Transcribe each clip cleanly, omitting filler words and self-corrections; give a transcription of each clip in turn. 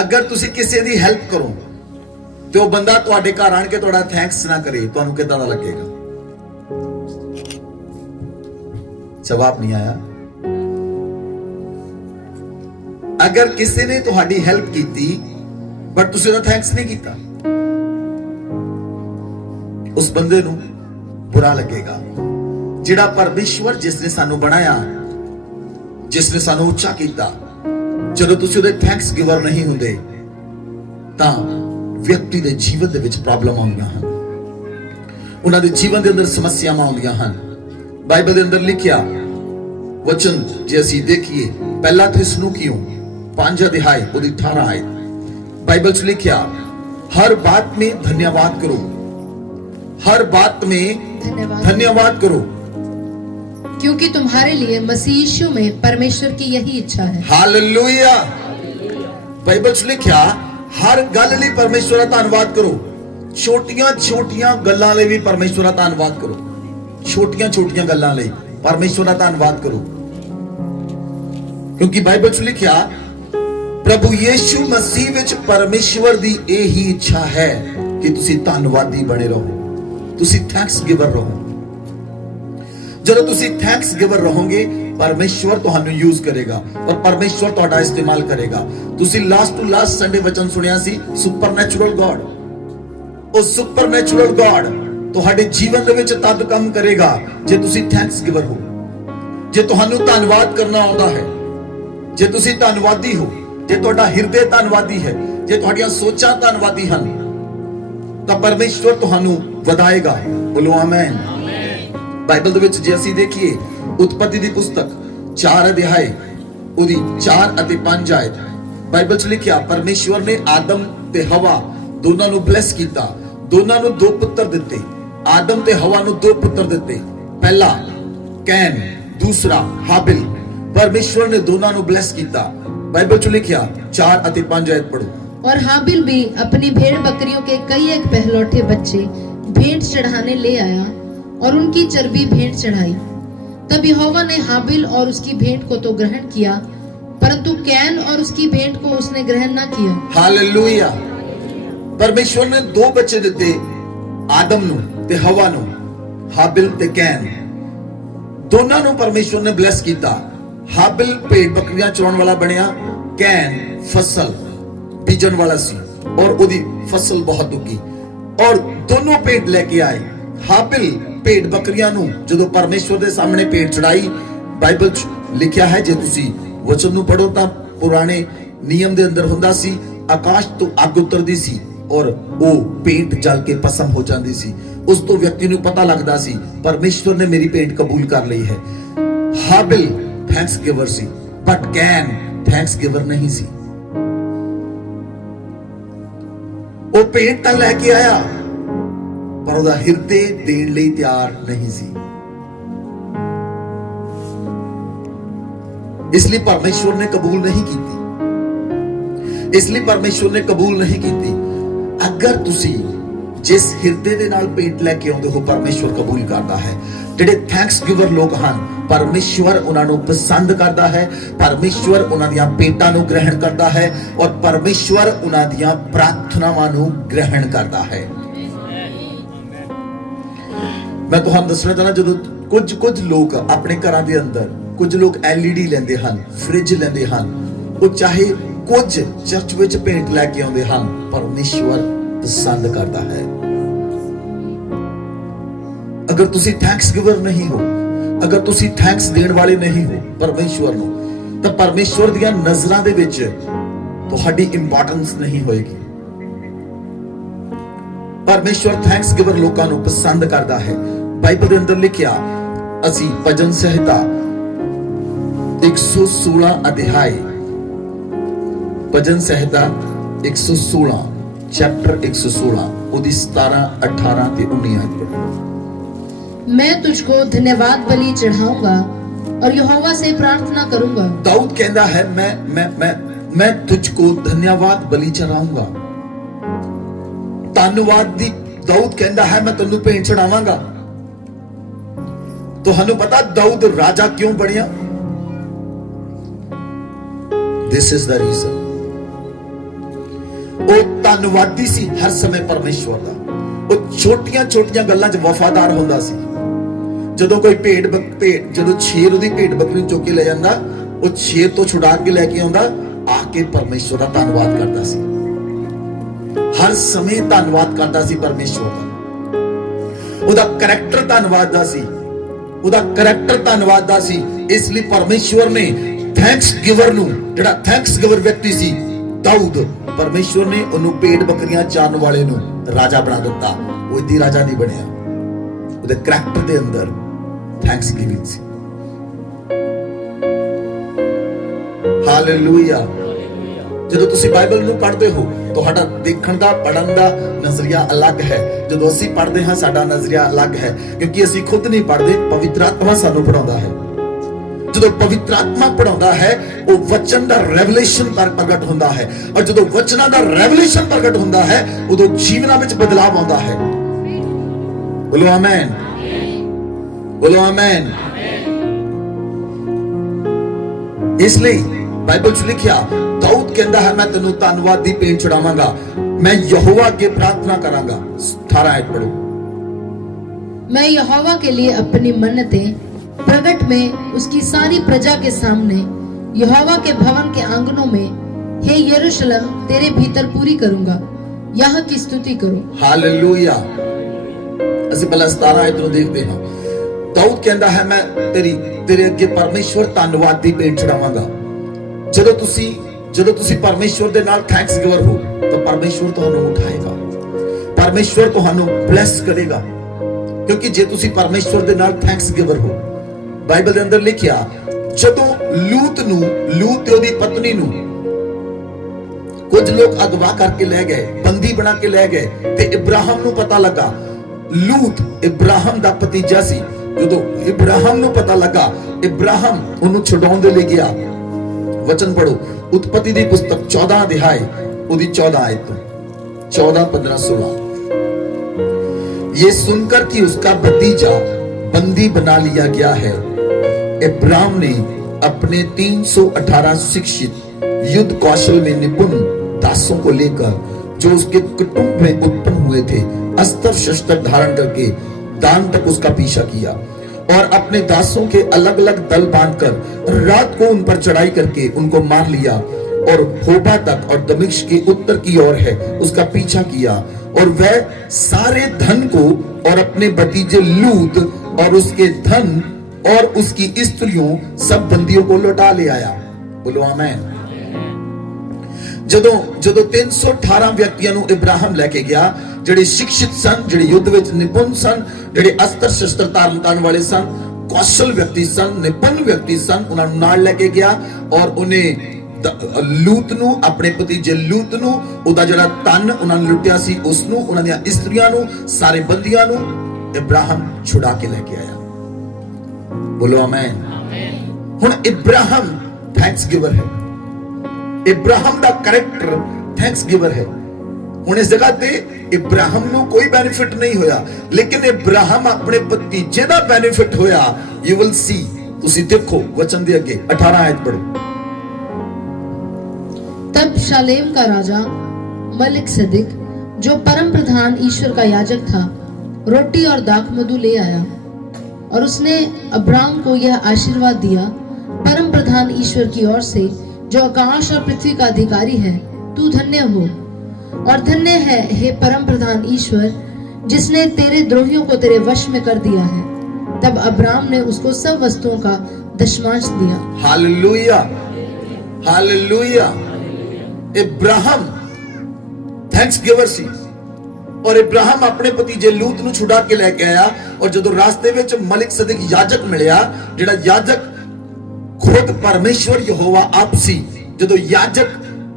अगर तुसी किसी दी हेल्प करो तो बंदा तुहाडे घर आण के तुहाडा थैंक्स ना करे, तुहानू किदां दा लगेगा? जवाब नहीं आया। अगर किसी ने तुहाडी हेल्प कीती बट तुसी उहदा थैंक्स नहीं कीता, उस बंदे नू बुरा लगेगा। जिहड़ा परमेश्वर जिसने सानू बनाया, जिसने सानू उच्चा कीता, जदों तुसी उहदे थैंक्स गिवर नहीं हुंदे तां व्यक्ति दे जीवन दे विच प्रॉब्लम आउंदियां हन, उन्हां दे जीवन दे अंदर समस्यावां आउंदियां हन। बाइबल दे अंदर लिखिया वचन जे असीं देखिए, पहला थिस्सलुनीकियों 5 अध्याय उहदी 18 आयत, बाइबल च लिखिया हर बात में धन्यवाद करो, हर बात में धन्यवाद करो, क्योंकि तुम्हारे लिए मसीह यीशु में परमेश्वर की यही इच्छा है। हालेलुया। बाइबल च लिखिया हर गल लई परमेश्वर दा धन्नवाद करो, छोटियां छोटियां गल्लां लई भी परमेश्वर दा धन्नवाद करो, छोटियां छोटियां गल्लां लई परमेश्वर दा धन्नवाद करो। क्योंकि बाइबल च लिखिया प्रभु यीशु मसीह विच परमेश्वर दी यही इच्छा है कि तुसी धन्नवादी बने रहो, तुसी थैंक्स गिवर रहो। ਜਦੋਂ ਤੁਸੀਂ ਥੈਂक्स गिवर रहोगे परमेश्वर ਤੁਹਾਨੂੰ यूज करेगा और परमेश्वर ਤੁਹਾਡਾ इस्तेमाल करेगा। ਤੁਸੀਂ ਲਾਸਟ ਟੂ ਲਾਸਟ ਸੰਡੇ ਵਚਨ ਸੁਣਿਆ ਸੀ ਸੁਪਰਨੈਚੁਰਲ ਗॉड, ਉਹ ਸੁਪਰਨੈਚੁਰਲ ਗॉड ਤੁਹਾਡੇ ਜੀਵਨ ਦੇ ਵਿੱਚ ਤਦ ਕੰਮ ਕਰੇਗਾ ਜੇ ਤੁਸੀਂ ਥੈਂक्स गिवर ਹੋ, ਜੇ ਤੁਹਾਨੂੰ ਧੰਨਵਾਦ ਕਰਨਾ ਆਉਂਦਾ ਹੈ, ਜੇ ਤੁਸੀਂ ਧੰਨਵਾਦੀ ਹੋ, ਜੇ ਤੁਹਾਡਾ ਹਿਰਦੇ ਧੰਨਵਾਦੀ ਹੈ, ਜੇ ਤੁਹਾਡੀਆਂ ਸੋਚਾਂ ਧੰਨਵਾਦੀ ਹਨ ਤਾਂ ਪਰਮੇਸ਼ਵਰ ਤੁਹਾਨੂੰ ਵਧਾਏਗਾ। ਬੋਲੋ ਆਮੇਨ। बाइबल दे विच जे असीं देखिए उत्पत्ति दी पुस्तक 4 अध्याय उदी 4 अते 5 आयत, बाइबल च लिखिया परमेश्वर ने आदम ते हवा दोनां नू ब्लेस कीता, दोनां नू 2 पुत्र दिते, आदम ते हवा नू 2 पुत्र दिते, पहला कैन, दूसरा हाबिल। परमेश्वर ने दोनां नू ब्लेस कीता। बाइबल च लिखिया 4 अते 5 आयत पढ़ो। और हाबिल भी अपनी भेड़ बकरियों के कई एक पहलौठे बच्चे भेंट चढ़ाने ले आया और उनकी चर्बी भेंट चढ़ाई। तब यहोवा ने हाबिल और उसकी भेंट को तो ग्रहण किया, परंतु कैन और उसकी भेंट को उसने ग्रहण ना किया। हालेलुया। परमेश्वर ने 2 बच्चे दिते, आदम नू ते हवा नू, हाबिल ते कैन, दोनों नू परमेश्वर ने ब्लेस कीता। हाबिल भेड़ बकरियां चराउण वाला बनिया, कैन फसल बीजन वाला सी और ओदी फसल बहुत उगी और दोनों भेंट लेके आए। हाबिल भेड़ बकरियां नू जदों परमेश्वर दे सामने भेंट चढ़ाई, बाइबल च लिखिया है जे तुसी वचन नू पढ़ो तां पुराने नियम दे अंदर हुंदा सी आकाश तो अग उतरदी सी और वो भेंट जल के भस्म हो जांदी सी। उस तो व्यक्ति नू पता लगदा सी परमेश्वर ने मेरी भेंट कबूल कर लई है। हाबिल थैंक्स गिवर सी बट कैन थैंक्स गिवर नहीं सी। वो भेंट तां लेके आया पर ਉਹਦਾ ਹਿਰਦੇ ਦੇਣ ਲਈ ਤਿਆਰ ਨਹੀਂ ਸੀ। ਇਸ ਲਈ ਪਰਮੇਸ਼ਵਰ ਨੇ ਕਬੂਲ ਨਹੀਂ ਕੀਤੀ, ਇਸ ਲਈ ਪਰਮੇਸ਼ਵਰ ਨੇ ਕਬੂਲ ਨਹੀਂ ਕੀਤੀ। ਅਗਰ ਤੁਸੀਂ ਜਿਸ ਹਿਰਦੇ ਦੇ ਨਾਲ ਭੇਟ ਲੈ ਕੇ ਆਉਂਦੇ ਹੋ ਪਰਮੇਸ਼ਵਰ ਕਬੂਲ ਕਰਦਾ ਹੈ। ਜਿਹੜੇ ਥੈਂਕਸ ਗਿਵਰ ਲੋਕ ਹਨ ਪਰਮੇਸ਼ਵਰ ਉਹਨਾਂ ਨੂੰ ਪਸੰਦ ਕਰਦਾ ਹੈ, ਪਰਮੇਸ਼ਵਰ ਉਹਨਾਂ ਦੀਆਂ ਭੇਟਾਂ ਨੂੰ ਗ੍ਰਹਿਣ ਕਰਦਾ ਹੈ ਔਰ ਪਰਮੇਸ਼ਵਰ ਉਹਨਾਂ ਦੀਆਂ ਪ੍ਰਾਰਥਨਾਵਾਂ ਨੂੰ ਗ੍ਰਹਿਣ ਕਰਦਾ ਹੈ। मैं तुहानू दसना चाहना जो कुछ लोग अपने घरां दे अंदर कुछ लोग LED लेंदे हन, फ्रिज लेंदे हन, वो चाहे कुछ चर्च विच भेंट लैके आउंदे हन, परमेश्वर पसंद करता है। अगर तुसी थैंक्स गिवर नहीं हो, अगर तुसी थैंक्स देण वाले नहीं हो परमेश्वर नू, तां परमेश्वर दीयां नज़रां दे विच तुहाडी इंपॉर्टेंस नहीं होएगी। परमेश्वर थैंक्स गिवर लोकां नू पसंद करता है। बाइबल दे अंदर लिखिया असी भजन संहिता 116 अध्याय, भजन संहिता 116 चैप्टर 116 ओदी 17 18 ते 19 आयत पढ़ो। मैं तुझको धन्यवाद बलि चढ़ाऊंगा और यहोवा से प्रार्थना करूंगा। दाऊद कहता है मैं तुझको धन्यवाद बलि चढ़ाऊंगा। धन्यवाद दी दाऊद कहता है मैं तेनू भेंट चढ़ावांगा। ਤੁਹਾਨੂੰ ਪਤਾ ਦਾਊਦ ਰਾਜਾ ਕਿਉਂ ਬਣਿਆ? This is the reason ਉਹ ਧੰਨਵਾਦੀ ਸੀ ਹਰ ਸਮੇਂ ਪਰਮੇਸ਼ਵਰ ਦਾ। ਉਹ ਛੋਟੀਆਂ ਛੋਟੀਆਂ ਗੱਲਾਂ 'ਚ ਵਫਾਦਾਰ ਹੁੰਦਾ ਸੀ। ਜਦੋਂ ਕੋਈ ਜਦੋਂ ਸ਼ੇਰ ਉਹਦੀ ਭੇਡ ਬੱਕਰੀ ਚੁੱਕ ਕੇ ਲੈ ਜਾਂਦਾ, ਉਹ ਸ਼ੇਰ ਤੋਂ ਛੁਡਾ ਕੇ ਲੈ ਕੇ ਆਉਂਦਾ, ਆ ਕੇ ਪਰਮੇਸ਼ਵਰ ਦਾ ਧੰਨਵਾਦ ਕਰਦਾ ਸੀ। ਹਰ ਸਮੇਂ ਧੰਨਵਾਦ ਕਰਦਾ ਸੀ ਪਰਮੇਸ਼ਵਰ ਦਾ। ਉਹਦਾ ਕਰੈਕਟਰ ਧੰਨਵਾਦ ਦਾ ਸੀ। ਉਹਦਾ ਕਰੈਕਟਰ ਧੰਨਵਾਦ ਦਾ ਸੀ। ਇਸ ਲਈ ਪਰਮੇਸ਼ਵਰ ਨੇ ਥੈਂਕਸ ਗਿਵਰ ਨੂੰ, ਜਿਹੜਾ ਥੈਂਕਸ ਗਿਵਰ ਵਿਅਕਤੀ ਸੀ ਦਾਊਦ, ਪਰਮੇਸ਼ਵਰ ਨੇ ਉਹਨੂੰ ਭੇਡ ਬੱਕਰੀਆਂ ਚਾਰਨ ਵਾਲੇ ਨੂੰ ਰਾਜਾ ਬਣਾ ਦਿੱਤਾ। ਉਹ ਇਦੀ ਰਾਜਾ ਨਹੀਂ ਬਣਿਆ। ਉਹਦੇ ਕਰੈਕਟਰ ਦੇ ਅੰਦਰ ਥੈਂਕਸ ਗਿਵਿੰਗ ਸੀ। ਹਾਲੇਲੂਇਆ। ਜਦੋਂ ਤੁਸੀਂ ਬਾਈਬਲ ਨੂੰ ਪੜ੍ਹਦੇ ਹੋ, ਤੁਹਾਡਾ ਦੇਖਣ ਦਾ, ਪੜ੍ਹਨ ਦਾ ਨਜ਼ਰੀਆ ਅਲੱਗ ਹੈ। ਜਦੋਂ ਅਸੀਂ ਪੜ੍ਹਦੇ ਹਾਂ, ਸਾਡਾ ਨਜ਼ਰੀਆ ਅਲੱਗ ਹੈ, ਕਿਉਂਕਿ ਅਸੀਂ ਖੁਦ ਨਹੀਂ ਪੜ੍ਹਦੇ, ਪਵਿੱਤਰ ਆਤਮਾ ਸਾਨੂੰ ਪੜ੍ਹਾਉਂਦਾ ਹੈ। ਜਦੋਂ ਪਵਿੱਤਰ ਆਤਮਾ ਪੜ੍ਹਾਉਂਦਾ ਹੈ, ਉਹ ਵਚਨ ਦਾ ਰੈਵਲੇਸ਼ਨ ਪ੍ਰਗਟ ਹੁੰਦਾ ਹੈ। ਔਰ ਜਦੋਂ ਵਚਨਾਂ ਦਾ ਰੈਵਲੇਸ਼ਨ ਪ੍ਰਗਟ ਹੁੰਦਾ ਹੈ, ਉਦੋਂ ਜੀਵਨਾਂ ਵਿੱਚ ਬਦਲਾਅ ਆਉਂਦਾ ਹੈ। ਬੋਲੋ ਆਮੇਨ, ਬੋਲੋ ਆਮੇਨ। ਇਸ ਲਈ ਬਾਈਬਲ 'ਚ ਲਿਖਿਆ, ਦਾਊਦ ਕਹਿੰਦਾ ਹੈ, ਮੈਂ ਤੈਨੂੰ ਧੰਨਵਾਦ ਦੀ ਭੇਂਟ ਚੜਾਵਾਂਗਾ, ਮੈਂ ਯਹੋਵਾ ਅੱਗੇ प्रार्थना करांगा। 18 आयत पढ़ो। मैं यहोवा के लिए अपनी मन्नतें प्रगट में उसकी सारी प्रजा के सामने यहोवा के भवन के आंगनों में, हे यरूशलेम, तेरे भीतर पूरी करूंगा। यहाँ की स्तुति करो। हालेलुया। ਅਸੀਂ ਪਹਿਲਾਂ 17 ਆਇਤ ਨੂੰ ਦੇਖਦੇ ਹਾਂ। ਦਾਊਦ ਕਹਿੰਦਾ ਹੈ, ਮੈਂ ਤੇਰੇ ਅੱਗੇ ਪਰਮੇਸ਼ਵਰ ਧੰਨਵਾਦ ਦੀ ਭੇਂਟ ਚੜਾਵਾਂਗਾ। ਜਦੋਂ ਤੁਸੀਂ ਪਰਮੇਸ਼ਵਰ ਦੇ ਨਾਲ ਥੈਂਕਸ ਗਿਵਰ ਹੋ, ਤਾਂ ਪਰਮੇਸ਼ਵਰ ਤੁਹਾਨੂੰ ਉਠਾਏਗਾ, ਪਰਮੇਸ਼ਵਰ ਤੁਹਾਨੂੰ ਬਲੈਸ ਕਰੇਗਾ। ਕਿਉਂਕਿ ਜੇ ਤੁਸੀਂ ਪਰਮੇਸ਼ਵਰ ਦੇ ਨਾਲ ਥੈਂਕਸ ਗਿਵਰ ਹੋ, ਬਾਈਬਲ ਦੇ ਅੰਦਰ ਲਿਖਿਆ, ਜਦੋਂ ਲੂਤ ਤੇ ਉਹਦੀ ਪਤਨੀ ਨੂੰ ਕੁਝ ਲੋਕ ਅਗਵਾ ਕਰਕੇ ਲੈ ਗਏ, ਬੰਦੀ ਬਣਾ ਕੇ ਲੈ ਗਏ, ਤੇ ਇਬਰਾਹਿਮ ਨੂੰ ਪਤਾ ਲੱਗਾ, ਲੂਤ ਇਬਰਾਹਿਮ ਦਾ ਭਤੀਜਾ ਸੀ। ਜਦੋਂ ਇਬਰਾਹਿਮ ਨੂੰ ਪਤਾ ਲੱਗਾ, ਇਬਰਾਹਿਮ ਉਹਨੂੰ ਛੁਡਾਉਣ ਦੇ ਲਈ ਗਿਆ। वचन पढ़ो, उत्पत्ति दी पुस्तक 14 अध्याय उदी 14 आयत 14, 15, 16। ये सुनकर कि उसका भतीजा बंदी बना लिया गया है, इब्राहिम ने अपने 318 शिक्षित युद्ध कौशल में निपुण दासों को लेकर, जो उसके कुटुंब में उत्पन्न हुए थे, अस्त्र शस्त्र धारण करके दान तक उसका पीछा किया और अपने दासों के अलग अलग दल बांधकर रात को उन पर चढ़ाई करके उनको मार लिया और होबा तक और दमिश्क के उत्तर की ओर है उसका पीछा किया। और वह सारे धन को और अपने भतीजे लूत और उसके धन और उसकी स्त्रियों सब बंदियों को लौटा ले आया। बोलो आमीन। ਜਦੋਂ 318 ਵਿਅਕਤੀਆਂ ਨੂੰ ਇਬਰਾਹਿਮ ਲੈ ਕੇ ਗਿਆ, ਜਿਹੜੇ ਸਿੱਖਿਤ ਸਨ, ਜਿਹੜੇ ਯੁੱਧ ਵਿੱਚ ਨਿਪੁੰਨ ਸਨ, ਜਿਹੜੇ ਅਸਤਰ ਸ਼ਸਤਰ ਧਾਰਨ ਕਰਨ ਵਾਲੇ ਸਨ, ਕੌਸ਼ਲ ਵਿਅਕਤੀ ਸਨ, ਨਿਪੁੰਨ ਵਿਅਕਤੀ ਸਨ, ਉਹਨਾਂ ਨੂੰ ਨਾਲ ਲੈ ਕੇ ਗਿਆ। ਔਰ ਉਹਨੇ ਲੂਤ ਨੂੰ, ਆਪਣੇ ਭਤੀਜੇ ਲੂਤ ਨੂੰ, ਉਹਦਾ ਜਿਹੜਾ ਧਨ ਉਹਨਾਂ ਨੇ ਲੁੱਟਿਆ ਸੀ, ਉਸ ਨੂੰ, ਉਹਨਾਂ ਦੀਆਂ ਇਸਤਰੀਆਂ ਨੂੰ, ਸਾਰੇ ਬੰਦੀਆਂ ਨੂੰ ਇਬਰਾਹਿਮ ਛੁਡਾ ਕੇ ਲੈ ਕੇ ਆਇਆ। ਬੋਲੋ ਆਮੀਨ। ਹੁਣ ਇਬਰਾਹਿਮ ਥੈਂਕਸ ਗਿਵਰ ਹੈ। इब्राहिम दा करैक्टर थैंक्स गिवर है। हुण इस जगह ते इब्राहिम नूं कोई बेनिफिट नहीं होया, लेकिन इब्राहिम अपने भतीजे दा बेनिफिट होया। यू विल सी, तुसी देखो वचन दे अगे 18 आयत पढ़ो। तब शालेम का राजा मलिक सदिक, जो परम प्रधान ईश्वर का याजक था, रोटी और दाख मधु ले आया और उसने अब्राम को यह आशीर्वाद दिया, परम प्रधान ईश्वर की ओर से, जो आकाश और पृथ्वी का अधिकारी है, तू धन्य हो और धन्य है, हे परम प्रधान ईश्वर, जिसने तेरे द्रोहियों को तेरे वश में कर दिया है। तब अब्राम ने उसको सब वस्तुओं का दशमांश दिया। Hallelujah, hallelujah. Ibrahim thanks giver सी और इब्राहिम अपने भतीजे लूत ਨੂੰ ਛੁਡਾ ਕੇ ਲੈ ਕੇ ਆਇਆ। और ਜਦੋਂ ਰਾਸਤੇ ਵਿੱਚ ਮਲਿਕ ਸਦਕ याजक मिलिया, ਜਿਹੜਾ याजक खुद परमेश्वर यहोवा आप सी, जदों याजक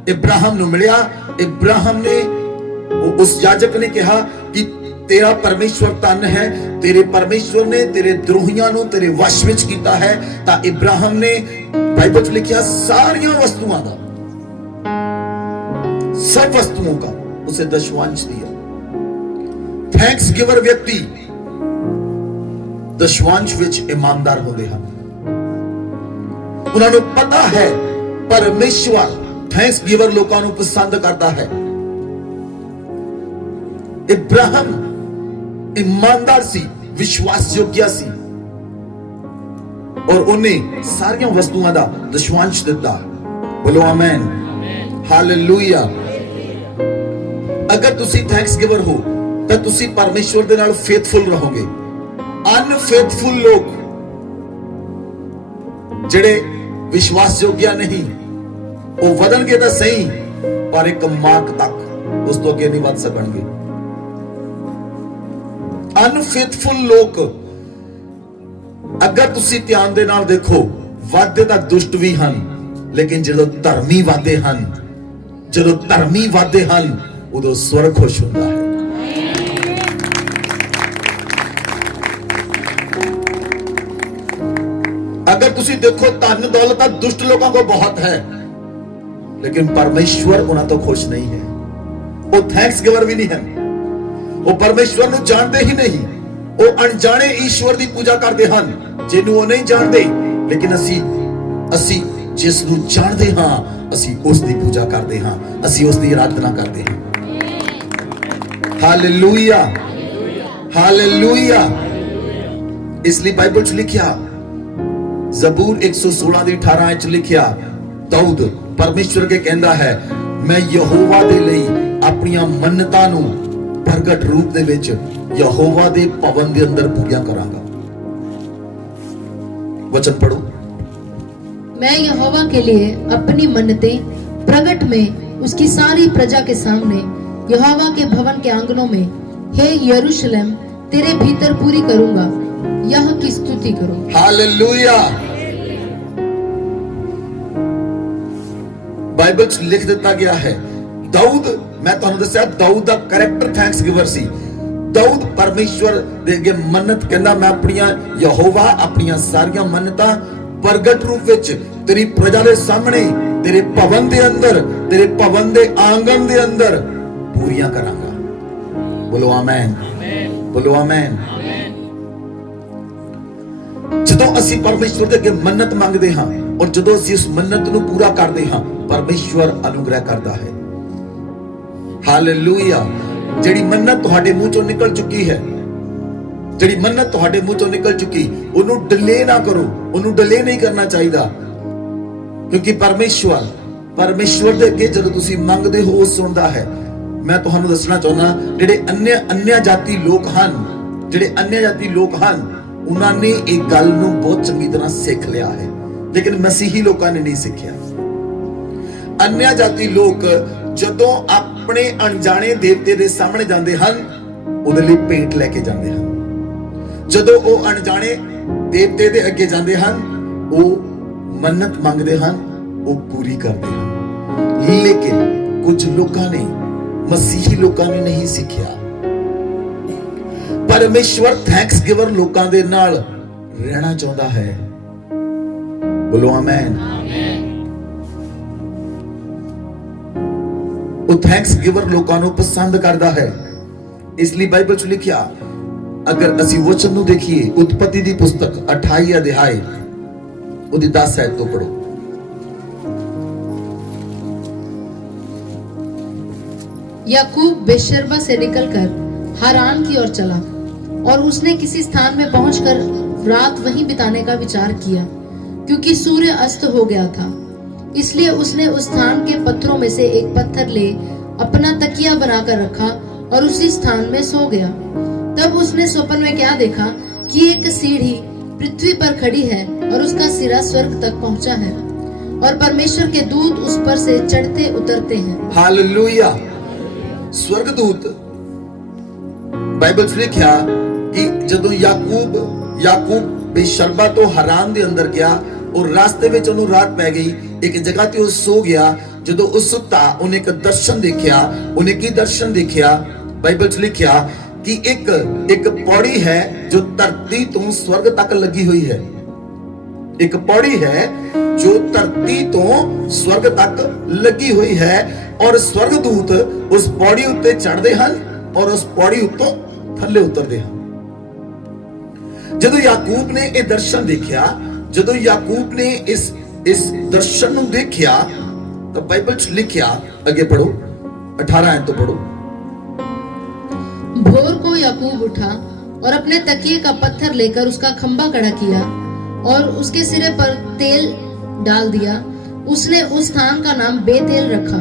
इब्राहिम ਨੂੰ ਮਿਲਿਆ, इब्राहिम ने, उस याजक ने कहा कि तेरा परमेश्वर धन है, तेरे परमेश्वर ने तेरे द्रोहियां ਨੂੰ तेरे वश ਵਿੱਚ ਕੀਤਾ है। ਤਾਂ इब्राहिम ने बाइबल 'ਚ लिखਿਆ सारियां वस्तुओं का, सब वस्तुओं का उसे दशमांश दिया। थैंक्स गिवर व्यक्ति दशमांश ਵਿੱਚ ईमानदार ਹੁੰਦੇ ਹਨ। उन्होंने पता है परमेश्वर थैंक्स गिवर लोगों को पसंद करता है। इब्राहिम ईमानदार सी, विश्वासयोग्य सी और उन्हें सारियां वस्तुआं दा दशवांश दिता। बोलो आमेन, हालेलुया। अगर तुसी थैंक्स गिवर हो तो तुसी परमेश्वर दे नाल फेथफुल रहोगे। अनफेथफुल लोग जेड़े विश्वासयोग्य नहीं, वो वधणगे तां सही पर एक मार्क तक उस तो अगे नहीं वध सकणगे। अनफेथफुल लोग अगर तुसी ध्यान दे नाल देखो, वादे तां दुष्ट भी हन, लेकिन जदों धर्मी वादे हन, जदों धर्मी वादे हन, उदों स्वर्ग खुश हुंदा है। अगर तुसी देखो धन दौलत दुष्ट लोगों को बहुत है, लेकिन परमेश्वर उन्हां तो खुश नहीं है। वो थैंक्स गिवर भी नहीं है, वो परमेश्वर को जानते ही नहीं, वो अनजाने ईश्वर की पूजा करते हैं जिन्हों वो नहीं जानते, लेकिन असी जिस नूं जानते हाँ असी उसकी पूजा करते हाँ, असी उसकी आराधना करते हैं। Hallelujah, hallelujah. इसलिए बाइबल च लिखिया, ज़बूर 116 दी 18 च लिखिया, दाऊद परमेश्वर के कहंदा है, मैं यहोवा दे लई अपनियां मन्नतां नूं प्रगट रूप दे विच यहोवा दे भवन दे अंदर पूजा करांगा। वचन पढ़ो। मैं यहोवा के लिए अपनी मन्नतें प्रगट में उसकी सारी प्रजा के सामने यहोवा के भवन के आंगनों में, हे यरूशलेम, तेरे भीतर पूरी करूंगा। यह की स्तुति करो। हालेलुया। बाइबल च लिख दिता गया है, दाऊद, मैं तुहानू दस्सिया दाऊद दा कैरेक्टर थैंक्स गिवर सी। दाऊद परमेश्वर दे अगे मन्नत कहंदा, मैं अपनियां यहोवा अपनियां सारियां मन्नतां प्रगट रूप विच तेरी प्रजा दे सामने, तेरे भवन दे अंदर, तेरे भवन दे आंगन दे अंदर पूरियां करांगा। बोलो आमीन, बोलो आमीन। जदों असी परमेश्वर दे अगे मन्नत मंगदे हां और जदों असी उस मन्नत नूं पूरा करदे हां, परमेश्वर अनुग्रह करदा है। हालेलुया। जेड़ी मन्नत तुहाडे मुंह चों निकल चुकी है, जेड़ी मन्नत तुहाडे मुंह चों निकल चुकी, ओनू डिले ना करो, ओनू डिले नहीं करना चाहिदा, क्योंकि परमेश्वर दे अगे जदों तुसी मंगदे हो वो सुनदा है। मैं तुहानू दसना चाहुंदा, जेड़े अन्य जाति लोग हन, जेड़े अन्य जाति लोग हन, उन्होंने एक गल नूं बहुत चंगी तरह सीख लिया है, लेकिन मसीही लोगों ने नहीं सीखिया। अन्य जाति लोग जदों अपने अनजाने देवते दे सामने जाते हैं, उहदे लई भेंट लेके जाते हैं। जदों वो अनजाने देवते दे अगे जाते हैं, वो मन्नत मंगते हैं, वो पूरी करते हैं। लेकिन कुछ लोगों ने, मसीही लोगों ने नहीं सीखिया। परमेश्वर थैंक्स गिवर लोगों दे नाल रहना चाहता है। बोलो आमीन। वो थैंक्स गिवर लोगों को पसंद करता है। इसलिए बाइबल च लिखिया, अगर असी वचन नूं देखिए, उत्पत्ति दी पुस्तक 28 अध्याय उदी 10 आयत तो पढ़ो। याकूब बेशर्बा से निकलकर हारान की ओर चला और उसने किसी स्थान में पहुंचकर रात वहीं बिताने का विचार किया, क्योंकि सूर्य अस्त हो गया था। इसलिए उसने उस स्थान के पत्थरों में से एक पत्थर ले अपना तकिया बनाकर रखा और उसी स्थान में सो गया। तब उसने स्वप्न में क्या देखा कि एक सीढ़ी पृथ्वी पर खड़ी है और उसका सिरा स्वर्ग तक पहुंचा है और परमेश्वर के दूत उस पर से चढ़ते उतरते हैं। हालेलुया। स्वर्गदूत, बाइबल च लिखिया कि जदों याकूब बेशर्बा तो हरान दे अंदर गया और रास्ते में उन्हें रात पै गई, एक जगह ते सो गया। जदों उस सुता उन्हें एक दर्शन देखिया। उन्हें की दर्शन देखिया? बाइबल च लिखिया कि एक पौड़ी है जो धरती तो स्वर्ग तक लगी हुई है। एक पौड़ी है जो धरती तो स्वर्ग तक लगी हुई है और स्वर्गदूत उस पौड़ी उत्ते चढ़ते हैं और उस पौड़ी उत्तों थल्ले उतरते हैं। जदों याकूब ने यह दर्शन देखिया, जदों याकूब ने इस दर्शन नूं देखिया, तो बाइबल च लिखिया, अगे पढ़ो 18 आयत तो पढ़ो। भोर को याकूब उठा और अपने तकिए का पत्थर लेकर उसका खंभा खड़ा किया और उसके सिरे पर तेल डाल दिया। उसने उस स्थान का नाम बेतेल रखा,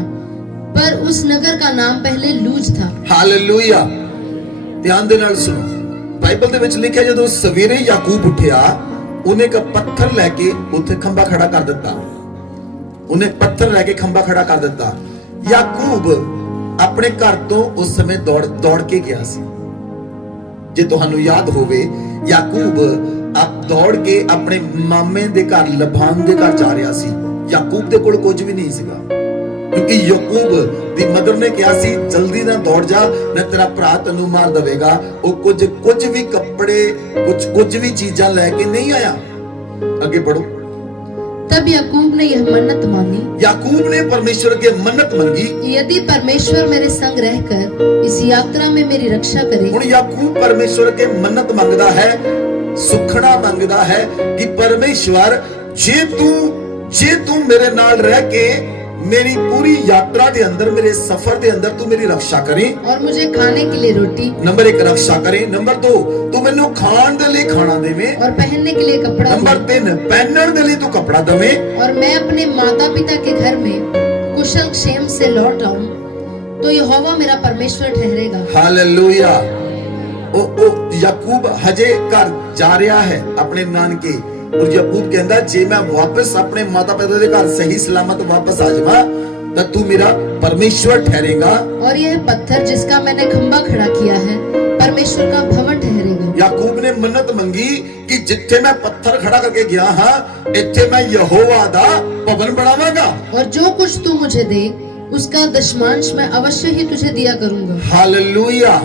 पर उस नगर का नाम पहले लूज था। हालेलुया। ध्यान दे नाल सुनो, बाइबल ਦੇ ਵਿੱਚ ਲਿਖਿਆ ਜਦੋਂ ਸਵੇਰੇ ਯਾਕੂਬ ਉੱਠਿਆ ਉਹਨੇ ਇੱਕ ਪੱਥਰ ਲੈ ਕੇ ਉੱਥੇ ਖੰਭਾ ਖੜਾ ਕਰ ਦਿੱਤਾ। ਉਹਨੇ ਪੱਥਰ ਲੈ ਕੇ ਖੰਭਾ ਖੜਾ ਕਰ ਦਿੱਤਾ। ਯਾਕੂਬ ਆਪਣੇ ਘਰ ਤੋਂ ਉਸ ਸਮੇਂ ਦੌੜ ਕੇ ਗਿਆ ਸੀ। ਜੇ ਤੁਹਾਨੂੰ ਯਾਦ ਹੋਵੇ ਯਾਕੂਬ ਦੌੜ ਕੇ ਆਪਣੇ ਮਾਮੇ ਦੇ ਘਰ ਲਬਾਨ ਦੇ ਘਰ ਜਾ ਰਿਹਾ ਸੀ। ਯਾਕੂਬ ਦੇ ਕੋਲ ਕੁਝ ਵੀ ਨਹੀਂ ਸੀਗਾ, ਕਿਉਂਕਿ ਯਾਕੂਬ ਦੀ ਮਦਰ ਨੇ ਕਿਹਾ ਸੀ ਜਲਦੀ ਨਾਲ ਦੌੜ ਜਾ, ਨਾ ਤੇਰਾ ਭਰਾ ਤੈਨੂੰ ਮਾਰ ਦੇਵੇਗਾ। ਉਹ ਕੁਝ ਵੀ ਕੱਪੜੇ ਕੁਝ ਵੀ ਚੀਜ਼ਾਂ ਲੈ ਕੇ ਨਹੀਂ ਆਇਆ। ਅੱਗੇ ਪੜੋ। तब याकूब ने यह मन्नत मांगी, याकूब ने परमेश्वर के मन्नत मंगी, यदि परमेश्वर मेरे संग रहकर इस यात्रा में मेरी रक्षा करे। ਹੁਣ याकूब परमेश्वर के मन्नत मंगदा है, सुखना मंगदा है कि परमेश्वर जे तू मेरे नाल रह के मेरी पूरी यात्रा के अंदर, मेरे सफर के अंदर तू मेरी रक्षा करे और मुझे खाने के लिए रोटी, नंबर 1 रक्षा करे, नंबर 2 तू मैनू खाण दे लिए खाना देवे, और पहनने के लिए कपड़ा नंबर 3 पहनण दे लिए तू कपड़ा देवे, और मैं अपने माता पिता के घर में कुशल क्षेम से लौट आऊं तो यहोवा मेरा परमेश्वर ठहरेगा। हालेलुया। ओ याकूब हजे घर जा रहा है अपने नानके, और याकूब कहता जे मैं वापस अपने माता पिता के घर सही सलामत वापस आ जावा तो तू मेरा परमेश्वर ठहरेगा। और यह पत्थर जिसका मैंने खंभा खड़ा किया है परमेश्वर का भवन ठहरेगा। याकूब ने मन्नत मंगी कि जिथे मैं पत्थर खड़ा करके गया हाँ इत्थे मैं यहोवा दा भवन बनावांगा, और जो कुछ तू मुझे दे उसका दशमांश मैं अवश्य ही तुझे दिया करूंगा। हालेलुया।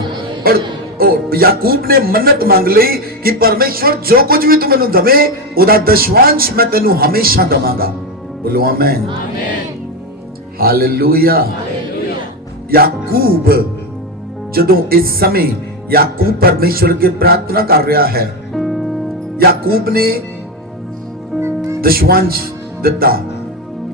और याकूब ने मन्नत मांग ली कि परमेश्वर जो कुछ भी तू मैनू दवे ओदा दशवांश मैं तेनू हमेशा दवांगा। बोलो आमीन। हालेलुया। याकूब जदों इस समय याकूब परमेश्वर के प्रार्थना कर रहा है, याकूब ने दशवांश दिता,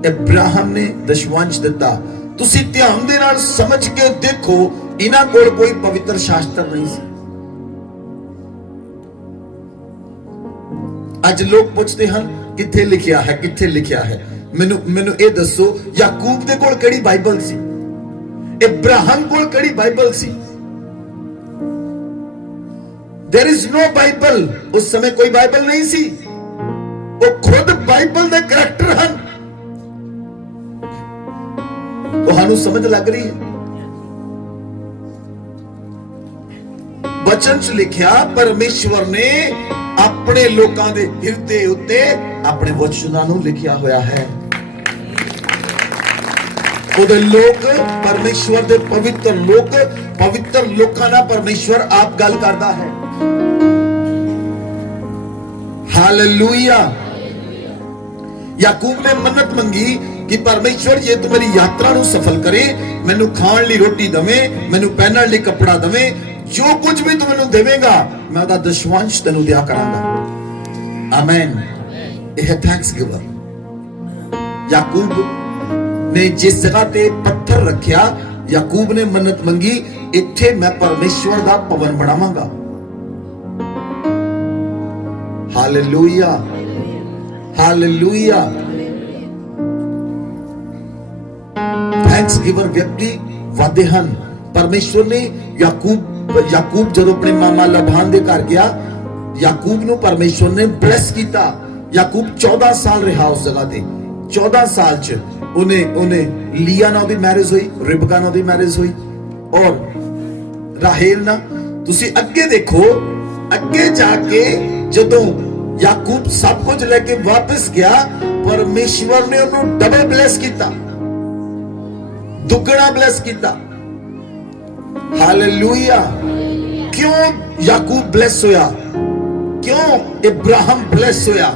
इब्राहिम ने दशवांश दिता। तुसी ध्यान दे नाल समझ के देखो, इन्हां कोल कोई पवित्र शास्त्र नहीं सी। आज लोग पूछते हैं किथे लिखिया है, किथे लिखिया है। मैनू ये दसो याकूब दे कोल केड़ी बाइबल सी, इब्राहिम कोल केड़ी बाइबल सी? There is no Bible. उस समय कोई बाइबल नहीं सी, वो खुद बाइबल दे करैक्टर हैं। ਤੁਹਾਨੂੰ ਸਮਝ ਲੱਗ ਰਹੀ ਹੈ? ਬਚਨ ਚ ਲਿਖਿਆ ਪਰਮੇਸ਼ਵਰ ਨੇ ਆਪਣੇ ਲੋਕਾਂ ਦੇ ਹਿਰਦੇ ਉੱਤੇ ਆਪਣੇ ਵਚਨਾਂ ਨੂੰ ਲਿਖਿਆ ਹੋਇਆ ਹੈ। ਉਹਦੇ ਲੋਕ ਪਰਮੇਸ਼ਵਰ ਦੇ ਪਵਿੱਤਰ ਲੋਕਾਂ ਨਾਲ ਪਰਮੇਸ਼ਵਰ ਆਪ ਗੱਲ ਕਰਦਾ ਹੈ। हालेलुया। याकूब ने मन्नत मंगी कि परमेश्वर ये तू मेरी यात्रा नु सफल करे, मैनू खाण लई रोटी दवे, मैनू पहनण लई कपड़ा दवे, जो कुछ भी तू मैनू देवेगा मैं ओदा दशवांश तैनू दिया करांगा। आमीन। यह थैंक्स गिवर। याकूब ने जिस जगह ते पत्थर रखिया, याकूब ने मन्नत मंगी इत्थे मैं परमेश्वर दा भवन बनावांगा। Hallelujah, hallelujah. थैंक्स गिवर व्यक्ति वादे हन। परमेश्वर ने याकूब जब अपने मामा लबान दे घर गया, याकूब नु परमेश्वर ने ब्लेस किया। याकूब 14 साल रहा उस जगह ते। 14 साल च उन्हें लिया ना दी मैरिज हुई, रिबका ना दी मैरिज हुई, और राहेल ना। तुसी अगे देखो, अगे जाके जदों याकूब सब कुछ लेके वापस गया, परमेश्वर ने उन्हें डबल ब्लेस किया, दुगना ब्लेस किया। हालेलुया। क्यों याकूब ब्लेस होया? क्यों इब्राहिम ब्लेस होया?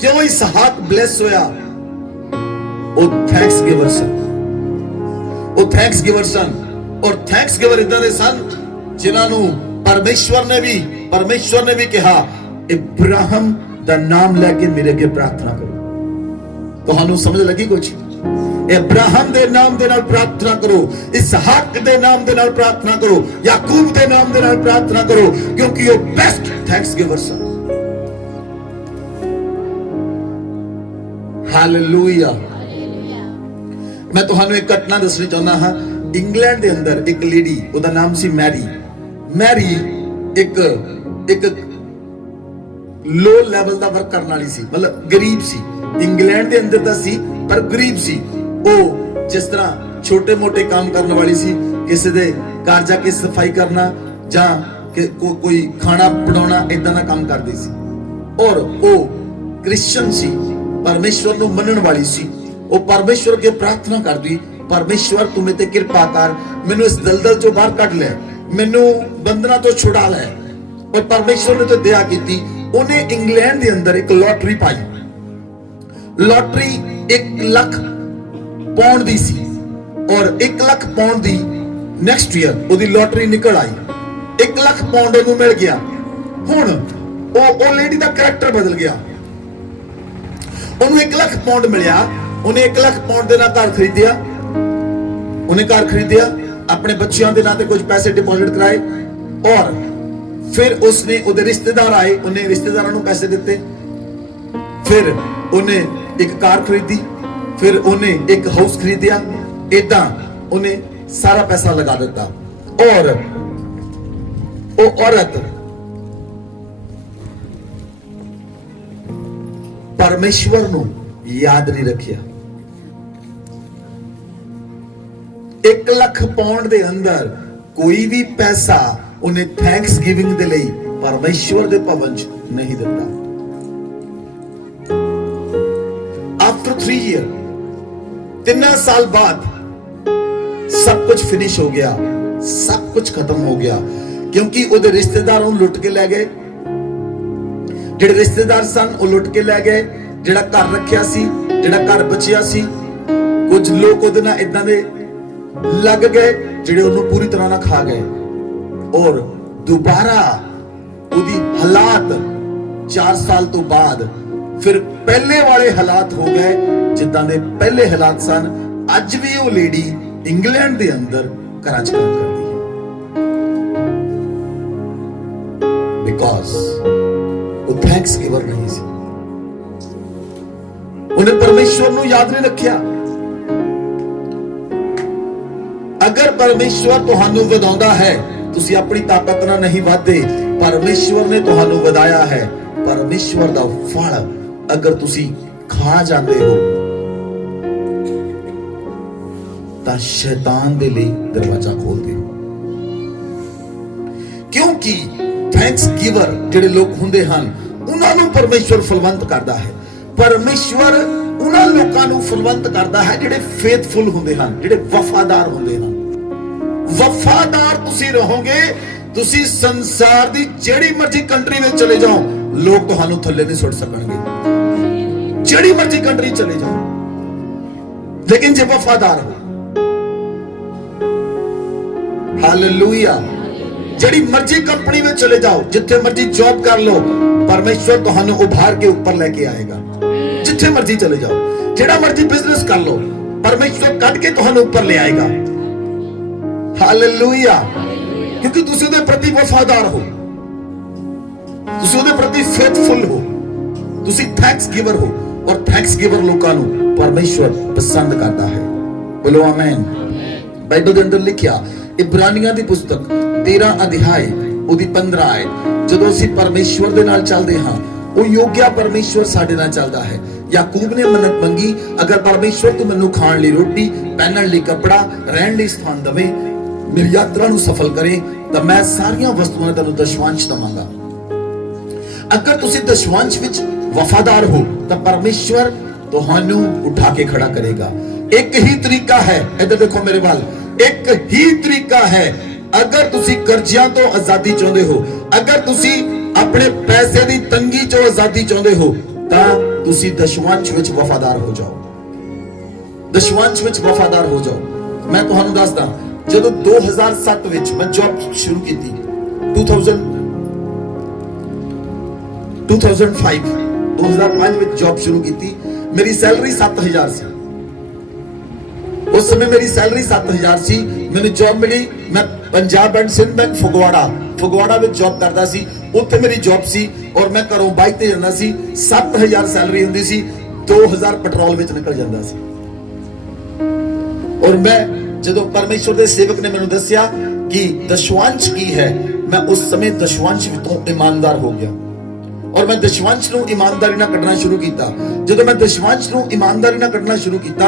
क्यों इसहाक ब्लेस होया? ओ थैंक्स गिवर सन, ओ थैंक्स गिवर सन। और थैंक्स गिवर इदां दे सन जिन्हां नूं परमेश्वर ने भी कहा इब्राहिम दा नाम लेके मेरे अगे प्रार्थना करो। तुहानू समझ लगी कुछ? अब्राहम दे नाम दे नाल प्रार्थना करो, इसहाक दे नाम दे नाल प्रार्थना करो, याकूब दे नाम दे नाल प्रार्थना करो, क्योंकि वो बेस्ट थैंक्स गिवर सन। हालेलुया। मैं तुहानू एक घटना दसनी चाहना हाँ। इंग्लैंड दे अंदर एक लेडी, उहदा नाम सी मैरी। मैरी एक लो लेवल दा वर्क करने वाली सी, मतलब गरीब सी। इंग्लैंड दे अंदर दा सी पर गरीब सी। ओ जिस तरह छोटे मोटे काम करने वाली सी, किसी दे घर जाके सफाई करना जां कोई खाना बनाना, इदां दा काम करदी सी। और ओ क्रिश्चियन सी, परमेश्वर नू मनन वाली सी। ओ परमेश्वर के प्रार्थना करदी, परमेश्वर तू मेरे ते कृपा कर, मैनू इस दलदल चों बाहर कढ ले, मैनू बंधना तो छुड़ा ले। और परमेश्वर ने तो दया की। उन्हें इंग्लैंड के अंदर एक लॉटरी पाई। लॉटरी 1 लाख पाउंड दी सी, और 1 लाख पाउंड दी नेक्स्ट ईयर ओदी लॉटरी निकल आई। 1 लाख पाउंड ओनू मिल गया। हुण ओ लेडी दा करैक्टर बदल गया। ओनू 1 लाख पाउंड मिलिया, उन्हें 1 लाख पाउंड दे नाल घर खरीदिया। उन्हें घर खरीदिया, अपने बच्चों के नाते कुछ पैसे डिपॉजिट कराए, और फिर उसने उहदे रिश्तेदार आए, उन्हें रिश्तेदारों को पैसे दिते। फिर उन्हें एक कार खरीदी, फिर उन्हें एक हाउस खरीदिया। इदां उन्हें सारा पैसा लगा दिता। और वो औरत परमेश्वर नू याद नहीं रखिया। 1 लाख पाउंड दे अंदर कोई भी पैसा उन्हें थैंक्स गिविंग दे लई परमेश्वर दे भवन च नहीं दिता। आफ्टर 3 ईयर, 3 साल बाद सब कुछ फिनिश हो गया, सब कुछ खत्म हो गया, क्योंकि उहदे रिश्तेदारों लुट के ले गए। जेड़े रिश्तेदार सन वो लुट के ले गए। जेड़ा घर रखिया सी, जेड़ा घर बचिया सी, कुछ लोग उहदे नाल इदां दे लग गए जेड़े उन्होंने पूरी तरह ना खा गए। और दोबारा उदी हालात 4 साल तो बाद फिर पहले वाले हालात हो गए जिद्दां दे पहले हालात सन। अज भी वो लेडी इंग्लैंड दे अंदर घरां च काम करदी है, बिकॉज वो थैंक्स गिवर नहीं सी। उन्हें परमेश्वर नू याद नहीं रखिया। अगर परमेश्वर तुहानू वधाउंदा है, तुसी अपनी ताकत नाल नहीं वाधे, परमेश्वर ने तुहानू वधाया है। परमेश्वर दा फल अगर तुसी खा जाते हो तां शैतान दे लई दरवाजा खोल दे। क्योंकि थैंक्स गिवर जेड़े लोग हुंदे हन, उन्हां नू परमेश्वर फलवंत करदा है। परमेश्वर उन्हां लोकां नू फलवंत करदा है जेड़े फेथफुल हुंदे हन, जेड़े वफादार हुंदे हन। वफादार तुसी रहोगे, तुसी संसार दी जेड़ी मर्जी कंट्री में चले जाओ, लोग तुहानू थल्ले नहीं सुट सकणगे। जेड़ी मर्जी कंट्री चले जाओ, लेकिन जे वफादार हो, हालेलुया, जेड़ी मर्जी कंपनी में चले जाओ, जिथे मर्जी जॉब कर लो, परमेश्वर तुहानू उभार के ऊपर लेके आएगा। जिथे मर्जी चले जाओ, जेड़ा मर्जी बिजनेस कर लो, परमेश्वर कट के तुहानू ऊपर ले आएगा। हालेलुया, क्योंकि तुसी उहदे प्रति वफादार हो, तुसी उहदे प्रति फेथफुल हो, तुसी थैंक्स गिवर हो। और थैंक्स गिवर लोकां नू परमेश्वर पसंद करता है। बोलो आमीन। बाइबल दे अंदर लिखिया, इब्रानियां दी पुस्तक 13 अध्याय उदी 15 आयत, जदों ਅਸੀਂ परमेश्वर दे नाल चलदे हां, ਉਹ ਯੋਗਿਆ परमेश्वर ਸਾਡੇ ਨਾਲ ਚੱਲਦਾ ਹੈ। याकूब ने मन्नत मंगी, अगर परमेश्वर तू मैनू खाण लई रोटी, पहनण लई कपड़ा, रहण लई स्थान दवे, मेरी यात्रा नू सफल करे, तो मैं सारियां वस्तुआं तैनू दशवांश दवांगा। अगर तुसी दशवांश विच वफादार हो तो परमेश्वर तुहानू उठा के खड़ा करेगा। एक ही तरीका है, इधर देखो मेरे वाल, एक ही तरीका है। अगर तुसी कर्जियां तो आजादी चाहते हो, अगर तुसी अपने पैसे दी तंगी चो आजादी चाहते हो, तां तुसी दशवांश विच वफादार हो जाओ। दशवांश विच वफादार हो जाओ। मैं तुहानू दसदा, जदों 2007 विच मैं जॉब शुरू की, 2005 विच जॉब शुरू की, मेरी सैलरी 7000 सी। उस समय मेरी सैलरी 7,000 सी। मैंने जॉब मिली, मैं पंजाब एंड सिंध बैंक फगवाड़ा में जॉब करता सी। उत्थे मेरी जॉब सी और मैं घरों बाइक ते जांदा सी। 7,000 सैलरी हुंदी सी, 2,000 पेट्रोल विच निकल जांदा सी। और मैं जदों परमेश्वर दे सेवक ने मैनूं दस्सिया कि दशवांश की है, मैं उस समय दशवांश विचों ईमानदार हो गया और मैं दशवांश नूं ईमानदारी नाल कढना शुरू कीता। जदों मैं दशवांश नूं ईमानदारी नाल कढना शुरू कीता,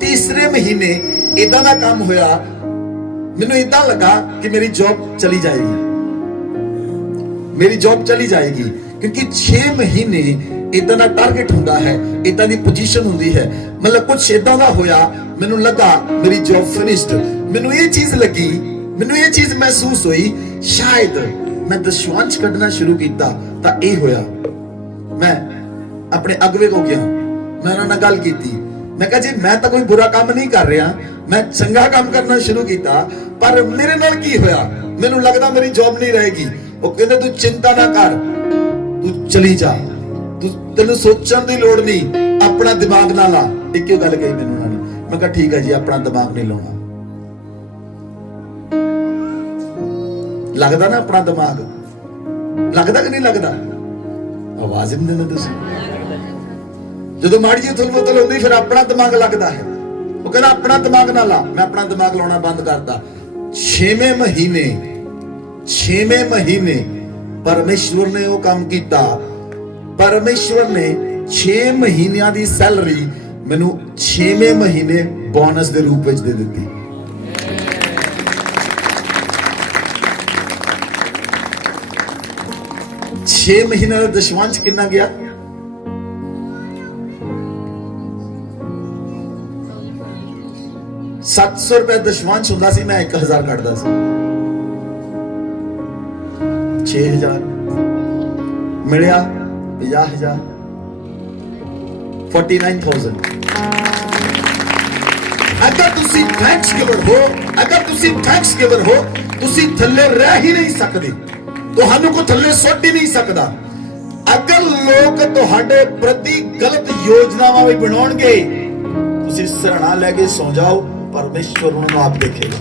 तीसरे महीने इदां दा काम होया, मैनूं इदां लगा कि मेरी जॉब चली जाएगी, मेरी जॉब चली जाएगी, क्योंकि 6 महीने इदां दा टारगेट हुंदा है, इदां दी पोजीशन हुंदी है। मतलब कुछ इदां दा होया, मैनूं लगा मेरी जॉब फिनिश्ड। मैनूं ये चीज लगी, मैनूं ये चीज महसूस हुई, शायद मैं दशवांश कढना शुरू कीता तां ये होया। मैं अपने अगवे को गया, मैं उन्हां नाल गल कीती, मैं कहा जी मैं तो कोई बुरा काम नहीं कर रहा, मैं चंगा काम करना शुरू किया, पर मेरे नाल की होया, मैनूं लगदा मेरी जॉब नहीं रहेगी। वो कहंदे तू चिंता ना कर, तू चली जा, तू तेनू सोचण दी लोड़ नहीं, अपना दिमाग ना ला। इक्को गल कही मैनूं उन्होंने, मैं कहा ठीक है जी, अपना दिमाग नहीं लाउणा। लगदा ना अपना दिमाग, लगदा कि नहीं लगदा? आवाज नहीं देना तुसीं। ਜਦੋਂ ਮਾੜੀ ਜਿਹੀ ਥੁਲ ਮੁਤਲ ਹੁੰਦੀ ਫਿਰ ਆਪਣਾ ਦਿਮਾਗ ਲੱਗਦਾ ਹੈ। ਉਹ ਕਹਿੰਦਾ ਆਪਣਾ ਦਿਮਾਗ ਨਾ ਲਾ, ਮੈਂ ਆਪਣਾ ਦਿਮਾਗ ਲਾਉਣਾ ਬੰਦ ਕਰਤਾ। 6ਵੇਂ ਮਹੀਨੇ ਪਰਮੇਸ਼ਵਰ ਨੇ ਉਹ ਕੰਮ ਕੀਤਾ। ਪਰਮੇਸ਼ਵਰ ਨੇ 6 ਮਹੀਨਿਆਂ ਦੀ ਸੈਲਰੀ ਮੈਨੂੰ 6ਵੇਂ ਮਹੀਨੇ ਬੋਨਸ ਦੇ ਰੂਪ ਵਿੱਚ ਦੇ ਦਿੱਤੀ। छे महीने का दशवांश कितना गया? 700 रुपए दशवांश हुंदा सी, मैं 1000 कटदा सी। 6000 मिलिया, 50000, 49,000। अगर तुसी थैंक्स गिवर हो, तुसी थल्ले रह ही नहीं सकदे, ਤੁਹਾਨੂੰ ਕੋ ਥੱਲੇ ਸੁੱਟ ਹੀ ਨਹੀਂ ਸਕਦਾ। ਅਗਰ ਲੋਕ ਤੁਹਾਡੇ ਪ੍ਰਤੀ ਗਲਤ ਯੋਜਨਾਵਾਂ ਵੀ ਬਣਾਉਣਗੇ, ਤੁਸੀਂ ਸਰਣਾ ਲੈ ਕੇ ਸੌ ਜਾਓ, ਪਰਮੇਸ਼ਵਰ ਉਹਨਾਂ ਨੂੰ ਆਪ ਦੇਖੇਗਾ।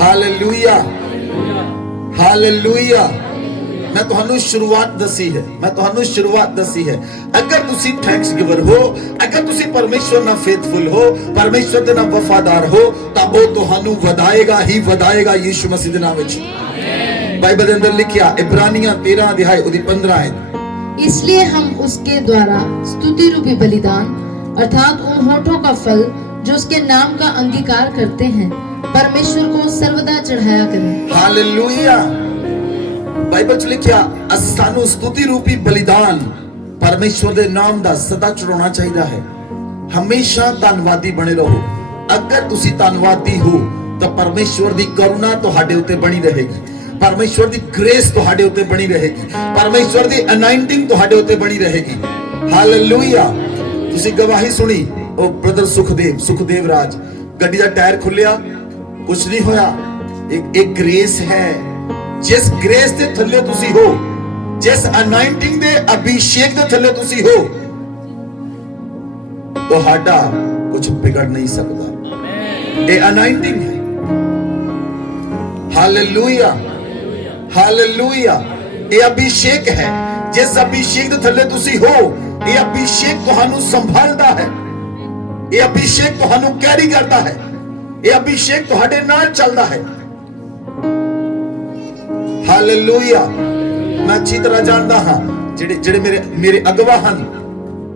Hallelujah, hallelujah. मैं ਤੁਹਾਨੂੰ शुरुआत दसी है, अगर तुसी थैंक्स गिवर हो, अगर तुसी परमेश्वर ना फेथफुल हो, परमेश्वर दे ना वफादार हो, तां वो ਤੁਹਾਨੂੰ ਵਧਾਏਗਾ ही ਵਧਾਏਗਾ यीशु मसीह दे नाम विच। बाइबल दे अंदर लिखिया इब्रानियां 13 अध्याय उदी 15 आयत, इसलिए हम उसके द्वारा स्तुति रूपी बलिदान अर्थात उन होठों का फल जो उसके नाम का अंगीकार करते हैं परमेश्वर को सर्वदा चढ़ाया करें। हालेलुया। बाइबल च लिखिया सानू स्तुति रूपी बलिदान परमेश्वर दे नाम दा सदा चढ़ाना चाहिए है। हमेशा धन्नवादी बने रहो। अगर तुसी धन्नवादी हो तो परमेश्वर दी करुणा तुहाडे उत्ते बनी रहेगी, परमेश्वर दी ग्रेस तुहाडे उत्ते बनी रहेगी, परमेश्वर दी अनाइंटिंग तुहाडे उत्ते बनी रहेगी। हालेलुया। तुसी गवाही सुनी, ओ ब्रदर सुखदेव राज, गड्डी दा टायर खुलिया, कुछ नहीं होया, एक ग्रेस है। जिस ग्रेस दे थल्ले तुसी हो, जिस अनाइंटिंग दे अभिषेक दे थल्ले तुसी हो, तुहाडा कुछ बिगड़ नहीं सकता। ये अनाइंटिंग है। Hallelujah, hallelujah. ये अभिषेक है। जिस अभिषेक दे थल्ले तुसी हो, ये अभिषेक तुहानू संभालदा है, ये अभिषेक तुहानू कैरी करता है, ये अभिषेक तुहाडे नाल चलदा है। हालेलुया। मैं अच्छी तरह जानता हाँ जेड़े मेरे अगवा हन,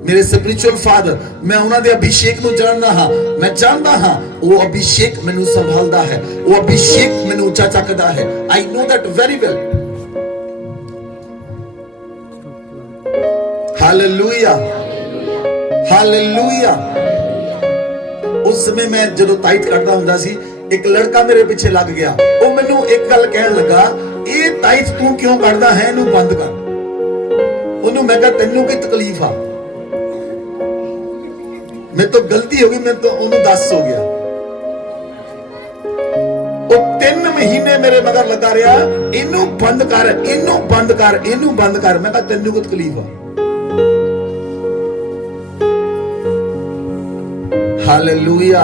मेरे स्पिरिचुअल फादर, मैं उन्हां दे अभिषेक नूं जानदा हाँ। मैं जानदा हाँ वो अभिषेक मैनूं संभालदा है, वो अभिषेक मैनूं ऊंचा चकदा है। आई know that very well. Hallelujah, hallelujah. उस समय मैं जदों टाइट करदा हुंदा सी, एक लड़का मेरे पीछे लग गया। वो मैनूं एक गल कहण लगा, ये टाइट तू क्यों करदा है, इनू बंद कर। ओनू मैं कहा तैनू की तकलीफ आ? मैं तो गलती हो गई, मैं तो ओनू 10 हो गया। वो 3 महीने मेरे मगर लगा रहा, इनू बंद कर, इनू बंद कर, इनू बंद कर। मैं कहा तैनू की तकलीफ आ? Hallelujah,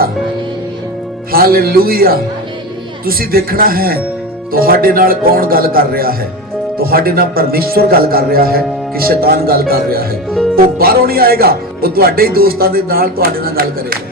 hallelujah. ਤੁਸੀਂ ਦੇਖਣਾ ਹੈ ਤੁਹਾਡੇ ਨਾਲ ਕੌਣ ਗੱਲ ਕਰ ਰਿਹਾ ਹੈ। ਤੁਹਾਡੇ ਨਾਲ ਪਰਮੇਸ਼ਵਰ ਗੱਲ ਕਰ ਰਿਹਾ ਹੈ ਕਿ ਸ਼ੈਤਾਨ ਗੱਲ ਕਰ ਰਿਹਾ ਹੈ। ਉਹ ਬਾਹਰੋਂ ਨਹੀਂ ਆਏਗਾ, ਉਹ ਤੁਹਾਡੇ ਹੀ ਦੋਸਤਾਂ ਦੇ ਨਾਲ ਤੁਹਾਡੇ ਨਾਲ ਗੱਲ ਕਰੇਗਾ।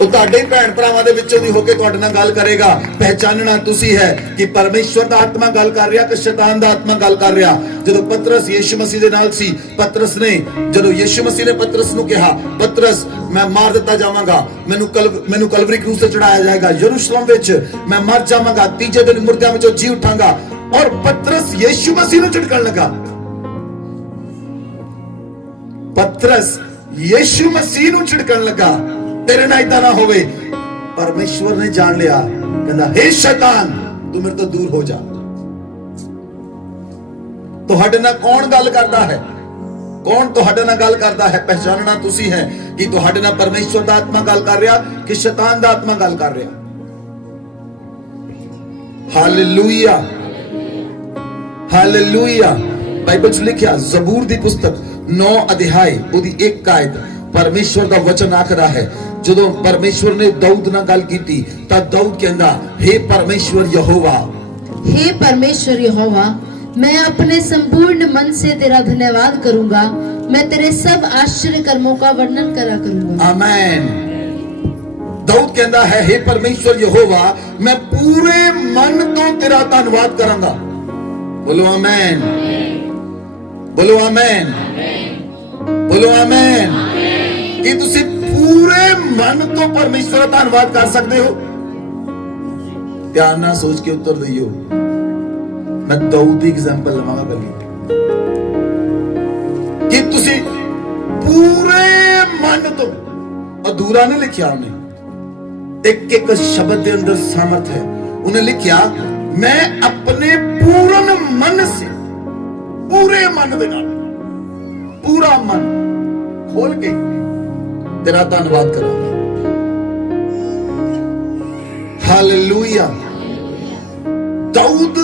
ਉਹ ਤੁਹਾਡੇ ਹੀ ਭੈਣ ਭਰਾਵਾਂ ਦੇ ਵਿੱਚੋਂ ਦੀ ਹੋ ਕੇ ਤੁਹਾਡੇ ਨਾਲ ਗੱਲ ਕਰੇਗਾ। ਪਹਿਚਾਨਣਾ ਤੁਸੀਂ ਹੈ ਕਿ ਪਰਮੇਸ਼ਵਰ ਦਾ ਆਤਮਾ ਗੱਲ ਕਰ ਰਿਹਾ ਕਿ ਸ਼ੈਤਾਨ ਦਾ ਆਤਮਾ ਗੱਲ ਕਰ ਰਿਹਾ। ਜਦੋਂ ਪਤਰਸ ਯਿਸੂ ਮਸੀਹ ਦੇ ਨਾਲ ਸੀ, ਪਤਰਸ ਨੇ ਜਦੋਂ ਯਿਸੂ ਮਸੀਹ ਨੇ ਪਤਰਸ ਨੂੰ ਕਿਹਾ, ਪਤਰਸ ਮੈਂ ਮਾਰ ਦਿੱਤਾ ਜਾਵਾਂਗਾ, ਮੈਨੂੰ ਕਲਵਰੀ ਕਰੂਸ ਤੇ ਚੜਾਇਆ ਜਾਏਗਾ, ਯਰੂਸ਼ਲਮ ਵਿੱਚ ਮੈਂ ਮਰ ਜਾਵਾਂਗਾ, ਤੀਜੇ ਦਿਨ ਮੁਰਦਿਆਂ ਵਿੱਚੋਂ ਜੀ ਉਠਾਂਗਾ। ਔਰ ਪਤਰਸ ਯਿਸੂ ਮਸੀਹ ਨੂੰ ਝਿੜਕਣ ਲੱਗਾ। ਪਤਰਸ ਯਿਸੂ ਮਸੀਹ ਨੂੰ ਝਿੜਕਣ ਲੱਗਾ, तेरे ना इतना ना होवे। परमेश्वर ने जान लिया, कहता हे शैतान तू मेरे तो दूर हो जा। ਤੁਹਾਡੇ ਨਾਲ ਕੌਣ ਗੱਲ ਕਰਦਾ ਹੈ? ਕੌਣ ਤੁਹਾਡੇ ਨਾਲ ਗੱਲ ਕਰਦਾ ਹੈ? ਪਹਿਚਾਨਣਾ ਤੁਸੀਂ ਹੈ ਕਿ ਤੁਹਾਡੇ ਨਾਲ ਪਰਮੇਸ਼ਵਰ ਦਾ ਆਤਮਾ ਗੱਲ ਕਰ ਰਿਹਾ ਕਿ ਸ਼ੈਤਾਨ ਦਾ ਆਤਮਾ ਗੱਲ ਕਰ ਰਿਹਾ। Hallelujah, hallelujah. ਬਾਈਬਲ 'ਚ ਲਿਖਿਆ ਜ਼ਬੂਰ ਦੀ ਪੁਸਤਕ 9 ਅਧਿਆਇ ਉਹਦੀ 1 ਆਇਤ ਪਰਮੇਸ਼ਵਰ ਦਾ ਵਚਨ ਆਖਦਾ ਹੈ, ਜਦੋਂ ਪਰਮੇਸ਼ਵਰ ਨੇ ਦਾਊਦ ਨਾਲ ਗੱਲ ਕੀਤੀ ਤਾਂ ਦਾਊਦ ਕਹਿੰਦਾ, हे परमेश्वर यहोवा, हे परमेश्वर यहोवा, मैं अपने संपूर्ण मन से तेरा धन्यवाद करूंगा, मैं तेरे सब आश्चर्य कर्मों का वर्णन करा करूंगा। आमीन। दाऊद कहता है, हे परमेश्वर यहोवा, मैं पूरे मन तो तेरा धन्यवाद करांगा। बोलो आमीन, बोलो आमीन, बोलो आमीन। कि तुसी पूरे मन तो परमेश्वर का धन्यवाद कर सकते हो? ध्यान ना सोच के उत्तर दियो। मैं दाऊद की एग्जांपल लवांगा कल कि तुसी पूरे मन तो, अधूरा नहीं लिखिया उन्हें, एक एक शब्द के अंदर सामर्थ है। उन्हें लिखिया मैं अपने पूर्ण मन से, पूरे मन दे नाल, पूरा मन खोल के तेरा धन्यवाद करूंगा। हालेलुया। दाऊद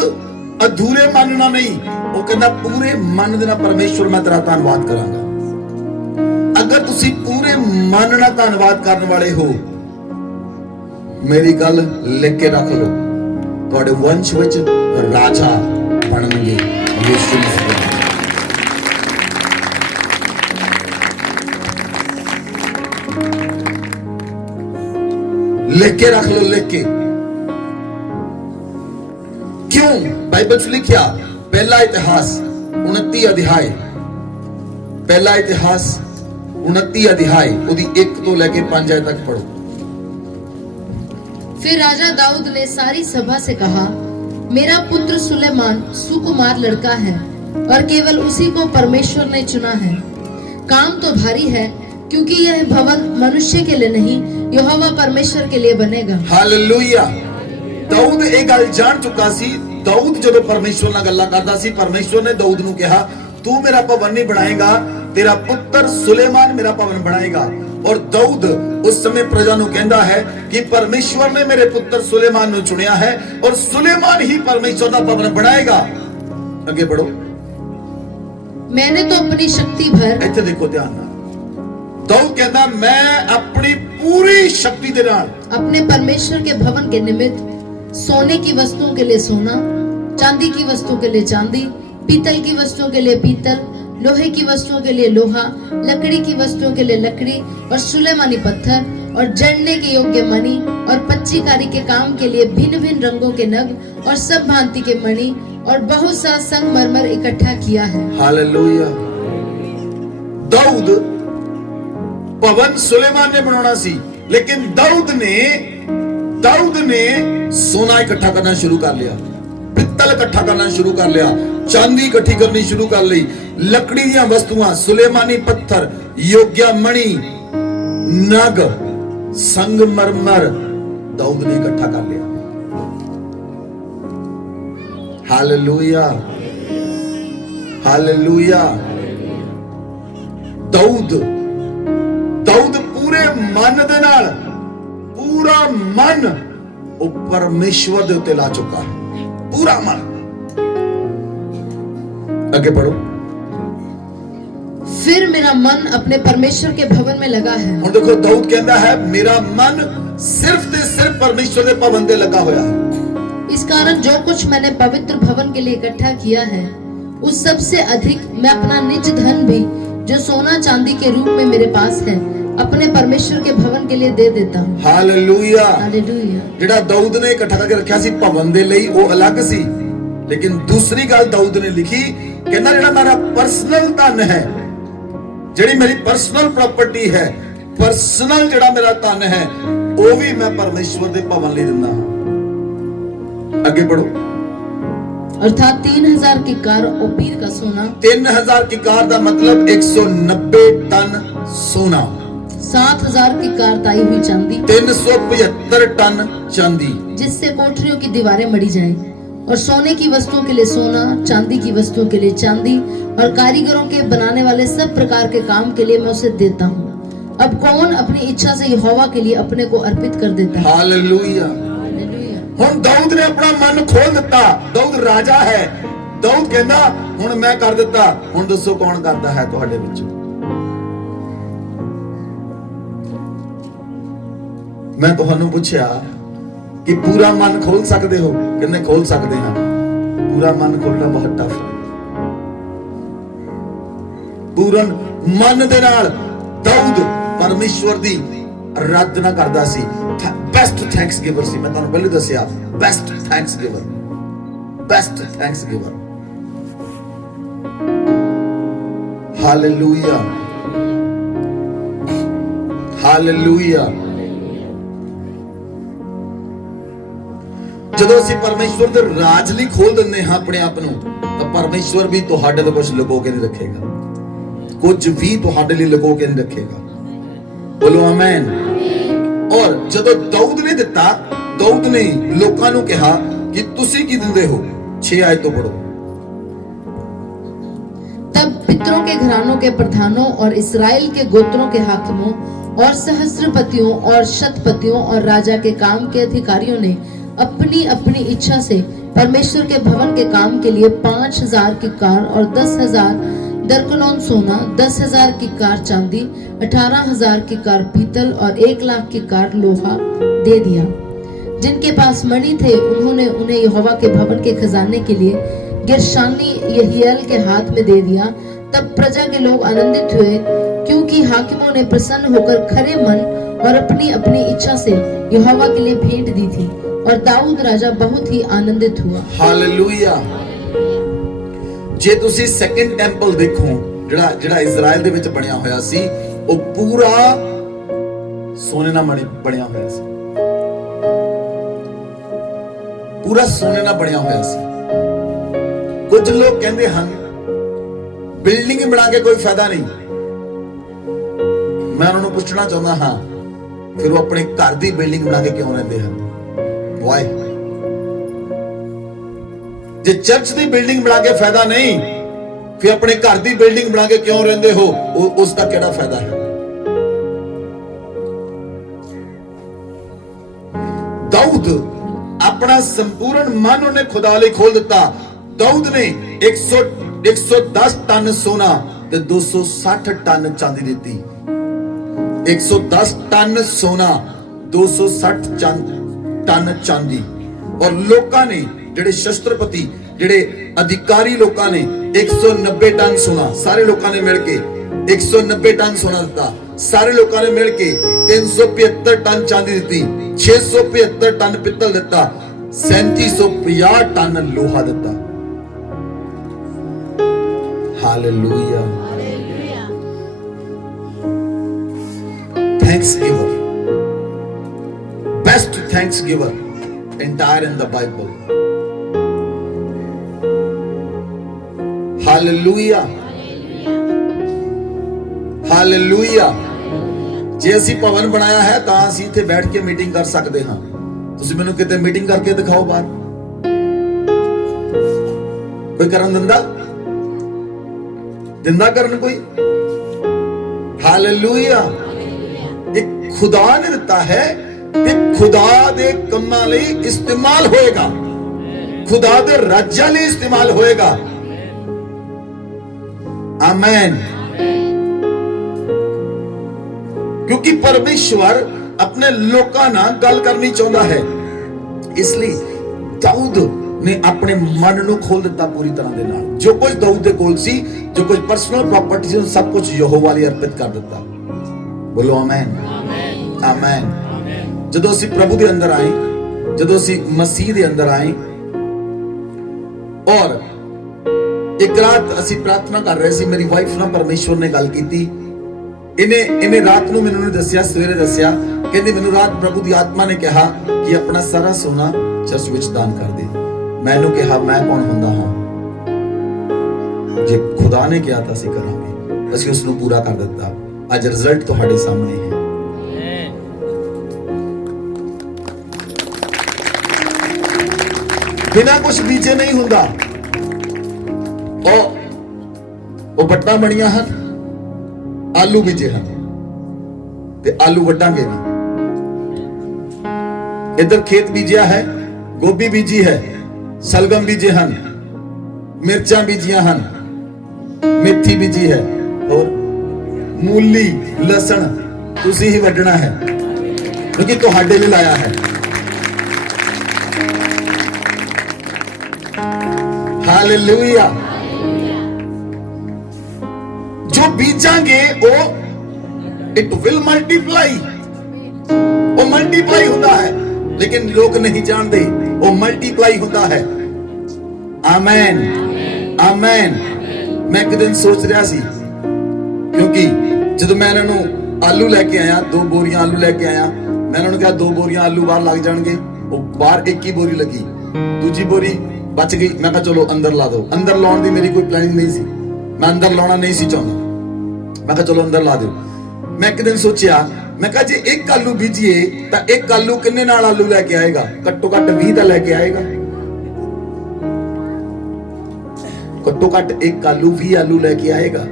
अधूरे मन ना नहीं, वो कहता पूरे मन दे नाल परमेश्वर मैं तेरा धन्यवाद करांगा। अगर तुसी पूरे मन नाल धन्यवाद करने वाले हो, मेरी गल लिख के रख लो, तुहाडे वंश विच राजा बनणगे यीशु मसीह। लिख के रख लो, लिख के। क्यों? बाइबल से लिखा पहला इतिहास 29 अध्याय, पहला इतिहास 29 अध्याय उदी 1 तो लेके 5 आयत तक पढ़ो। फिर राजा दाऊद ने सारी सभा से कहा, मेरा पुत्र सुलेमान सुकुमार लड़का है और केवल उसी को परमेश्वर ने चुना है। काम तो भारी है, क्योंकि यह भवन मनुष्य के लिए नहीं, यहोवा परमेश्वर के लिए बनेगा। हालेलुया। दाऊद एक गल जान चुका सी। दाऊद जब परमेश्वर नाल गल्लां करदा सी, परमेश्वर ने दाऊद नूं कहा, तू मेरा भवन नहीं बनाएगा, तेरा पुत्र सुलेमान मेरा भवन बनाएगा। और दाऊद उस समय प्रजा नूं कहंदा है कि परमेश्वर ने मेरे पुत्र सुलेमान नूं चुनिया है और सुलेमान ही परमेश्वर दा भवन बनाएगा। आगे बढ़ो। मैंने तो अपनी शक्ति भर, इत्थे देखो ध्यान नाल, दाऊद कहता मैं अपनी पूरी शक्ति दे नाल अपने परमेश्वर के भवन के निमित्त सोने की वस्तुओं के लिए सोना, चांदी की वस्तुओं के लिए चांदी, पीतल की वस्तुओं के लिए पीतल, लोहे की वस्तुओं के लिए लोहा, लकड़ी की वस्तुओं के लिए लकड़ी और सुलेमानी पत्थर और जड़ने के योग्य मणि और पच्चीकारी के काम के लिए भिन्न भिन्न रंगों के नग और सब भांति के मणि और बहुत सा संगमरमर इकट्ठा किया है। हालेलुया। दाऊद भवन सुलेमान ने बनाना सी, लेकिन दाऊद ने सोना इकट्ठा करना शुरू कर लिया, पित्तल इकट्ठा करना शुरू कर लिया, चांदी इकट्ठी करनी शुरू कर ली, लकड़ी दी वस्तुआं, सुलेमानी पत्थर, योग्य मणि, नग, संगमरमर दाऊद ने इकट्ठा कर लिया। Hallelujah, hallelujah. दाऊद पूरे मन दे नाल, पूरा मन वो परमेश्वर दे उत्ते ला चुका है, पूरा मन। आगे पढ़ो। फिर मेरा मन अपने परमेश्वर के भवन में लगा है। ਹੁਣ ਦੇਖੋ ਦਾਊਦ ਕਹਿੰਦਾ ਹੈ ਮੇਰਾ ਮਨ ਸਿਰਫ ਤੇ ਸਿਰਫ ਪਰਮੇਸ਼ਵਰ ਦੇ ਭਵਨ ਤੇ ਲੱਗਾ ਹੋਇਆ ਹੈ। इस कारण जो कुछ मैंने पवित्र भवन के लिए इकट्ठा किया है उस सबसे अधिक मैं अपना निज धन भी जो सोना चांदी के रूप में मेरे पास है अपने परमेश्वर के भवन के लिए दे देता हूँ। ਹਾਲੇਲੂਇਆ। हालेलुया। ਜਿਹੜਾ ਦਾਊਦ ਨੇ ਇਕੱਠਾ ਕਰਕੇ ਰੱਖਿਆ ਸੀ ਭਵਨ ਦੇ ਲਈ ਉਹ ਅਲੱਗ ਸੀ, ਲੇਕਿਨ ਦੂਸਰੀ ਗੱਲ ਦਾਊਦ ਨੇ ਲਿਖੀ ਕਹਿੰਦਾ ਜਿਹੜਾ ਮੇਰਾ ਪਰਸਨਲ ਧਨ ਹੈ, ਜਿਹੜੀ ਮੇਰੀ ਪਰਸਨਲ ਪ੍ਰਾਪਰਟੀ ਹੈ, ਪਰਸਨਲ ਜਿਹੜਾ ਮੇਰਾ ਧਨ ਹੈ ਉਹ ਵੀ ਮੈਂ ਪਰਮੇਸ਼ਵਰ ਦੇ ਭਵਨ ਲਈ ਦਿੰਦਾ ਹਾਂ। ਅੱਗੇ ਪੜੋ। अर्थात 3000 की कार ओपीर का सोना, 3000 की कार ਦਾ ਮਤਲਬ 190 टन सोना, 7000 की कार ताई हुई चांदी, 375 टन चांदी, जिससे कोठरियों की दीवारें मढ़ी जाएं, और सोने की वस्तुओं के लिए सोना, चांदी की वस्तुओं के लिए चांदी, और कारीगरों के बनाने वाले सब प्रकार के काम के लिए मैं उसे देता हूँ। अब कौन अपनी इच्छा से यहोवा के लिए अपने को अर्पित कर देता है? हालेलुया। हालेलुया। ਹੁਣ ਦਾਊਦ ਨੇ ਆਪਣਾ ਮਨ ਖੋਲ ਦਿੱਤਾ। ਦਾਊਦ ਰਾਜਾ ਹੈ। ਦਾਊਦ ਕਹਿੰਦਾ ਹੁਣ ਮੈਂ ਕਰ ਦਿੱਤਾ। ਹੁਣ ਦੱਸੋ ਕੌਣ ਕਰਦਾ ਹੈ ਤੁਹਾਡੇ ਵਿੱਚੋਂ? ਮੈਂ ਤੁਹਾਨੂੰ ਪੁੱਛਿਆ ਕਿ ਪੂਰਾ ਮਨ ਖੋਲ ਸਕਦੇ ਹੋ? ਕਹਿੰਦੇ ਖੋਲ ਸਕਦੇ ਹਾਂ। ਪੂਰਾ ਮਨ ਖੋਲਣਾ ਬਹੁਤ ਟਫ ਹੈ। ਪੂਰਨ ਮਨ ਦੇ ਨਾਲ ਦਾਊਦ ਪਰਮੇਸ਼ਵਰ ਦੀ ਆਰਾਧਨਾ ਕਰਦਾ ਸੀ। ਬੈਸਟ ਥੈਂਕਸ ਗਿਵਰ ਸੀ। ਮੈਂ ਤੁਹਾਨੂੰ ਪਹਿਲੇ ਦੱਸਿਆ best thanks giver, best thanks giver. Hallelujah, hallelujah. ਜਦੋਂ ਅਸੀਂ ਪਰਮੇਸ਼ਵਰ ਦੇ ਰਾਜ ਲਈ ਖੋਲ ਦਿੰਦੇ ਹਾਂ ਆਪਣੇ ਆਪ ਨੂੰ, ਤਾਂ ਪਰਮੇਸ਼ਵਰ ਵੀ ਤੁਹਾਡੇ ਤੋਂ ਕੁਝ ਲੁਕੋ ਕੇ ਨਹੀਂ ਰੱਖੇਗਾ। ਕੁਝ ਵੀ ਤੁਹਾਡੇ ਲਈ ਲੁਕੋ ਕੇ ਨਹੀਂ ਰੱਖੇਗਾ। ਬੋਲੋ ਆਮੇਨ। ਔਰ ਜਦੋਂ ਦਾਊਦ ਨੇ ਦਿੱਤਾ, ਦਾਊਦ ਨੇ ਲੋਕਾਂ ਨੂੰ ਕਿਹਾ ਕਿ ਤੁਸੀਂ ਕੀ ਦਿੰਦੇ ਹੋ? 6 ਆਇਤ ਤੋਂ ਪੜੋ। तब पितरों के घरानों के प्रधानों और इस्राएल के गोत्रों के हाकिमों और सहस्त्रपतियों और शतपतियों और राजा के काम के अधिकारियों ने अपनी अपनी इच्छा से परमेश्वर के भवन के काम के लिए 5000 की कार और 10,000 दरकनोन सोना, 10,000 की कार चांदी, 18,000 की कार पीतल और 1,00,000 की कार लोहा दे दिया। जिनके पास मणि थे उन्होंने उन्हें यहोवा के भवन के खजाने के लिए गिरशानी यहीएल के हाथ में दे दिया। तब प्रजा के लोग आनंदित हुए क्योंकि हाकिमों ने प्रसन्न होकर खरे मन और अपनी अपनी इच्छा से यहोवा के लिए भेंट दी थी, और दाऊद राजा बहुत ही आनंदित हुआ। हालेलुया। ਜੇ ਤੁਸੀਂ ਸੈਕੰਡ ਟੈਂਪਲ ਦੇਖੋ ਜਿਹੜਾ ਇਜ਼ਰਾਈਲ ਦੇ ਵਿੱਚ ਬਣਿਆ ਹੋਇਆ ਸੀ, ਉਹ ਪੂਰਾ ਸੋਨੇ ਨਾਲ ਬਣਿਆ ਹੋਇਆ ਸੀ। ਪੂਰਾ ਸੋਨੇ ਨਾਲ ਬਣਿਆ ਹੋਇਆ ਸੀ। ਕੁਝ ਲੋਕ ਕਹਿੰਦੇ ਹਨ ਬਿਲਡਿੰਗ ਬਣਾ ਕੇ ਕੋਈ ਫਾਇਦਾ ਨਹੀਂ। ਮੈਂ ਉਹਨਾਂ ਨੂੰ ਪੁੱਛਣਾ ਚਾਹੁੰਦਾ ਹਾਂ, ਫਿਰ ਉਹ ਆਪਣੇ ਘਰ ਦੀ ਬਿਲਡਿੰਗ ਬਣਾ ਕੇ ਕਿਉਂ ਰਹਿੰਦੇ ਹਨ? ਵਾਈ? ਜੇ ਚਰਚ ਦੀ ਬਿਲਡਿੰਗ ਬਣਾ ਕੇ ਫਾਇਦਾ ਨਹੀਂ, ਫਿਰ ਆਪਣੇ ਘਰ ਦੀ ਬਿਲਡਿੰਗ ਬਣਾ ਕੇ ਕਿਉਂ ਰਹਿੰਦੇ ਹੋ? ਉਸ ਦਾ ਕਿਹੜਾ ਫਾਇਦਾ ਹੈ? ਦਾਊਦ ਆਪਣਾ ਸੰਪੂਰਨ ਮਨ ਉਹਨੇ ਖੁਦਾ ਲਈ ਖੋਲ ਦਿੱਤਾ। ਦਾਊਦ ਨੇ 110 ਟਨ ਸੋਨਾ ਤੇ 260 ਟਨ ਚਾਂਦੀ ਦਿੱਤੀ। 110 ਟਨ ਸੋਨਾ, 260 ਟਨ ਚਾਂਦੀ। ਔਰ ਲੋਕਾਂ ਨੇ ਜਿਹੜੇ ਸ਼ਸਤਰਪਤੀ, ਜਿਹੜੇ ਅਧਿਕਾਰੀ ਲੋਕਾਂ ਨੇ 190 ਟਨ ਸੋਨਾ, ਸਾਰੇ ਲੋਕਾਂ ਨੇ ਮਿਲ ਕੇ 190 ਟਨ ਸੋਨਾ ਦਿੱਤਾ। ਸਾਰੇ ਲੋਕਾਂ ਨੇ ਮਿਲ ਕੇ 375 ਟਨ ਚਾਂਦੀ ਦਿੱਤੀ, 675 ਟਨ ਪਿੱਤਲ ਦਿੱਤਾ, 3750 ਟਨ ਲੋਹਾ ਦਿੱਤਾ। Hallelujah. Thanks giver, best thanks giver entire in the Bible. Hallelujah. Hallelujah. ਜੇ ਅਸੀਂ ਭਵਨ ਬਣਾਇਆ ਹੈ ਤਾਂ ਅਸੀਂ ਇੱਥੇ ਬੈਠ ਕੇ ਮੀਟਿੰਗ ਕਰ ਸਕਦੇ ਹਾਂ। ਤੁਸੀਂ ਮੈਨੂੰ ਕਿਤੇ ਮੀਟਿੰਗ ਕਰਕੇ ਦਿਖਾਓ ਬਾਹਰ। ਕੋਈ ਕਰਨ ਦਿੰਦਾ ਕਰਨ ਕੋਈ? ਹਾਲੇਲੂਇਆ। ਇਹ ਖੁਦਾ ਨੇ ਦਿੱਤਾ ਹੈ ਤੇ ਖੁਦਾ ਦੇ ਕੰਮਾਂ ਲਈ ਇਸਤੇਮਾਲ ਹੋਏਗਾ, ਖੁਦਾ ਦੇ ਰਾਜਾਂ ਲਈ ਇਸਤੇਮਾਲ ਹੋਏਗਾ। ਆਮੇਨ। क्योंकि परमेश्वर अपने लोकां नाल गल करनी चाहुंदा है। इसलिए दाऊद ने अपने मन ਨੂੰ ਖੋਲ ਦਿੱਤਾ ਪੂਰੀ ਤਰ੍ਹਾਂ ਦੇ ਨਾਲ। ਜੋ ਕੁਝ ਦਾਊਦ ਦੇ ਕੋਲ ਸੀ, ਜੋ ਕੁਝ ਪਰਸਨਲ ਪ੍ਰਾਪਰਟੀ ਸੀ, ਸਭ ਕੁਝ ਯਹੋਵਾ ਲਈ ਅਰਪਿਤ ਕਰ ਦਿੱਤਾ। ਬੋਲੋ ਆਮੇਨ, ਆਮੇਨ। ਜਦੋਂ ਅਸੀਂ ਪ੍ਰਭੂ ਦੇ ਅੰਦਰ ਆਏ, ਜਦੋਂ ਅਸੀਂ ਮਸੀਹ ਦੇ ਅੰਦਰ ਆਏ, ਔਰ ਇੱਕ ਰਾਤ ਅਸੀਂ ਪ੍ਰਾਰਥਨਾ ਕਰ ਰਹੇ ਸੀ, ਮੇਰੀ ਵਾਈਫ ਨਾਲ ਪਰਮੇਸ਼ਵਰ ਨੇ ਗੱਲ ਕੀਤੀ। ਇਹਨੇ ਰਾਤ ਨੂੰ ਮੈਨੂੰ ਨਹੀਂ ਦੱਸਿਆ, ਸਵੇਰੇ ਦੱਸਿਆ। ਕਹਿੰਦੀ ਮੈਨੂੰ ਰਾਤ ਪ੍ਰਭੂ ਦੀ ਆਤਮਾ ਨੇ ਕਿਹਾ ਕਿ ਆਪਣਾ ਸਾਰਾ ਸੋਨਾ ਚਰਚ ਵਿੱਚ ਦਾਨ ਕਰ ਦੇ। ਮੈਨੂੰ ਕਿਹਾ ਮੈਂ ਕੌਣ ਹੁੰਦਾ ਹਾਂ? ਜੇ ਖੁਦਾ ਨੇ ਕਿਹਾ ਤਾਂ ਅਸੀਂ ਕਰਾਂਗੇ। ਅਸੀਂ ਉਸ ਨੂੰ ਪੂਰਾ ਕਰ ਦਿੱਤਾ। ਅੱਜ ਰਿਜ਼ਲਟ ਤੁਹਾਡੇ ਸਾਹਮਣੇ ਹੈ। ਬਿਨਾਂ ਕੁਝ ਬੀਜੇ ਨਹੀਂ ਹੁੰਦਾ। ਉਹ ਵੱਟਾਂ ਬਣੀਆਂ ਹਨ, ਆਲੂ ਬੀਜੇ ਹਨ ਤੇ ਆਲੂ ਵੱਢਾਂਗੇ ਵੀ। इधर खेत बीजिया है, गोभी बीजी है, सलगम बीजे हन, मिर्चा बीजिया हन, मेथी बीजी है और मूली लसन तुसी ही वड्डना है क्योंकि तुहाडे लिए लाया है। हालेलुया। जो बीजांगे वो इट विल मल्टीप्लाई, वो मल्टीप्लाई होता है। लेकिन लोग नहीं जानते वो मल्टीप्लाई होता है। आमेन, आमेन। मैं एक दिन सोच रहा सी, क्योंकि जब मैं इन्हों आलू लेके आया, 2 बोरियां आलू लेके आया, मैं इन्होंने कहा 2 बोरियां आलू बाहर लग जाएंगे। वो बाहर 1 ही बोरी लगी, दूजी बोरी बच गई। मैं कहा चलो अंदर ला दो। अंदर लाने की मेरी कोई प्लानिंग नहीं सी, मैं अंदर लाना नहीं सी चाहता। मैं कहा चलो अंदर ला दो। मैं एक दिन सोचा, मैं कहा जे 1 आलू बीजिए तो 1 आलू किन्ने नाल आलू लेके आएगा? घट्टो घट 20 का लेके आएगा। घट्टो घट 1 आलू 20 आलू लेके आएगा।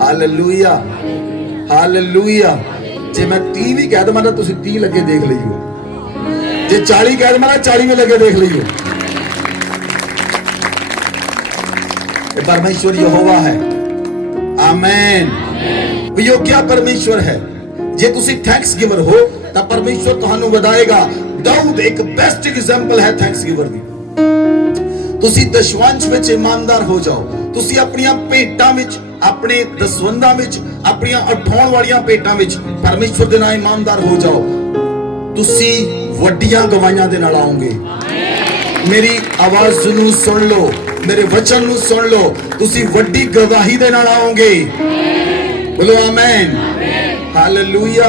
Hallelujah, hallelujah. जे मैं 30 भी कह दवां तो तुसीं 30 लगे देख लियो, जे 40 कह दवां तो 40 में लगे देख लियो। परमेश्वर यहोवा है। आमेन। यो क्या परमेश्वर है। जे तुसी थैंक्स गिवर हो तो परमेश्वर तुहानू वधाएगा। दाऊद एक बेस्ट एग्जांपल है थैंक्स गिवर दी। तुसी दशवंश विच ईमानदार हो जाओ। तुसी अपनियां भेंटां विच, अपने दसवंदां विच, अपनियां उठाउण वालियां भेंटां विच परमेश्वर दे नाल ईमानदार हो जाओ। तुसी वड्डियां गवाहियां दे नाल आओगे। मेरी आवाज नू सुन लो, मेरे वचन नू सुन लो, तुसी वड्डी गवाही दे नाल आओगे। बोलो आमेन, हालेलुया।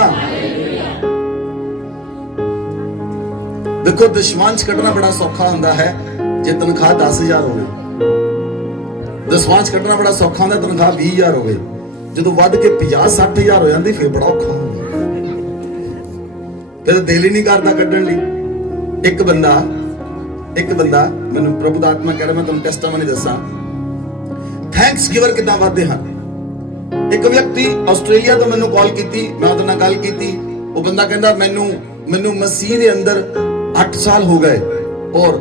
देखो दशमांश कटना बड़ा सौखा होता है जे तनख्वाह 10,000 हो। दशमांश कटना बड़ा सौखा होता, तनख्वाह 20,000 हो। जो वध के 50-60,000 हो जाती फिर बड़ा औखा होता, फिर दिल ही नहीं करता कटन लई। एक बंदा मैनू प्रभु दा आत्मा कह रहा, मैं तुहानू टेस्टामनी दसां थैंक्स गिवर किदां वधदे हन। एक व्यक्ति आस्ट्रेलिया तो मैनू कॉल की, मैं उहदे नाल गल की। वो बंदा कहंदा मैनू मसीह दे अंदर 8 साल हो गए और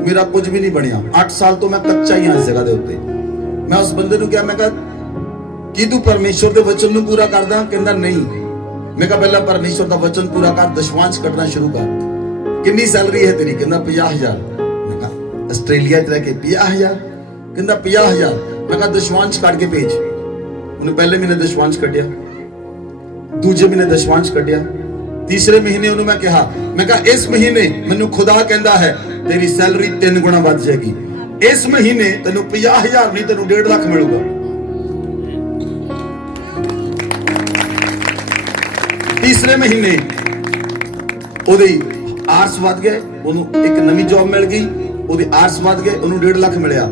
मेरा कुछ भी नहीं बनिया। 8 साल तो मैं कच्चा ही हाँ इस जगह दे उत्ते। मैं उस बंदे नू कहा, मैं कहा कि तू परमेश्वर दे वचन नू पूरा करदा? कहंदा नहीं। मैं कहा पहला परमेश्वर दा वचन पूरा कर, दशवांश कटना शुरू कर। कितनी सैलरी है तेरी? कहंदा 50,000। मैं कहा आस्ट्रेलिया च रह के 50,000? कहंदा 50,000। मैं कहा दशवांश कट के भेज। उन्हें पहले महीने दशवांश कटिया, दूजे महीने दशवांश कटिया, तीसरे महीने उन्हें मैं कहा, मैं कहा इस महीने मैनू खुदा कहता है तेरी सैलरी 3 गुना बढ़ जाएगी। इस महीने तेनू 50,000 नहीं, तेनू 1.5 लाख मिलेगा। तीसरे महीने ओदी आर्स वध गए, उन्होंने एक नवी जॉब मिल गई, ओदी आर्स वध गए, उन्होंने 1.5 लाख मिलया।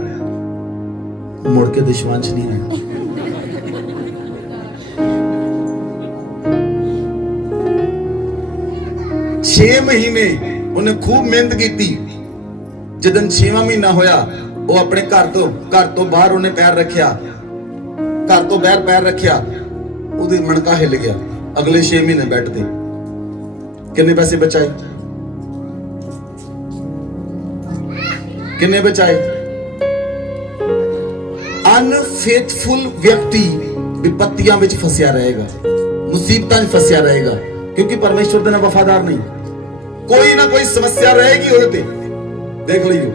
मुड़ के दशवांश नहीं आया। 6 महीने उन्हें खूब मेहनत की। जदन 6वां महीना होया, वो अपने घर तो बाहर उन्हें पैर रखिया, घर तो बाहर पैर रखिया, उहदी मणका हिल गया। अगले 6 महीने बैठते किन्ने पैसे बचाए? किन्ने बचाए? अनफेथफुल व्यक्ति विपत्तियां विच फसिया रहेगा। ਮੁਸੀਬਤਾਂ 'ਚ ਫਸਿਆ ਰਹੇਗਾ, ਕਿਉਂਕਿ ਪਰਮੇਸ਼ਵਰ ਦੇ ਨਾਲ ਵਫਾਦਾਰ ਨਹੀਂ। ਕੋਈ ਨਾ ਕੋਈ ਸਮੱਸਿਆ ਰਹੇਗੀ ਉਹਦੇ ਤੇ, ਦੇਖ ਲਈਓ।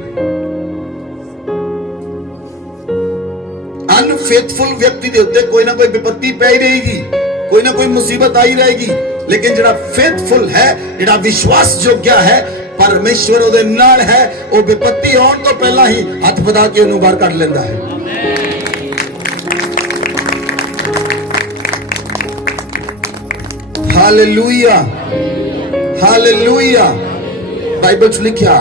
ਅਨਫੇਥਫੁਲ ਵਿਅਕਤੀ ਦੇ ਉੱਤੇ ਕੋਈ ਨਾ ਕੋਈ ਵਿਪत्ति ਪੈ ਹੀ ਰਹੇਗੀ, ਕੋਈ ਨਾ ਕੋਈ ਮੁਸੀਬਤ ਆਈ ਰਹੇਗੀ। ਲੇਕਿਨ ਜਿਹੜਾ ਫੇਥਫੁਲ ਹੈ, ਜਿਹੜਾ ਵਿਸ਼ਵਾਸਯੋਗ ਹੈ, ਪਰਮੇਸ਼ਵਰ ਉਹਦੇ ਨਾਲ ਹੈ। ਉਹ ਵਿਪत्ति ਆਉਣ ਤੋਂ ਪਹਿਲਾਂ ਹੀ ਹੱਥ ਵਧਾ ਕੇ ਉਹਨੂੰ ਬਾਹਰ ਕੱਢ ਲੈਂਦਾ ਹੈ। Hallelujah, hallelujah. बाइबल च लिखा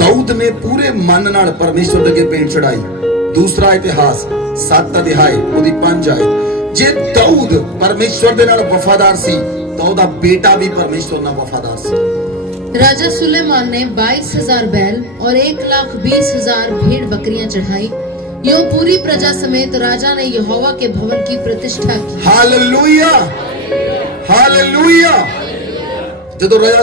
दाऊद ने पूरे मन नाल परमेश्वर दे अगे भेंट चढ़ाई। दूसरा इतिहास 7 अध्याय ओदी 5 आयत। जे दाऊद परमेश्वर दे नाल वफादार सी तो ओदा बेटा भी परमेश्वर नाल वफादार सी। राजा सुलेमान ने 22,000 बैल और 1,20,000 भेड़ बकरियां चढ़ाई। यो पूरी प्रजा समेत राजा ने यहोवा के भवन की प्रतिष्ठा की। Hallelujah, hallelujah. ਜਦੋਂ ਰਾਜਾ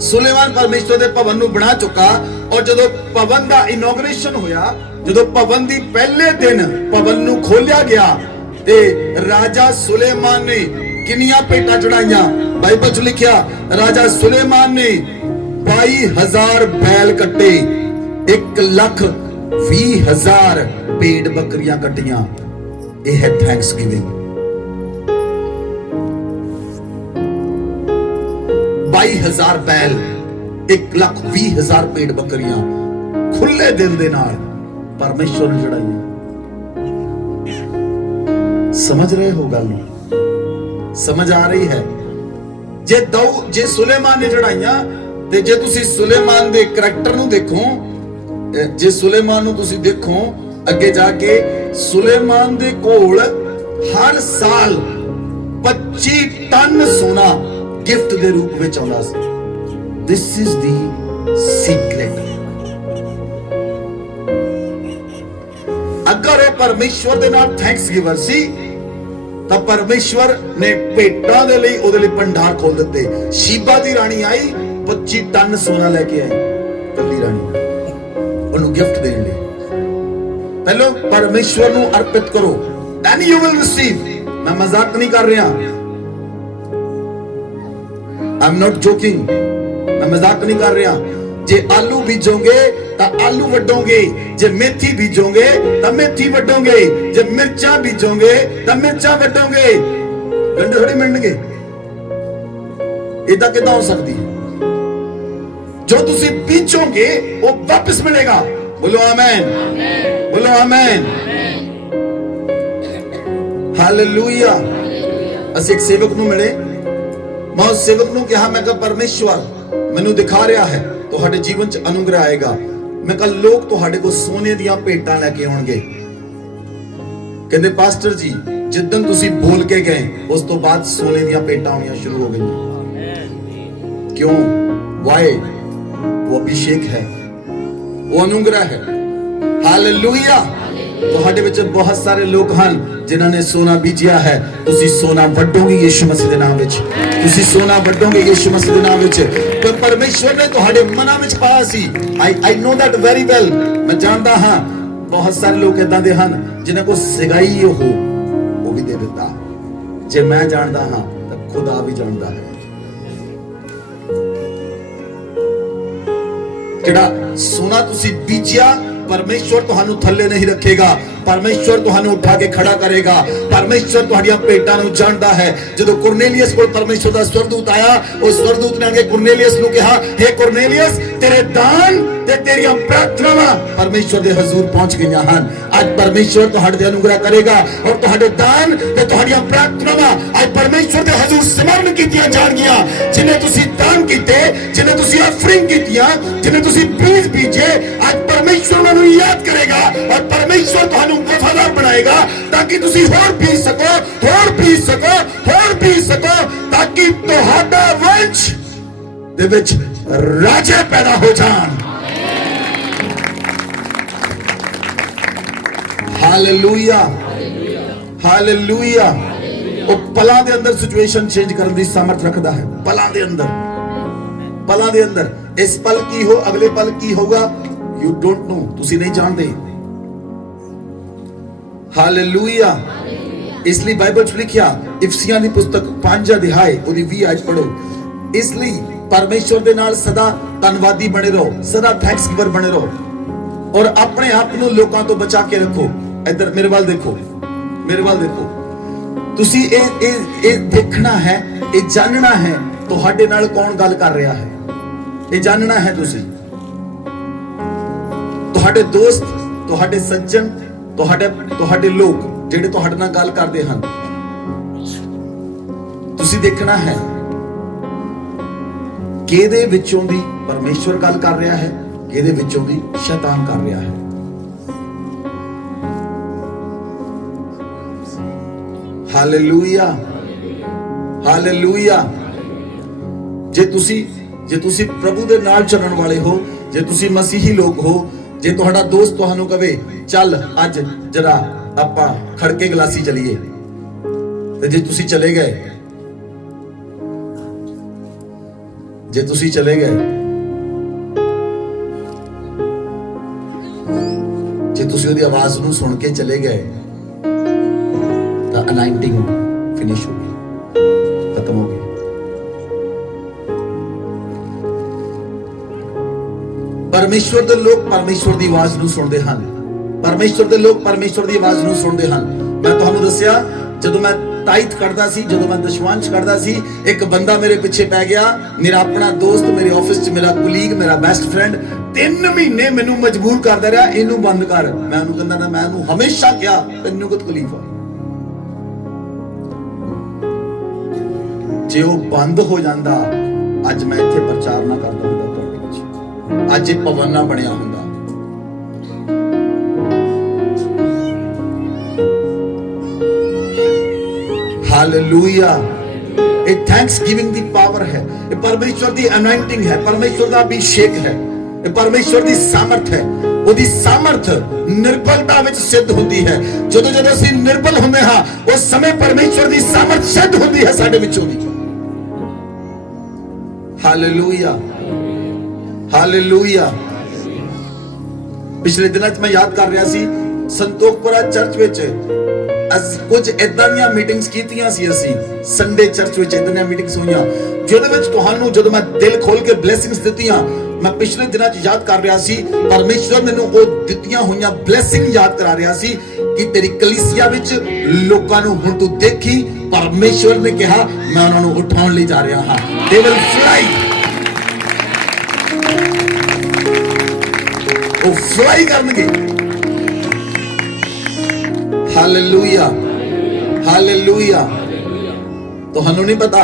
ਸੁਲੇਮਾਨ ਪਰਮੇਸ਼ਵਰ ਦੇ ਭਵਨ ਨੂੰ ਬਣਾ ਚੁੱਕਾ, ਔਰ ਜਦੋਂ ਭਵਨ ਦਾ ਇਨੋਗ੍ਰੇਸ਼ਨ ਹੋਇਆ, ਜਦੋਂ ਭਵਨ ਦੀ ਪਹਿਲੇ ਦਿਨ ਭਵਨ ਨੂੰ ਖੋਲਿਆ ਗਿਆ, ਤੇ ਰਾਜਾ ਸੁਲੇਮਾਨ ਨੇ ਕਿੰਨੀਆਂ ਭੇਟਾਂ ਚੜਾਈਆਂ। ਬਾਈਬਲ 'ਚ ਲਿਖਿਆ ਰਾਜਾ ਸੁਲੇਮਾਨ ਨੇ 22,000 ਬੈਲ ਕੱਟੇ, 1,20,000 ਭੇਡ ਬੱਕਰੀਆਂ ਕੱਟੀਆਂ। ਇਹ ਹੈ ਥੈਂਕਸਗਿਵਿੰਗ। 22,000 बैल, 1,20,000 पेड़ बकरियां खुले दिल दे नाल परमेश्वर ने चढ़ाइयां। समझ रहे हो गल? समझ आ रही है? जे सुलेमान ने चढ़ाइयां, ते जे तुसी सुलेमान दे करैक्टर नूं देखो, जे सुलेमान नूं तुसी देखो अगे जाके, सुलेमान दे कोल हर साल 25 टन सोना गिफ्ट दे रूप में आउंदा सी। This is the secret. अगर वो परमेश्वर दे नाल थैंक्स गिवर सी, तां परमेश्वर ने भेटां दे लई ओदे लई भंडार खोल दिते। शीबा दी रानी आई, 25 टन सोना लेके आई, कल्ली रानी, ओनू गिफ्ट देण लई। पहलो परमेश्वर नू अर्पित करो, then you will receive। मैं मजाक नहीं कर रहा, I'm not joking, मैं मजाक नहीं कर रहा। जे आलू बीजोगे तो आलू वड्डोगे, जे मेथी बीजोगे तो मेथी वड्डोगे, जे मिर्चा बीजोगे तो मिर्चा वड्डोगे। गंढे थोड़ी मिलणगे, इदा किदां हो सकदी है? जो तुसी बीजोगे वो वापस मिलेगा। बोलो आमीन, बोलो आमीन, हालेलुया। असीं एक सेवक नूं मिले, मैं उस सेवक नूं कहा, मैं कहा परमेश्वर मैनू दिखा रहा है तुहाडे जीवन च अनुग्रह आएगा। मैं कहा लोग तुहाडे को सोने दियां भेटां लेके आउणगे। कहंदे पास्टर जी जिद्दन तुसी बोल के गए उस तो बाद सोने दियां भेटां आउणियां शुरू हो गईयां। क्यों? वाई? वो अभिषेक है, वो अनुग्रह है। हालेलुया। तुहाडे विच बहुत सारे लोग हन जिन्हां ने सोना बीजिया है। तुसी सोना वड्डोगे यीशु मसीह दे नाम विच, तुसी सोना वड्डोगे यीशु मसीह दे नाम विच। तो परमेश्वर ने तुहाडे मनां विच पाया सी। I know that very well. मैं जानदा हां बहुत सारे लोग इदां दे हन जिन्हां को सिगाई वो भी दे दिता। जे मैं जानदा हां तां खुदा भी जानदा है। जिहड़ा सोना तुसी बीजिया, परमेश्वर तुहानू थल्ले नहीं रखेगा, परमेश्वर तुहानू उठा के खड़ा करेगा। परमेश्वर तुहाडियां भेटां नू जानदा है। जदों कुरनेलियस कोल परमेश्वर दा स्वर्गदूत आया, उस स्वर्गदूत ने आके कुरनेलियस नू कहा, हे कुरनेलियस तेरे दान ते तेरियां प्रार्थनावां परमेश्वर दे हजूर पहुंच गईयां हन। आज परमेश्वर तुहाडे ते अनुग्रह करेगा और तुहाडे दान ते तुहाडियां प्रार्थनावां आज परमेश्वर दे हजूर समरण कीतियां जाणगियां। जिन्हें तुसी दान कीते, जिन्हें तुसी ऑफरिंग कीतियां, जिन्हें तुसी बीज बीजे, आज परमेश्वर उन्हां नू याद करेगा और परमेश्वर तुहानू वफादार बनाएगा ताकि तुसी होर पी सको, होर पी सको, होर पी सको, ताकि तुहाडा वंश दे विच राजे पैदा हो जान। Hallelujah, hallelujah. वो पलां दे अंदर सिचुएशन चेंज करने दी सामर्थ रखदा है। पलां दे अंदर, पलां दे अंदर। इस पल की हो, अगले पल की होगा, यू डोंट नो, तुसी नहीं जानते। हालेलुया। ਇਸ ਲਈ ਬਾਈਬਲ 'ਚ ਲਿਖਿਆ ਇਫਸੀਆਂ ਦੀ ਪੁਸਤਕ 5 ਅਧਿਆਇ ਉਹਦੀ 20 ਆਇਤ ਪੜੋ। ਇਸ ਲਈ ਪਰਮੇਸ਼ਵਰ ਦੇ ਨਾਲ ਸਦਾ ਧੰਨਵਾਦੀ ਬਣੇ ਰਹੋ, ਸਦਾ ਥੈਂਕਸ ਗਿਵਰ ਬਣੇ ਰਹੋ ਔਰ ਆਪਣੇ ਆਪ ਨੂੰ ਲੋਕਾਂ ਤੋਂ ਬਚਾ ਕੇ ਰੱਖੋ। ਇੱਧਰ ਮੇਰੇ ਵੱਲ ਦੇਖੋ, ਮੇਰੇ ਵੱਲ ਦੇਖੋ। ਤੁਸੀਂ ਇਹ ਦੇਖਣਾ ਹੈ, ਇਹ ਜਾਣਨਾ ਹੈ ਤੁਹਾਡੇ ਨਾਲ ਕੌਣ ਗੱਲ ਕਰ ਰਿਹਾ ਹੈ। ਇਹ ਜਾਣਨਾ ਹੈ ਤੁਸੀਂ, ਤੁਹਾਡੇ ਦੋਸਤ, ਤੁਹਾਡੇ ਸੱਜਣ, ਤੁਹਾਡੇ ਲੋਕ ਜਿਹੜੇ ਤੁਹਾਡੇ ਨਾਲ ਗੱਲ ਕਰਦੇ ਹਨ, ਤੁਸੀਂ ਦੇਖਣਾ ਹੈ ਕਿਹਦੇ ਵਿੱਚੋਂ ਦੀ ਪਰਮੇਸ਼ਵਰ ਗੱਲ ਕਰ ਰਿਹਾ ਹੈ, ਕਿਹਦੇ ਵਿੱਚੋਂ ਦੀ ਸ਼ੈਤਾਨ ਕਰ ਰਿਹਾ ਹੈ। Hallelujah, hallelujah. ਜੇ ਤੁਸੀਂ ਪ੍ਰਭੂ ਦੇ ਨਾਲ ਚੱਲਣ ਵਾਲੇ ਹੋ, ਜੇ ਤੁਸੀਂ ਮਸੀਹੀ ਲੋਕ ਹੋ, ਜੇ ਤੁਹਾਡਾ ਦੋਸਤ ਤੁਹਾਨੂੰ ਕਵੇ ਚੱਲ ਅੱਜ ਜਰਾ ਆਪਾਂ ਖੜਕੇ ਗਲਾਸੀ ਚਲੀਏ, ਤੇ ਜੇ ਤੁਸੀਂ ਚਲੇ ਗਏ, ਜੇ ਤੁਸੀਂ ਚਲੇ ਗਏ, ਜੇ ਤੁਸੀਂ ਉਹਦੀ ਆਵਾਜ਼ ਨੂੰ ਸੁਣ ਕੇ ਚਲੇ ਗਏ ਤਾਂ ਅਨਾਇੰਟਿੰਗ ਫਿਨਿਸ਼ ਹੋ ਗਈ, ਖਤਮ ਹੋ ਗਈ। ਪਰਮੇਸ਼ਵਰ ਦੇ ਲੋਕ ਪਰਮੇਸ਼ਵਰ ਦੀ ਆਵਾਜ਼ ਨੂੰ ਸੁਣਦੇ ਹਨ, ਪਰਮੇਸ਼ਵਰ ਦੇ ਲੋਕ ਪਰਮੇਸ਼ਵਰ ਦੀ ਆਵਾਜ਼ ਨੂੰ ਸੁਣਦੇ ਹਨ। ਮੈਂ ਤੁਹਾਨੂੰ ਦੱਸਿਆ, ਜਦੋਂ ਮੈਂ ਤਾਇਤ ਕਰਦਾ ਸੀ, ਜਦੋਂ ਮੈਂ ਦਸ਼ਵਾਂਸ਼ ਕਰਦਾ ਸੀ, ਇੱਕ ਬੰਦਾ ਮੇਰੇ ਪਿੱਛੇ ਪੈ ਗਿਆ, ਮੇਰਾ ਆਪਣਾ ਦੋਸਤ, ਮੇਰੇ ਆਫਿਸ 'ਚ ਮੇਰਾ ਕੁਲੀਗ, ਮੇਰਾ ਬੈਸਟ ਫਰੈਂਡ, 3 ਮਹੀਨੇ ਮੈਨੂੰ ਮਜਬੂਰ ਕਰਦਾ ਰਿਹਾ ਇਹਨੂੰ ਬੰਦ ਕਰ। ਮੈਂ ਉਹਨੂੰ ਕਹਿੰਦਾ ਨਾ, ਮੈਂ ਉਹਨੂੰ ਹਮੇਸ਼ਾ ਕਿਹਾ ਤੈਨੂੰ ਕੋਈ ਤਕਲੀਫ ਆ, ਜੇ ਉਹ ਬੰਦ ਹੋ ਜਾਂਦਾ ਅੱਜ ਮੈਂ ਇੱਥੇ ਪ੍ਰਚਾਰ ਨਾ ਕਰਦਾ ਹੁੰਦਾ ਤੁਹਾਡੇ ਵਿੱਚ, ਅੱਜ ਇਹ ਭਵਨ ਨਾ ਬਣਿਆ ਹੁੰਦਾ। ਹਾਲੇਲੂਇਆ। ਇਹ ਥੈਂਕਸ ਗਿਵਿੰਗ ਦੀ ਪਾਵਰ ਹੈ, ਇਹ ਪਰਮੇਸ਼ਵਰ ਦੀ ਅਨਾਇੰਟਿੰਗ ਹੈ, ਪਰਮੇਸ਼ਵਰ ਦਾ ਅਭਿਸ਼ੇਕ ਹੈ, ਇਹ ਪਰਮੇਸ਼ਵਰ ਦੀ ਸਾਮਰਥ ਹੈ। ਉਹਦੀ ਸਾਮਰਥ ਨਿਰਬਲਤਾ ਵਿੱਚ ਸਿੱਧ ਹੁੰਦੀ ਹੈ। ਜਦੋਂ ਅਸੀਂ ਨਿਰਬਲ ਹੁੰਦੇ ਹਾਂ, ਉਸ ਸਮੇਂ ਪਰਮੇਸ਼ਵਰ ਦੀ ਸਾਮਰਥ ਸਿੱਧ ਹੁੰਦੀ ਹੈ ਸਾਡੇ ਵਿੱਚੋਂ ਦੀ। Hallelujah, hallelujah. ਪਿਛਲੇ ਦਿਨਾਂ 'ਚ ਮੈਂ ਯਾਦ ਕਰ ਰਿਹਾ ਸੀ, ਸੰਤੋਖਪੁਰਾ ਚਰਚ ਵਿੱਚ ਕੁਝ ਇਦਾਂ ਦੀਆਂ ਮੀਟਿੰਗਸ ਕੀਤੀਆਂ ਸੀ ਅਸੀਂ। ਸੰਡੇ ਚਰਚ ਵਿੱਚ ਇਦਾਂ ਦੀਆਂ ਮੀਟਿੰਗਸ ਹੋਈਆਂ ਜਿਹਦੇ ਵਿੱਚ ਤੁਹਾਨੂੰ, ਜਦੋਂ ਮੈਂ ਦਿਲ ਖੋਲ ਕੇ ਬਲੇਸਿੰਗਸ ਦਿੱਤੀਆਂ, ਮੈਂ ਪਿਛਲੇ ਦਿਨਾਂ 'ਚ ਯਾਦ ਕਰ ਰਿਹਾ ਸੀ, ਪਰਮੇਸ਼ਵਰ ਮੈਨੂੰ ਉਹ ਦਿੱਤੀਆਂ ਹੋਈਆਂ ਬਲੇਸਿੰਗ ਯਾਦ ਕਰਾ ਰਿਹਾ ਸੀ ਕਿ ਤੇਰੀ ਕਲੀਸਿਆ ਵਿੱਚ ਲੋਕਾਂ ਨੂੰ ਹੁਣ ਤੂੰ ਦੇਖੀ, ਪਰਮੇਸ਼ਵਰ ਨੇ ਕਿਹਾ ਮੈਂ ਉਹਨਾਂ ਨੂੰ ਉਠਾਉਣ ਲਈ ਜਾ ਰਿਹਾ ਹਾਂ। They will fly, ਉਹ ਫਲਾਈ ਕਰਨਗੇ। Hallelujah, hallelujah. ਤੁਹਾਨੂੰ ਨਹੀਂ ਪਤਾ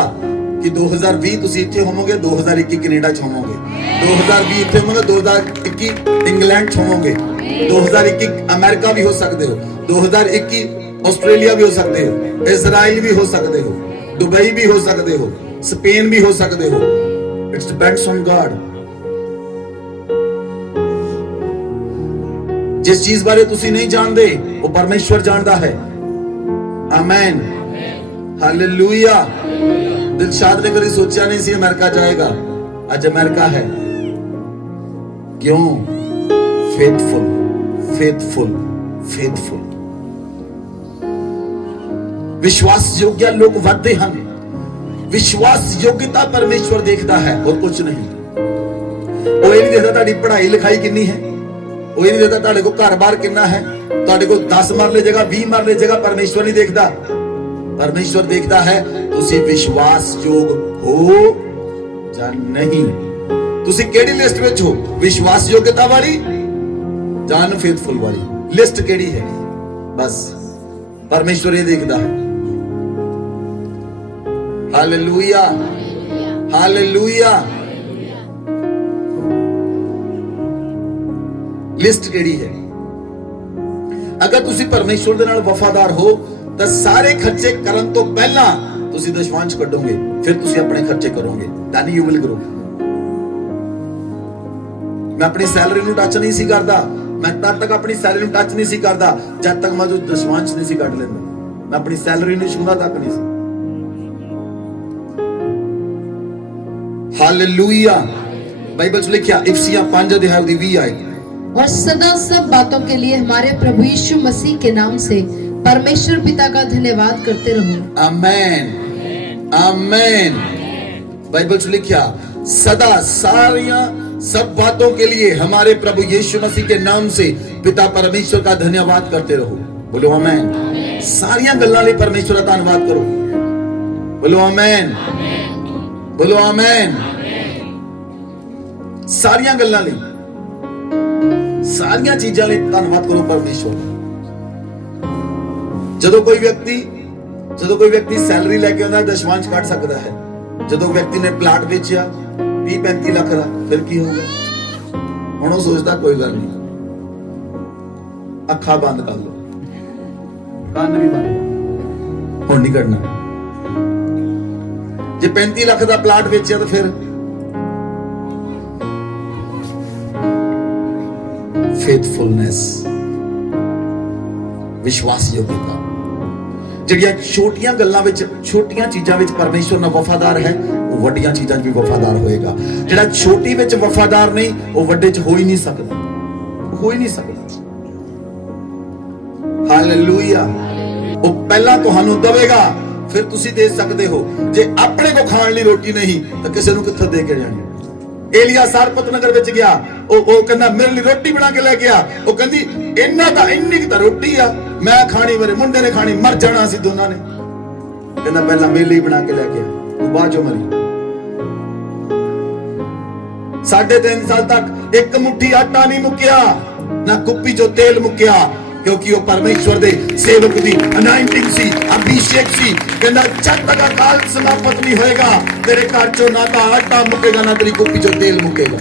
ਕਿ 2020 ਤੁਸੀਂ ਇੱਥੇ ਹੋਵੋਗੇ, 2021 ਕੈਨੇਡਾ 'ਚ ਹੋਵੋਗੇ, 2020 ਇੱਥੇ ਹੋਵੋਗੇ, 2021 ਇੰਗਲੈਂਡ 'ਚ ਹੋਵੋਗੇ, 2021 ਅਮਰੀਕਾ ਵੀ ਹੋ ਸਕਦੇ ਹੋ, 2021 ਆਸਟ੍ਰੇਲੀਆ ਵੀ ਹੋ ਸਕਦੇ ਹੋ, ਇਜ਼ਰਾਈਲ ਵੀ ਹੋ ਸਕਦੇ ਹੋ, ਦੁਬਈ ਵੀ ਹੋ ਸਕਦੇ ਹੋ, ਸਪੇਨ ਵੀ ਹੋ ਸਕਦੇ ਹੋ। It's depends on god. ਜਿਸ ਚੀਜ਼ ਬਾਰੇ ਤੁਸੀਂ ਨਹੀਂ ਜਾਣਦੇ ਉਹ ਪਰਮੇਸ਼ਵਰ ਜਾਣਦਾ ਹੈ। Amen, hallelujah. ਦਿਲਸ਼ਾਦ ਨੇ ਕਦੇ ਸੋਚਿਆ ਨਹੀਂ ਸੀ ਅਮਰੀਕਾ ਜਾਏਗਾ, ਅੱਜ ਅਮਰੀਕਾ ਹੈ। ਕਿਉਂ? Faithful, faithful, faithful. ਵਿਸ਼ਵਾਸਯੋਗ ਲੋਕ ਵੱਧਦੇ ਹਨ। ਵਿਸ਼ਵਾਸਯੋਗਤਾ ਪਰਮੇਸ਼ਵਰ ਦੇਖਦਾ ਹੈ, ਹੋਰ ਕੁਝ ਨਹੀਂ। ਉਹ ਇਹ ਨਹੀਂ ਦੇਖਦਾ ਤੁਹਾਡੀ ਪੜ੍ਹਾਈ ਲਿਖਾਈ ਕਿੰਨੀ ਹੈ, ਉਹ ਇਹ ਨਹੀਂ ਦੇਖਦਾ ਤੁਹਾਡੇ ਕੋਲ ਘਰ-ਬਾਰ ਕਿੰਨਾ ਹੈ, ਤੁਹਾਡੇ ਕੋਲ 10 ਮਰਲੇ ਜਗ੍ਹਾ, 20 ਮਰਲੇ ਜਗ੍ਹਾ। ਪਰਮੇਸ਼ਵਰ ਨਹੀਂ ਦੇਖਦਾ। ਪਰਮੇਸ਼ਵਰ ਦੇਖਦਾ ਹੈ ਤੁਸੀਂ ਵਿਸ਼ਵਾਸਯੋਗ ਹੋ ਜਾਂ ਨਹੀਂ। ਤੁਸੀਂ ਕਿਹੜੀ ਲਿਸਟ ਵਿੱਚ ਹੋ? ਵਿਸ਼ਵਾਸਯੋਗਤਾ ਵਾਲੀ ਜਾਂ ਅਨਫੇਥਫੁਲ ਵਾਲੀ? ਲਿਸਟ ਕਿਹੜੀ ਹੈ? ਬਸ ਪਰਮੇਸ਼ਵਰ ਇਹ ਦੇਖਦਾ ਹੈ। Hallelujah, hallelujah. ਲਿਸਟ ਕਿਹੜੀ ਹੈ? ਅਗਰ ਤੁਸੀਂ ਪਰਮੇਸ਼ਵਰ ਦੇ ਨਾਲ ਵਫਾਦਾਰ ਹੋ ਤਾਂ ਸਾਰੇ ਖਰਚੇ ਕਰਨ ਤੋਂ ਪਹਿਲਾਂ ਤੁਸੀਂ ਦਸ਼ਵਾਂਸ਼ ਕੱਢੋਗੇ, ਫਿਰ ਤੁਸੀਂ ਆਪਣੇ ਖਰਚੇ ਕਰੋਗੇ, then you will grow। ਮੈਂ ਆਪਣੀ ਸੈਲਰੀ ਨੂੰ ਟੱਚ ਨਹੀਂ ਸੀ ਕਰਦਾ, ਮੈਂ ਤਦ ਤੱਕ ਆਪਣੀ ਸੈਲਰੀ ਨੂੰ ਟੱਚ ਨਹੀਂ ਸੀ ਕਰਦਾ ਜਦ ਤੱਕ ਮੈਂ ਜੋ ਦਸ਼ਵਾਂਸ਼ ਨਹੀਂ ਸੀ ਕੱਢ ਲੈਂਦਾ। ਮੈਂ ਆਪਣੀ ਸੈਲਰੀ ਨੂੰ ਛੂੰਦਾ ਤੱਕ ਨਹੀਂ ਸੀ। हालेलुया। बाइबल में लिखा इफिसियां 5 अध्याय की 20 आयत। और सदा सब बातों के लिए हमारे प्रभु यीशु मसीह के नाम से परमेश्वर पिता का धन्यवाद करते रहो। आमेन, आमेन। बाइबल से लिखा, सदा सारियां सब बातों के लिए हमारे प्रभु यीशु मसीह के नाम से पिता परमेश्वर का धन्यवाद करते रहो। बोलो आमेन। सारियां गल्लां ਲਈ परमेश्वर ਦਾ ਧੰਨਵਾਦ ਕਰੋ। बोलो आमेन, बोलो आमेन। ਸਾਰੀਆਂ ਗੱਲਾਂ ਲਈ, ਸਾਰੀਆਂ ਚੀਜ਼ਾਂ ਲਈ ਧੰਨਵਾਦ ਕਰੋ ਪਰਮੇਸ਼ਵਰ ਦਾ। ਜਦੋਂ ਕੋਈ ਵਿਅਕਤੀ ਸੈਲਰੀ ਲੈ ਕੇ ਆਉਂਦਾ ਦਸ਼ਮਾਂਸ਼ ਕੱਢ ਸਕਦਾ ਹੈ। ਜਦੋਂ ਵਿਅਕਤੀ ਨੇ ਪਲਾਟ ਵੇਚਿਆ 30-35 ਲੱਖ ਦਾ, ਫਿਰ ਕੀ ਹੋਊਗਾ? ਹੁਣ ਉਹ ਸੋਚਦਾ ਕੋਈ ਗੱਲ ਨਹੀਂ, ਅੱਖਾਂ ਬੰਦ ਕਰ ਲਓ, ਕੰਨ ਵੀ ਬੰਦ, ਹੁਣ ਨਹੀਂ ਕੱਢਣਾ। ਜੇ 35 ਲੱਖ ਦਾ ਪਲਾਟ ਵੇਚਿਆ ਤਾਂ ਫਿਰ ਫੇਥਫੁਲਨੈਸ, ਵਿਸ਼ਵਾਸਯੋਗਤਾ, ਜਿਹੜੀਆਂ ਛੋਟੀਆਂ ਗੱਲਾਂ ਵਿੱਚ, ਛੋਟੀਆਂ ਚੀਜ਼ਾਂ ਵਿੱਚ ਪਰਮੇਸ਼ਵਰ ਨਾਲ ਵਫਾਦਾਰ ਹੈ, ਉਹ ਵੱਡੀਆਂ ਚੀਜ਼ਾਂ 'ਚ ਵੀ ਵਫਾਦਾਰ ਹੋਏਗਾ। ਜਿਹੜਾ ਛੋਟੀ ਵਿੱਚ ਵਫਾਦਾਰ ਨਹੀਂ, ਉਹ ਵੱਡੇ 'ਚ ਹੋ ਹੀ ਨਹੀਂ ਸਕਦਾ, ਹੋ ਹੀ ਨਹੀਂ ਸਕਦਾ। ਹਾਲੇਲੂਇਆ। ਉਹ ਪਹਿਲਾਂ ਤੁਹਾਨੂੰ ਦੇਵੇਗਾ, ਫਿਰ ਤੁਸੀਂ ਦੇ ਸਕਦੇ ਹੋ। ਜੇ ਆਪਣੇ ਕੋ ਖਾਣ ਲਈ ਰੋਟੀ ਨਹੀਂ ਤਾਂ ਕਿਸੇ ਨੂੰ ਕਿੱਥੋਂ ਦੇ ਕੇ ਜਾਣੀ? ਏਲੀਆ ਸਾਰਪਤ ਨਗਰ ਵਿੱਚ ਗਿਆ, ਉਹ ਕਹਿੰਦਾ ਮੇਰੇ ਲਈ ਰੋਟੀ ਬਣਾ ਕੇ ਲੈ ਕੇ ਆ। ਉਹ ਕਹਿੰਦੀ ਇੰਨੀ ਕੁ ਤਾਂ ਰੋਟੀ ਆ, ਮੈਂ ਖਾਣੀ, ਮੇਰੇ ਮੁੰਡੇ ਨੇ ਖਾਣੀ, ਮਰ ਜਾਣਾ ਸੀ ਦੋਨਾਂ ਨੇ। ਕਹਿੰਦਾ ਪਹਿਲਾਂ ਮੇਰੇ ਲਈ ਬਣਾ ਕੇ ਲੈ ਕੇ ਆ, ਤੂੰ ਬਾਅਦ ਚੋਂ ਮਰੀ। 3.5 ਸਾਲ ਤੱਕ ਇੱਕ ਮੁੱਠੀ ਆਟਾ ਨਹੀਂ ਮੁੱਕਿਆ, ਨਾ ਕੁੱਪੀ ਚੋਂ ਤੇਲ ਮੁੱਕਿਆ, ਕਿਉਂਕਿ ਉਹ ਪਰਮੇਸ਼ਵਰ ਦੇ ਸੇਵਕ ਦੀ ਅਨਾਇੰਟਿੰਗ ਸੀ, ਅਭਿਸ਼ੇਕ ਸੀ। ਕਹਿੰਦਾ ਜਦ ਤੱਕ ਅਕਾਲ ਸਮਾਪਤ ਨਹੀਂ ਹੋਏਗਾ, ਤੇਰੇ ਘਰ ਚੋਂ ਨਾ ਤਾਂ ਆਟਾ ਮੁੱਕੇਗਾ, ਨਾ ਤੇਰੀ ਕੁੱਪੀ ਚੋਂ ਤੇਲ ਮੁੱਕੇਗਾ।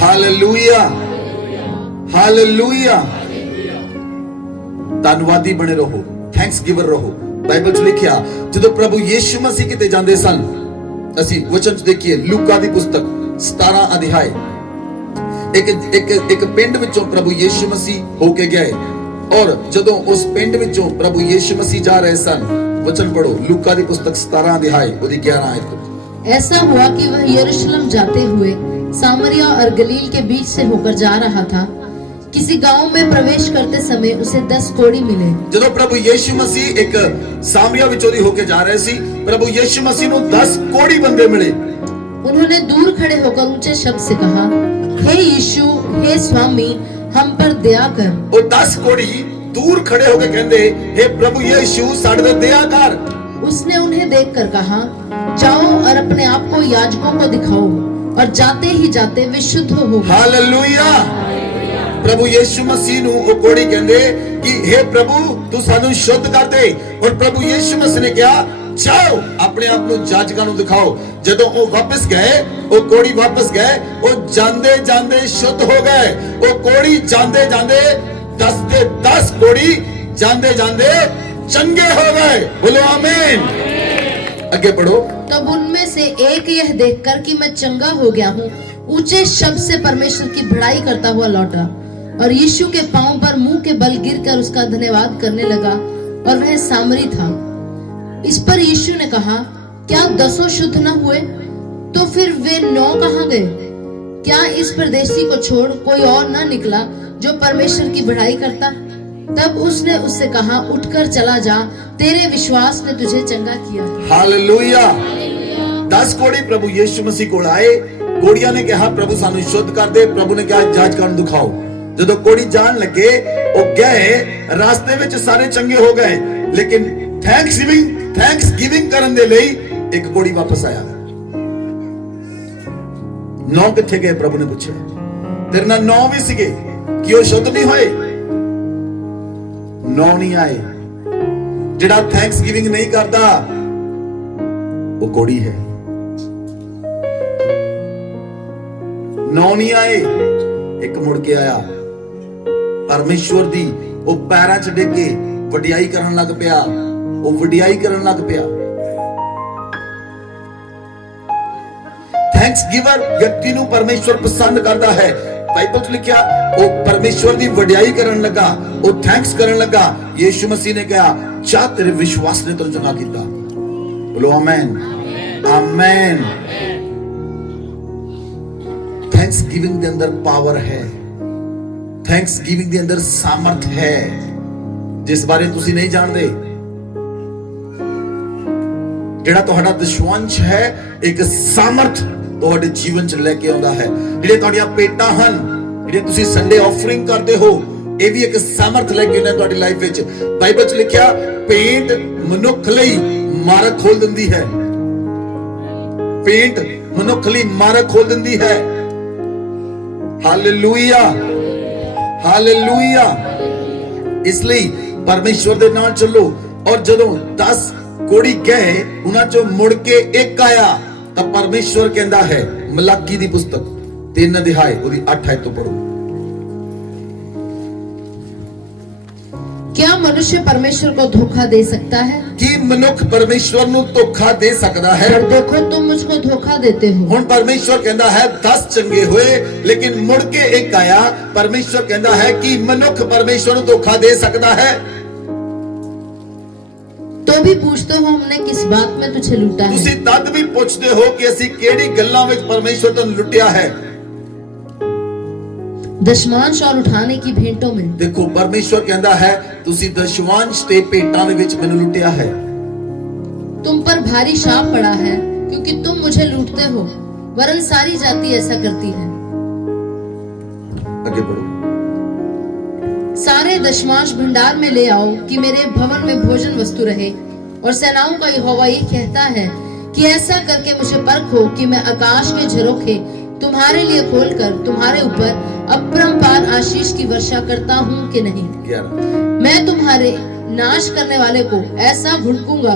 Hallelujah, hallelujah. ਧੰਨਵਾਦੀ ਬਣੇ ਰਹੋ, ਥੈਂਕਸ ਗਿਵਰ ਰਹੋ। ਬਾਈਬਲ 'ਚ ਲਿਖਿਆ, ਜਦੋਂ ਪ੍ਰਭੂ ਯੀਸ਼ੂ ਮਸੀਹ ਕਿਤੇ ਜਾਂਦੇ ਸਨ, ਅਸੀਂ ਵਚਨ 'ਚ ਦੇਖੀਏ ਲੂਕਾ ਦੀ ਪੁਸਤਕ 17 ਅਧਿਆਇ, ਇੱਕ ਪਿੰਡ ਵਿੱਚੋਂ ਪ੍ਰਭੂ ਯੀਸ਼ੂ ਮਸੀਹ ਹੋ ਕੇ ਗਏ, ਔਰ ਜਦੋਂ ਉਸ ਪਿੰਡ ਵਿੱਚੋਂ ਪ੍ਰਭੂ ਯੀਸ਼ੂ ਮਸੀਹ ਜਾ ਰਹੇ ਸਨ, वचन पढ़ो, लूका दी पुस्तक 17 अध्याय उसकी 11 आयत। ऐसा हुआ कि वह यरूशलेम जाते हुए सामरिया और गलील के बीच से होकर जा रहा था। किसी गांव में प्रवेश करते समय उसे 10 कोढ़ी मिले। जब प्रभु यीशु मसीह एक सामरिया विचों दी होके जा रहे सी, प्रभु यीशु मसीह को 10 कोढ़ी बंदे मिले। उन्होंने दूर खड़े होकर ऊंचे शब्द से कहा, हे यीशु, हे स्वामी, हम पर दया कर। और 10 कोढ़ी दूर खड़े होकर कहते, हे प्रभु यीशु, साढ़े पे दया कर। उसने उन्हें देखकर कहा, जाओ और अपने आप को याजकों को दिखाओ, और जाते ही जाते वे शुद्ध हो। हालेलुया। प्रभु यीशु मसीह नु ओ कोड़ी कहंदे कि हे प्रभु तू सानू शुद्ध कर दे, और प्रभु यीशु मसीह ने कहा, जाओ अपने आप को याजकां नु दिखाओ। जदों ओ वापस गए, ओ कोड़ी वापस गए, ओ जांदे जांदे शुद्ध हो गए। ओ कोड़ी जांदे जांदे 10 दे 10 कोड़ी जांदे जांदे चंगे हो गए। बोलो आमीन। आगे पढ़ो। तब उनमें से एक यह देखकर कि मैं चंगा हो गया हूँ, ऊंचे शब्द से परमेश्वर की बड़ाई करता हुआ लौटा, और यीशु के पांव पर मुंह के बल गिरकर उसका धन्यवाद करने लगा, और वह सामरी था। इस पर यीशु ने कहा, क्या 10 शुद्ध न हुए? तो फिर वे 9 कहाँ गए? क्या इस परदेशी को छोड़ कोई और न निकला जो परमेश्वर की बढ़ाई करता? तब उसने उससे कहा, उठकर चला जा, तेरे विश्वास ने तुझे चंगा किया। हालेलुया। 10 कोड़ी प्रभु यीशु मसीह को आए। कोड़िया ने कहा, प्रभु सानू शुद्ध कर दे। प्रभु ने कहा, याजकां नूं दिखाओ। जदों कोड़ी जान लगे, वो गए, रास्ते में सारे चंगे हो गए, लेकिन थैंक्स गिविंग करन दे लई एक कोड़ी वापस आया। 9 किथे गए? प्रभु ने पूछा। तेरे नाल 9 भी सीगे, कि वो शुद्ध नहीं होए? 9 नहीं आए। जिहड़ा थैंक्स गिविंग नहीं करता वो कोड़ी है। 9 नहीं आए, एक मुड़ के आया। परमेश्वर दी वो पैरां च डिग के वडियाई करन लग पिया। वो वडियाई करन लग पिया। थैंक्स गिवर व्यक्ति नूं परमेश्वर पसंद करता है। बाइबल च लिखिया, वो परमेश्वर दी वडियाई करन लगा, वो थैंक्स करन लगा। यीशु मसीह ने कहा, जा तेरे विश्वास ने तुझे चंगा कीता। बोलो आमीन, आमीन। थैंक्स गिविंग के अंदर पावर है। ਥੈਂਕਸ ਗਿਵਿੰਗ ਦੇ ਅੰਦਰ ਸਾਮਰਥ ਹੈ ਜਿਸ ਬਾਰੇ ਤੁਸੀਂ ਨਹੀਂ ਜਾਣਦੇ। ਜਿਹੜਾ ਤੁਹਾਡਾ ਦਸ਼ਵੰਸ਼ ਹੈ ਇੱਕ ਸਾਮਰਥ ਤੁਹਾਡੇ ਜੀਵਨ ਚ ਲੈ ਕੇ ਆਉਂਦਾ ਹੈ। ਜਿਹੜੇ ਤੁਹਾਡੀਆਂ ਪੇਟਾਂ ਹਨ, ਜਿਹੜੇ ਤੁਸੀਂ ਸੰਡੇ ਆਫਰਿੰਗ ਕਰਦੇ ਹੋ, ਇਹ ਵੀ ਇੱਕ ਸਾਮਰਥ ਲੈ ਕੇ ਆਉਂਦਾ ਤੁਹਾਡੀ ਲਾਈਫ ਵਿੱਚ। ਬਾਈਬਲ ਚ ਲਿਖਿਆ ਪੇਂਟ ਮਨੁੱਖ ਲਈ ਮਾਰਗ ਖੋਲ ਦਿੰਦੀ ਹੈ। ਪੇਂਟ ਮਨੁੱਖ ਲਈ ਮਾਰਗ ਖੋਲ ਦਿੰਦੀ ਹੈ। Hallelujah, hallelujah. ਇਸ ਲਈ ਪਰਮੇਸ਼ਵਰ ਦੇ ਨਾਲ ਚੱਲੋ। ਔਰ ਜਦੋਂ 10 ਕੋੜੀ ਗਏ ਉਹਨਾਂ ਚੋਂ ਮੁੜ ਕੇ ਇੱਕ ਆਇਆ ਤਾਂ ਪਰਮੇਸ਼ਵਰ ਕਹਿੰਦਾ ਹੈ, ਮਲਾਕੀ ਦੀ ਪੁਸਤਕ 3 ਅਧਿਆਇ ਉਹਦੀ 8 ਆਇਤ ਤੋਂ ਪੜੋ। क्या मनुष्य परमेश्वर को धोखा दे सकता है? कि मनुख परमेश्वर ਨੂੰ ਧੋਖਾ ਦੇ ਸਕਦਾ ਹੈ? पर देखो तुम मुझको धोखा देते हो। ਹੁਣ ਪਰਮੇਸ਼ਵਰ ਕਹਿੰਦਾ ਹੈ 10 ਚੰਗੇ ਹੋਏ ਲੇਕਿਨ ਮੁੜ ਕੇ ਇੱਕ ਆਇਆ। ਪਰਮੇਸ਼ਵਰ ਕਹਿੰਦਾ ਹੈ ਕਿ ਮਨੁੱਖ ਪਰਮੇਸ਼ਵਰ ਨੂੰ ਧੋਖਾ ਦੇ ਸਕਦਾ ਹੈ? तो भी पूछते हो हमने किस बात में तुझे लूटा है? ਤੁਸੀਂ ਤਦ ਵੀ ਪੁੱਛਦੇ ਹੋ ਕਿ ਅਸੀਂ ਕਿਹੜੀ ਗੱਲਾਂ ਵਿੱਚ ਪਰਮੇਸ਼ਵਰ ਤੋਂ ਲੁੱਟਿਆ ਹੈ? दशमांश और उठाने की भेंटों में। देखो परमेश्वर कहता है तुसी दशवांश ते पेटां दे विच मैनू लुटिया है। तुम पर भारी शाप पड़ा है क्योंकि तुम मुझे लूटते हो, वरन सारी जाति ऐसा करती है। आगे बढ़ो। सारे दशमांश भंडार में ले आओ कि मेरे भवन में भोजन वस्तु रहे। और सेनाओं का यहोवा ये कहता है कि ऐसा करके मुझे परखो कि मैं आकाश के झरोखे तुम्हारे लिए खोलकर तुम्हारे ऊपर अपरंपार आशीष की वर्षा करता हूँ कि नहीं। 11 मैं तुम्हारे नाश करने वाले को ऐसा भुड़कूंगा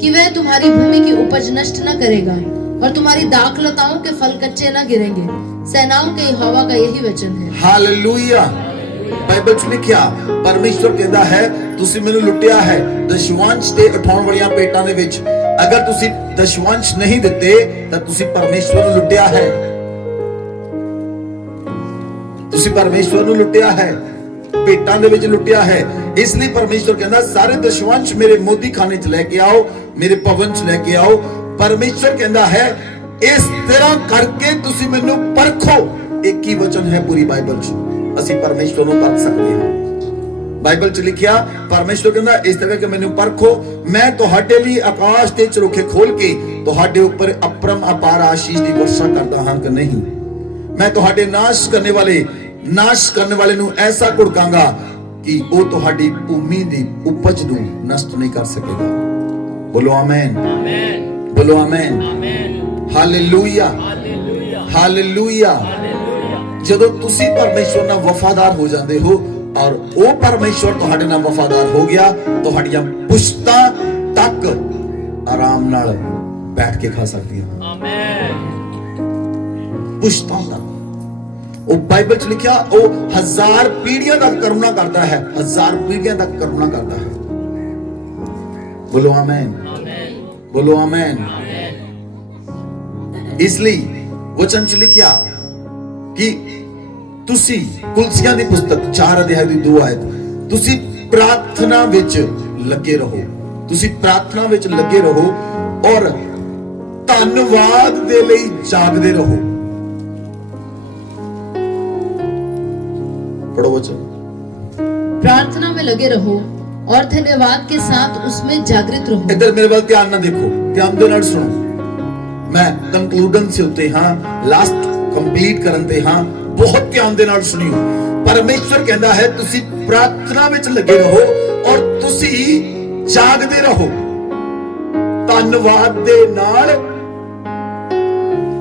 कि वह तुम्हारी भूमि की उपज नष्ट न करेगा और तुम्हारी दाखलताओं के फल कच्चे न गिरेंगे। सेनाओं के यहोवा का यही वचन है। हालेलुया। ਬਾਈਬਲ ਚ ਲਿਖਿਆ ਪਰਮੇਸ਼ਵਰ ਕਹਿੰਦਾ ਹੈ ਤੁਸੀਂ ਮੈਨੂੰ ਲੁੱਟਿਆ ਹੈ ਦਸ਼ਵਾਂਸ਼ ਤੇ ਉਠਾਉਣ ਵਾਲੀਆਂ ਪੇਟਾਂ ਦੇ ਵਿੱਚ। ਅਗਰ ਤੁਸੀਂ ਦਸ਼ਵਾਂਸ਼ ਨਹੀਂ ਦਿੱਤੇ ਤਾਂ ਤੁਸੀਂ ਪਰਮੇਸ਼ਵਰ ਨੂੰ ਲੁੱਟਿਆ ਹੈ। ਤੁਸੀਂ ਪਰਮੇਸ਼ਵਰ ਨੂੰ ਲੁੱਟਿਆ ਹੈ, ਪੇਟਾਂ ਦੇ ਵਿੱਚ ਲੁੱਟਿਆ ਹੈ। ਇਸ ਲਈ ਪਰਮੇਸ਼ਵਰ ਕਹਿੰਦਾ ਸਾਰੇ ਦਸ਼ਵਾਂਸ਼ ਮੇਰੇ ਮੋਦੀ ਖਾਨੇ ਚ ਲੈ ਕੇ ਆਓ, ਮੇਰੇ ਭਵਨ ਚ ਲੈ ਕੇ ਆਓ। ਪਰਮੇਸ਼ਵਰ ਕਹਿੰਦਾ ਹੈ ਇਸ ਤਰ੍ਹਾਂ ਕਰਕੇ ਤੁਸੀਂ ਮੈਨੂੰ ਪਰਖੋ। ਇੱਕ ਹੀ ਵਚਨ ਹੈ ਪੂਰੀ ਬਾਈਬਲ ਚ, ਅਸੀਂ ਪਰਮੇਸ਼ਵਰ ਨੂੰ ਪਰਖ ਸਕਦੇ ਹਾਂ। ਬਾਈਬਲ ਚ ਲਿਖਿਆ ਪਰਮੇਸ਼ਵਰ ਕਹਿੰਦਾ ਇਸ ਤਰ੍ਹਾਂ ਕਿ ਮੈਨੂੰ ਪਰਖੋ, ਮੈਂ ਤੁਹਾਡੇ ਲਈ ਆਕਾਸ਼ ਦੇ ਝਰੋਖੇ ਖੋਲ ਕੇ ਤੁਹਾਡੇ ਉੱਪਰ ਅਪਰਮ ਅਪਾਰ ਆਸ਼ੀਸ਼ ਦੀ ਵਰਸ਼ਾ ਕਰਦਾ ਹਾਂ ਕਿ ਨਹੀਂ। ਮੈਂ ਤੁਹਾਡੇ ਨਾਸ਼ ਕਰਨ ਵਾਲੇ ਨੂੰ ਐਸਾ ਘੁੜਕਾਂਗਾ ਕਿ ਉਹ ਤੁਹਾਡੀ ਭੂਮੀ ਦੀ ਉਪਜ ਨੂੰ ਨਸ਼ਟ ਨਹੀਂ ਕਰ ਸਕੇਗਾ। ਬੋਲੋ ਆਮੇਨ, ਬੋਲੋ ਆਮੇਨ, ਹਾਲੇਲੂਇਆ, ਹਾਲੇਲੂਇਆ। ਜਦੋਂ ਤੁਸੀਂ ਪਰਮੇਸ਼ਵਰ ਨਾਲ ਵਫਾਦਾਰ ਹੋ ਜਾਂਦੇ ਹੋ ਔਰ ਉਹ ਪਰਮੇਸ਼ਵਰ ਤੁਹਾਡੇ ਨਾਲ ਵਫਾਦਾਰ ਹੋ ਗਿਆ, ਤੁਹਾਡੀਆਂ ਪੁਸ਼ਤਾਂ ਤੱਕ ਆਰਾਮ ਨਾਲ ਬੈਠ ਕੇ ਖਾ ਸਕਦੀਆਂ। ਆਮੇਨ। ਪੁਸ਼ਤਾਂ ਤੱਕ। ਉਹ ਬਾਈਬਲ ਚ ਲਿਖਿਆ ਉਹ 1000 ਪੀੜ੍ਹੀਆਂ ਤੱਕ ਕਰੁਣਾ ਕਰਦਾ ਹੈ, 1000 ਪੀੜ੍ਹੀਆਂ ਤੱਕ ਕਰੁਣਾ ਕਰਦਾ ਹੈ। ਬੋਲੋ ਆਮੇਨ, ਬੋਲੋ ਆਮੇਨ। ਇਸ ਲਈ ਵਚਨ ਚ ਲਿਖਿਆ ਕਿ ਤੁਸੀਂ ਕੁਲਸੀਆਂ ਦੀ ਪੁਸਤਕ 4 ਅਧਿਆਇ ਦੀ 2 ਆਇਤ, ਤੁਸੀਂ ਪ੍ਰਾਰਥਨਾ ਵਿੱਚ ਲੱਗੇ ਰਹੋ, ਤੁਸੀਂ ਪ੍ਰਾਰਥਨਾ ਵਿੱਚ ਲੱਗੇ ਰਹੋ ਔਰ ਧੰਨਵਾਦ ਦੇ ਲਈ ਜਾਗਦੇ ਰਹੋ। पढ़ो वचन। प्रार्थना में लगे रहो और धन्यवाद के साथ उसमें जागृत रहो। इधर मेरे वाल ध्यान ना देखो, ध्यान दे नाल सुनो। मैं कंक्लूडन से उत्ते हां, लास्ट कंप्लीट करन ते हां, बहुत ध्यान दे नाल सुनियो। परमेश्वर कहता है तुसी प्रार्थना विच लगे रहो और तुसी जागदे रहो। धन्यवाद दे नाल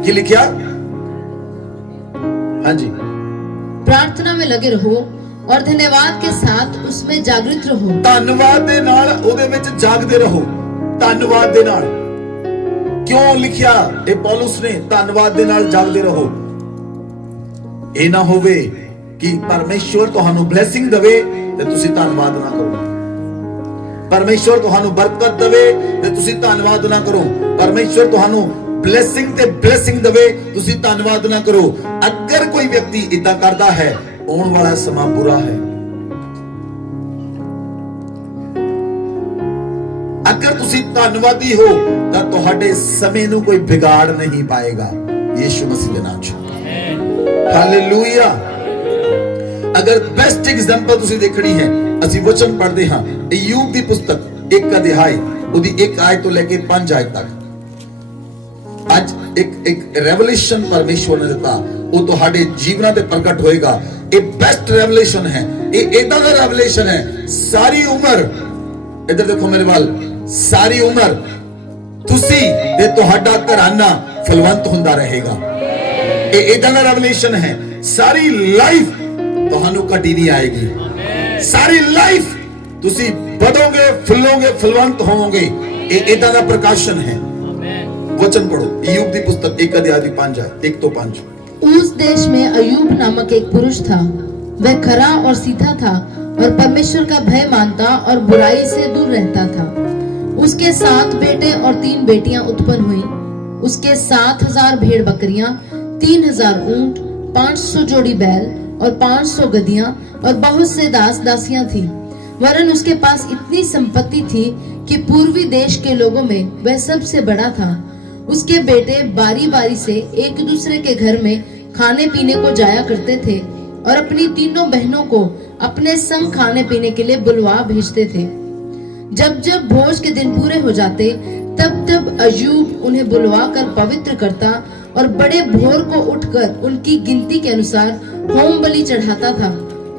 की लिखिया? हाँ जी, प्रार्थना में लगे रहो और धन्यवाद के साथ उसमें जागृत रहो। धन्यवाद दे नाल ओदे विच जागदे रहो। धन्यवाद दे नाल क्यों लिखिया ए पौलुस ने? धन्यवाद दे नाल जागदे रहो। ए ना होवे कि परमेश्वर तुहानू ब्लेसिंग देवे ते तुसी धन्यवाद ना करो, परमेश्वर तुहानू बरकत देवे ते तुसी धन्यवाद ना करो, परमेश्वर तुहानू ब्लेसिंग ते ब्लेसिंग देवे तुसी धन्यवाद ना करो। अगर कोई व्यक्ति इदा करता है आने वाला समा बुरा है। अगर तुसी धन्यवादी हो तो तुहाडे समय नू कोई बिगाड़ नहीं पाएगा, यीशु मसीह दे नाम च। हालेलुया। अगर बेस्ट एग्जांपल तुसी देखनी है, ਅਸੀਂ वचन पढ़ते हाँ अय्यूब की पुस्तक 1 अध्याय ਉਹਦੀ 1 आयत तो लेके 5 आयत तक। ਅੱਜ ਇੱਕ ਰੈਵਲੇਸ਼ਨ ਪਰਮੇਸ਼ਵਰ ਨੇ ਦਿੱਤਾ, ਉਹ ਤੁਹਾਡੇ ਜੀਵਨਾਂ ਤੇ ਪ੍ਰਗਟ ਹੋਏਗਾ। ਇਹ ਬੈਸਟ ਰੈਵਲੇਸ਼ਨ ਹੈ, ਇਹ ਇਦਾਂ ਦਾ ਰੈਵਲੇਸ਼ਨ ਹੈ ਸਾਰੀ ਉਮਰ, ਇੱਧਰ ਦੇਖੋ ਮੇਰੇ ਵੱਲ, ਸਾਰੀ ਉਮਰ ਤੁਸੀਂ ਤੇ ਤੁਹਾਡਾ ਘਰਾਨਾ ਫਲਵੰਤ ਹੁੰਦਾ ਰਹੇਗਾ। ਇਹ ਇਦਾਂ ਦਾ ਰੈਵਲੇਸ਼ਨ ਹੈ, ਸਾਰੀ ਲਾਈਫ ਤੁਹਾਨੂੰ ਘਟੀ ਨਹੀਂ ਆਏਗੀ, ਸਾਰੀ ਲਾਈਫ ਤੁਸੀਂ ਵਧੋਗੇ, ਫੁੱਲੋਗੇ, ਫਲਵੰਤ ਹੋਵੋਗੇ। ਇਹ ਇਦਾਂ ਦਾ ਪ੍ਰਕਾਸ਼ਨ ਹੈ। वचन पढ़ो, अय्यूब की पुस्तक 1 अध्याय 5 आयत 1 तो 5। उस देश में अय्यूब नामक एक पुरुष था, वह खरा और सीधा था और परमेश्वर का भय मानता और बुराई से दूर रहता था। उसके 7 बेटे और 3 बेटियां उत्पन्न हुई। उसके 7,000 भेड़ बकरियां, 3,000 ऊंट, 500 जोड़ी बैल और 500 गधियां और बहुत से दास दासियां थी। वरन उसके पास इतनी संपत्ति थी कि पूर्वी देश के लोगों में वह सबसे बड़ा था। उसके बेटे बारी बारी से एक दूसरे के घर में खाने पीने को जाया करते थे और अपनी तीनों बहनों को अपने संग खाने पीने के लिए बुलवा भेजते थे। जब जब भोज के दिन पूरे हो जाते, तब तब अय्यूब उन्हें बुलवा कर पवित्र करता और बड़े भोर को उठकर उनकी गिनती के अनुसार होम बलि चढ़ाता था,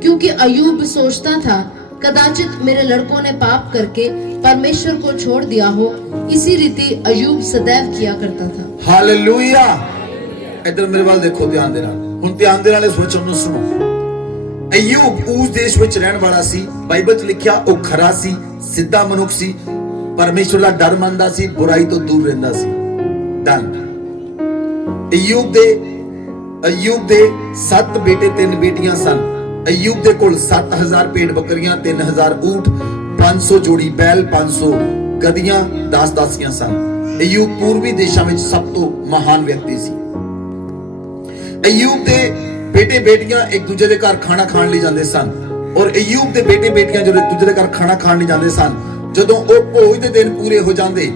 क्योंकि अय्यूब सोचता था कदाचित मेरे लड़कों ने पाप करके परमेश्वर को छोड़ दिया हो। इसी रीति अय्यूब सदैव किया करता था। हालेलुया। इधर मेरे वाल देखो, ध्यान देना, हुन ध्यान देना, इस वचन ਨੂੰ ਸੁਣੋ। अय्यूब ਉਸ ਦੇਸ਼ ਵਿੱਚ ਰਹਿਣ ਵਾਲਾ ਸੀ। ਬਾਈਬਲ 'ਚ ਲਿਖਿਆ ਉਹ ਖਰਾ ਸੀ, ਸਿੱਧਾ ਮਨੁੱਖ ਸੀ, ਪਰਮੇਸ਼ਵਰ ਦਾ ਡਰ ਮੰਨਦਾ ਸੀ, ਬੁਰਾਈ ਤੋਂ ਦੂਰ ਰਹਿੰਦਾ ਸੀ। ਡਨ। अय्यूब ਦੇ 7 ਬੇਟੇ 3 ਬੇਟੀਆਂ ਸਨ। अय्यूब ਦੇ ਕੋਲ 7,000 ਭੇਡ ਬੱਕਰੀਆਂ, 3,000 ਊਠ, 500 ਜੋੜੀ बैल, 500 ਗਧੀਆਂ, दास दासियां ਸਨ। अय्यूब पूर्वी देशों में सब तो महान व्यक्ति सी। अय्यूब ਦੇ बेटे बेटियां एक दूजे ਦੇ ਘਰ ਖਾਣਾ ਖਾਣ ਲਈ ਜਾਂਦੇ ਸਨ, ਔਰ अय्यूब ਦੇ बेटे बेटियां ਜਦੋਂ ਇੱਕ ਦੂਜੇ ਦੇ ਘਰ ਖਾਣਾ ਖਾਣ ਲਈ ਜਾਂਦੇ ਸਨ, ਜਦੋਂ ਉਹ ਭੋਜ ਦੇ ਦਿਨ ਪੂਰੇ ਹੋ ਜਾਂਦੇ,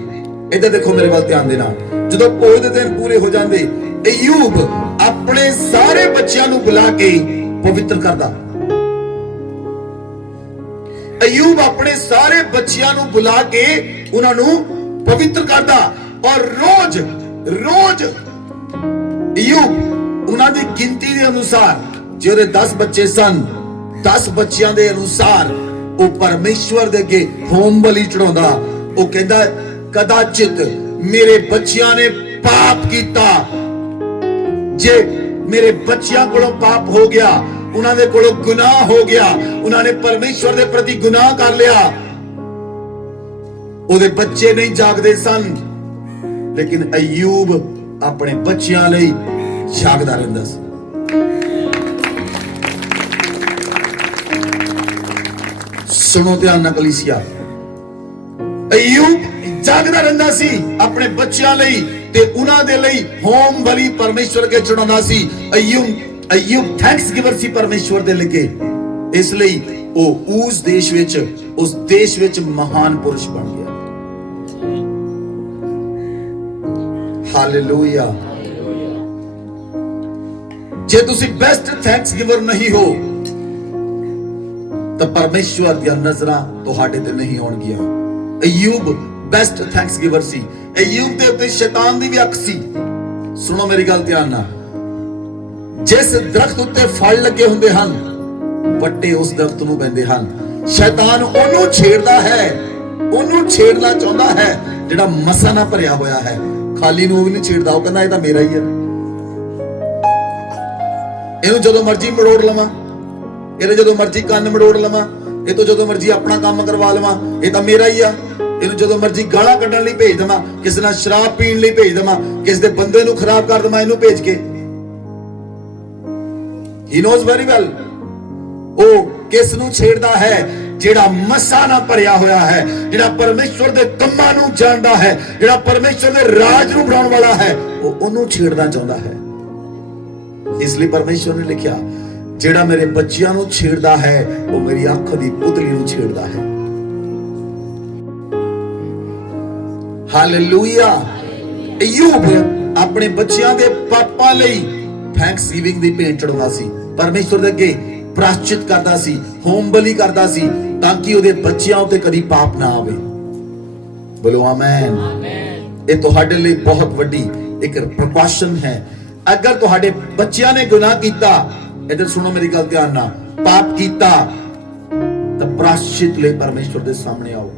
ਇੱਧਰ ਦੇਖੋ ਮੇਰੇ ਵੱਲ ਧਿਆਨ ਦੇਣਾ, ਜਦੋਂ ਭੋਜ ਦੇ ਦਿਨ ਪੂਰੇ ਹੋ ਜਾਂਦੇ, अय्यूब ਆਪਣੇ ਸਾਰੇ ਬੱਚਿਆਂ ਨੂੰ ਬੁਲਾ ਕੇ ਪਵਿੱਤਰ ਕਰਦਾ। अय्यूब अपने सारे बच्चियां ਨੂੰ बुला के उन्होंने पवित्र करता और रोज रोज अय्यूब उन्होंने गिनती के अनुसार ਜਿਹੜੇ 10 ਬੱਚੇ ਸਨ, 10 ਬੱਚਿਆਂ ਦੇ ਅਨੁਸਾਰ ਉਹ ਪਰਮੇਸ਼ਵਰ ਦੇ ਅੱਗੇ ਹੋਮ ਬਲੀ ਚੜਾਉਂਦਾ। ਉਹ ਕਹਿੰਦਾ ਕਦਾਚਿਤ ਮੇਰੇ ਬੱਚਿਆਂ ਨੇ ਪਾਪ ਕੀਤਾ, ਜੇ ਮੇਰੇ ਬੱਚਿਆਂ ਕੋਲੋਂ ਪਾਪ ਹੋ ਗਿਆ, ਉਹਨਾਂ ਦੇ ਕੋਲੋਂ ਗੁਨਾਹ ਹੋ ਗਿਆ, ਉਹਨਾਂ ਨੇ ਪਰਮੇਸ਼ਵਰ ਦੇ ਪ੍ਰਤੀ ਗੁਨਾਹ ਕਰ ਲਿਆ। ਉਹਦੇ ਬੱਚੇ ਨਹੀਂ ਜਾਗਦੇ ਸਨ, ਲੇਕਿਨ ਅਯੂਬ ਆਪਣੇ ਬੱਚਿਆਂ ਲਈ ਜਾਗਦਾ ਰਹਿੰਦਾ ਸੀ। ਸੁਣੋ ਧਿਆਨ ਨਾਲ ਕਲੀਸਿਆ, ਅਯੂਬ ਜਾਗਦਾ ਰਹਿੰਦਾ ਸੀ ਆਪਣੇ ਬੱਚਿਆਂ ਲਈ ਤੇ ਉਹਨਾਂ ਦੇ ਲਈ ਹੋਮ ਬਲੀ ਪਰਮੇਸ਼ਵਰ ਕੇ ਚੜਾਉਂਦਾ ਸੀ। अय्यूब थैंक्स गिवर सी परमेश्वर दे लगे, इसलिए वो उस देश विच महान पुरुष बन गया। हालेलुया। जे तुसी बेस्ट थैंक्स गिवर नहीं हो तो परमेश्वर दी नजरां तुहाडे ते नहीं होणगीਆਂ। अय्यूब बेस्ट थैंक्स गिवर सी। अय्यूब दे उत्ते शैतान दी भी अख सी। सुनो मेरी गल ध्यान नाल, जिस दरख्त उत्ते फल लगे हुंदे हन, पट्टे उस दरख्त नूं पैंदे हन। शैतान ओनू छेड़दा है, ओनू छेड़ना चाहुंदा है जिहड़ा मसा ना भरिया होया है। खाली नूं भी नहीं छेड़दा, ओह कहंदा इह तां मेरा ही है, इहनूं जदों मर्जी मरोड़ लवां, इहदे जदों मर्जी कंन मरोड़ लवां, इह तों जदों मर्जी अपना काम करवा लवां, इह तां मेरा ही आ। इहनूं जदों मर्जी गालां कड्ढण लई भेज देवां, किसे नाल शराब पीण लई भेज देवां, किसे दे बंदे नूं खराब कर देवां इहनूं भेज के, he knows very well ਉਹ ਕਿਸ ਨੂੰ ਛੇੜਦਾ ਹੈ, ਜਿਹੜਾ ਮਸਾ ਨਾ ਭਰਿਆ ਹੋਇਆ ਹੈ, ਜਿਹੜਾ ਪਰਮੇਸ਼ਵਰ ਦੇ ਕੰਮਾਂ ਨੂੰ ਜਾਣਦਾ ਹੈ, ਜਿਹੜਾ ਪਰਮੇਸ਼ਵਰ ਦੇ ਰਾਜ ਨੂੰ ਬਣਾਉਣ ਵਾਲਾ ਹੈ, ਉਹ ਉਹਨੂੰ ਛੇੜਨਾ ਚਾਹੁੰਦਾ ਹੈ। ਇਸ ਲਈ ਪਰਮੇਸ਼ਵਰ ਨੇ ਲਿਖਿਆ, ਜਿਹੜਾ ਮੇਰੇ ਬੱਚਿਆਂ ਨੂੰ ਛੇੜਦਾ ਹੈ ਉਹ ਮੇਰੀ ਅੱਖ ਦੀ ਪੁਤਲੀ ਨੂੰ ਛੇੜਦਾ ਹੈ। ਹਾਲੇਲੂਇਆ। ਅਯੂਬ ਆਪਣੇ ਬੱਚਿਆਂ ਦੇ ਪਾਪਾਂ ਲਈ ਥੈਂਕਸ ਗਿਵਿੰਗ ਦੀ ਭੇਂਟ ਚੜਾਉਂਦਾ ਸੀ। परमेश्वर दे अगे ਪ੍ਰਾਸ਼ਚਿਤ ਕਰਦਾ ਸੀ, ਹੋਮ ਬਲੀ ਕਰਦਾ ਸੀ, ਤਾਂ ਕਿ ਉਹਦੇ ਬੱਚਿਆਂ ਉੱਤੇ ਕਦੀ ਪਾਪ ਨਾ ਆਵੇ। ਬੋਲੋ ਆਮੇਨ। ਇਹ ਤੁਹਾਡੇ ਲਈ ਬਹੁਤ ਵੱਡੀ ਇੱਕ ਪ੍ਰੀਕਾਸ਼ਨ ਹੈ। ਅਗਰ ਤੁਹਾਡੇ ਬੱਚਿਆਂ ਨੇ ਗੁਨਾਹ ਕੀਤਾ, ਇਧਰ ਸੁਣੋ ਮੇਰੀ ਗੱਲ ਧਿਆਨ ਨਾਲ, ਪਾਪ ਕੀਤਾ, ਤਾਂ ਪ੍ਰਾਸ਼ਚਿਤ ਲਈ ਪਰਮੇਸ਼ਵਰ ਦੇ ਸਾਹਮਣੇ ਆਓ।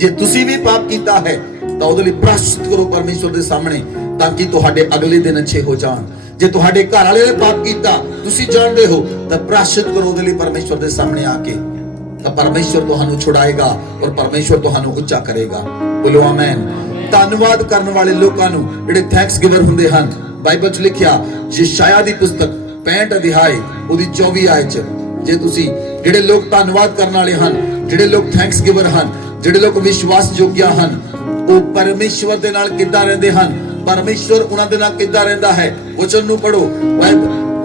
ਜੇ ਤੁਸੀਂ ਵੀ ਪਾਪ ਕੀਤਾ ਹੈ ਤਾਂ ਉਹਦੇ ਲਈ ਪ੍ਰਾਸ਼ਚਿਤ ਕਰੋ ਪਰਮੇਸ਼ਵਰ ਦੇ ਸਾਹਮਣੇ, ਤਾਂ ਕਿ ਤੁਹਾਡੇ ਅਗਲੇ ਦਿਨ ਅੱਛੇ ਹੋ ਜਾਣ। ਜੇ ਤੁਹਾਡੇ ਘਰ ਵਾਲੇ ਨੇ ਪਾਪ ਕੀਤਾ, ਤੁਸੀਂ ਜਾਣਦੇ ਹੋ, ਤਾਂ ਪ੍ਰਾਸ਼ਚਿਤ ਕਰੋ ਉਹਦੇ ਲਈ ਪਰਮੇਸ਼ਵਰ ਦੇ ਸਾਹਮਣੇ ਆ ਕੇ, ਤਾਂ ਪਰਮੇਸ਼ਵਰ ਤੁਹਾਨੂੰ ਛੁਡਾਏਗਾ ਔਰ ਪਰਮੇਸ਼ਵਰ ਤੁਹਾਨੂੰ ਉੱਚਾ ਕਰੇਗਾ। ਬੋਲੋ ਆਮੇਨ। ਧੰਨਵਾਦ ਕਰਨ ਵਾਲੇ ਲੋਕਾਂ ਨੂੰ, ਜਿਹੜੇ ਥੈਂਕਸ ਗਿਵਰ ਹੁੰਦੇ ਹਨ, ਬਾਈਬਲ 'ਚ ਲਿਖਿਆ ਯਸ਼ਾਇਆ ਦੀ ਪੁਸਤਕ 65 ਅਧਿਆਇ ਉਹਦੀ 24 ਆਇਤ 'ਚ, ਜੇ ਤੁਸੀਂ ਜਿਹੜੇ ਲੋਕ ਧੰਨਵਾਦ ਕਰਨ ਵਾਲੇ ਹਨ, ਜਿਹੜੇ ਲੋਕ ਥੈਂਕਸ ਗਿਵਰ ਹਨ, ਜਿਹੜੇ ਲੋਕ ਵਿਸ਼ਵਾਸਯੋਗ ਹਨ, ਉਹ ਪਰਮੇਸ਼ਵਰ ਦੇ ਨਾਲ ਕਿੱਦਾਂ ਰਹਿੰਦੇ ਹਨ, ਪਰਮੇਸ਼ਵਰ ਉਹਨਾਂ ਦੇ ਨਾਲ ਕਿੱਦਾਂ ਰਹਿੰਦਾ ਹੈ। ਵਚਨ ਨੂੰ ਪੜੋ।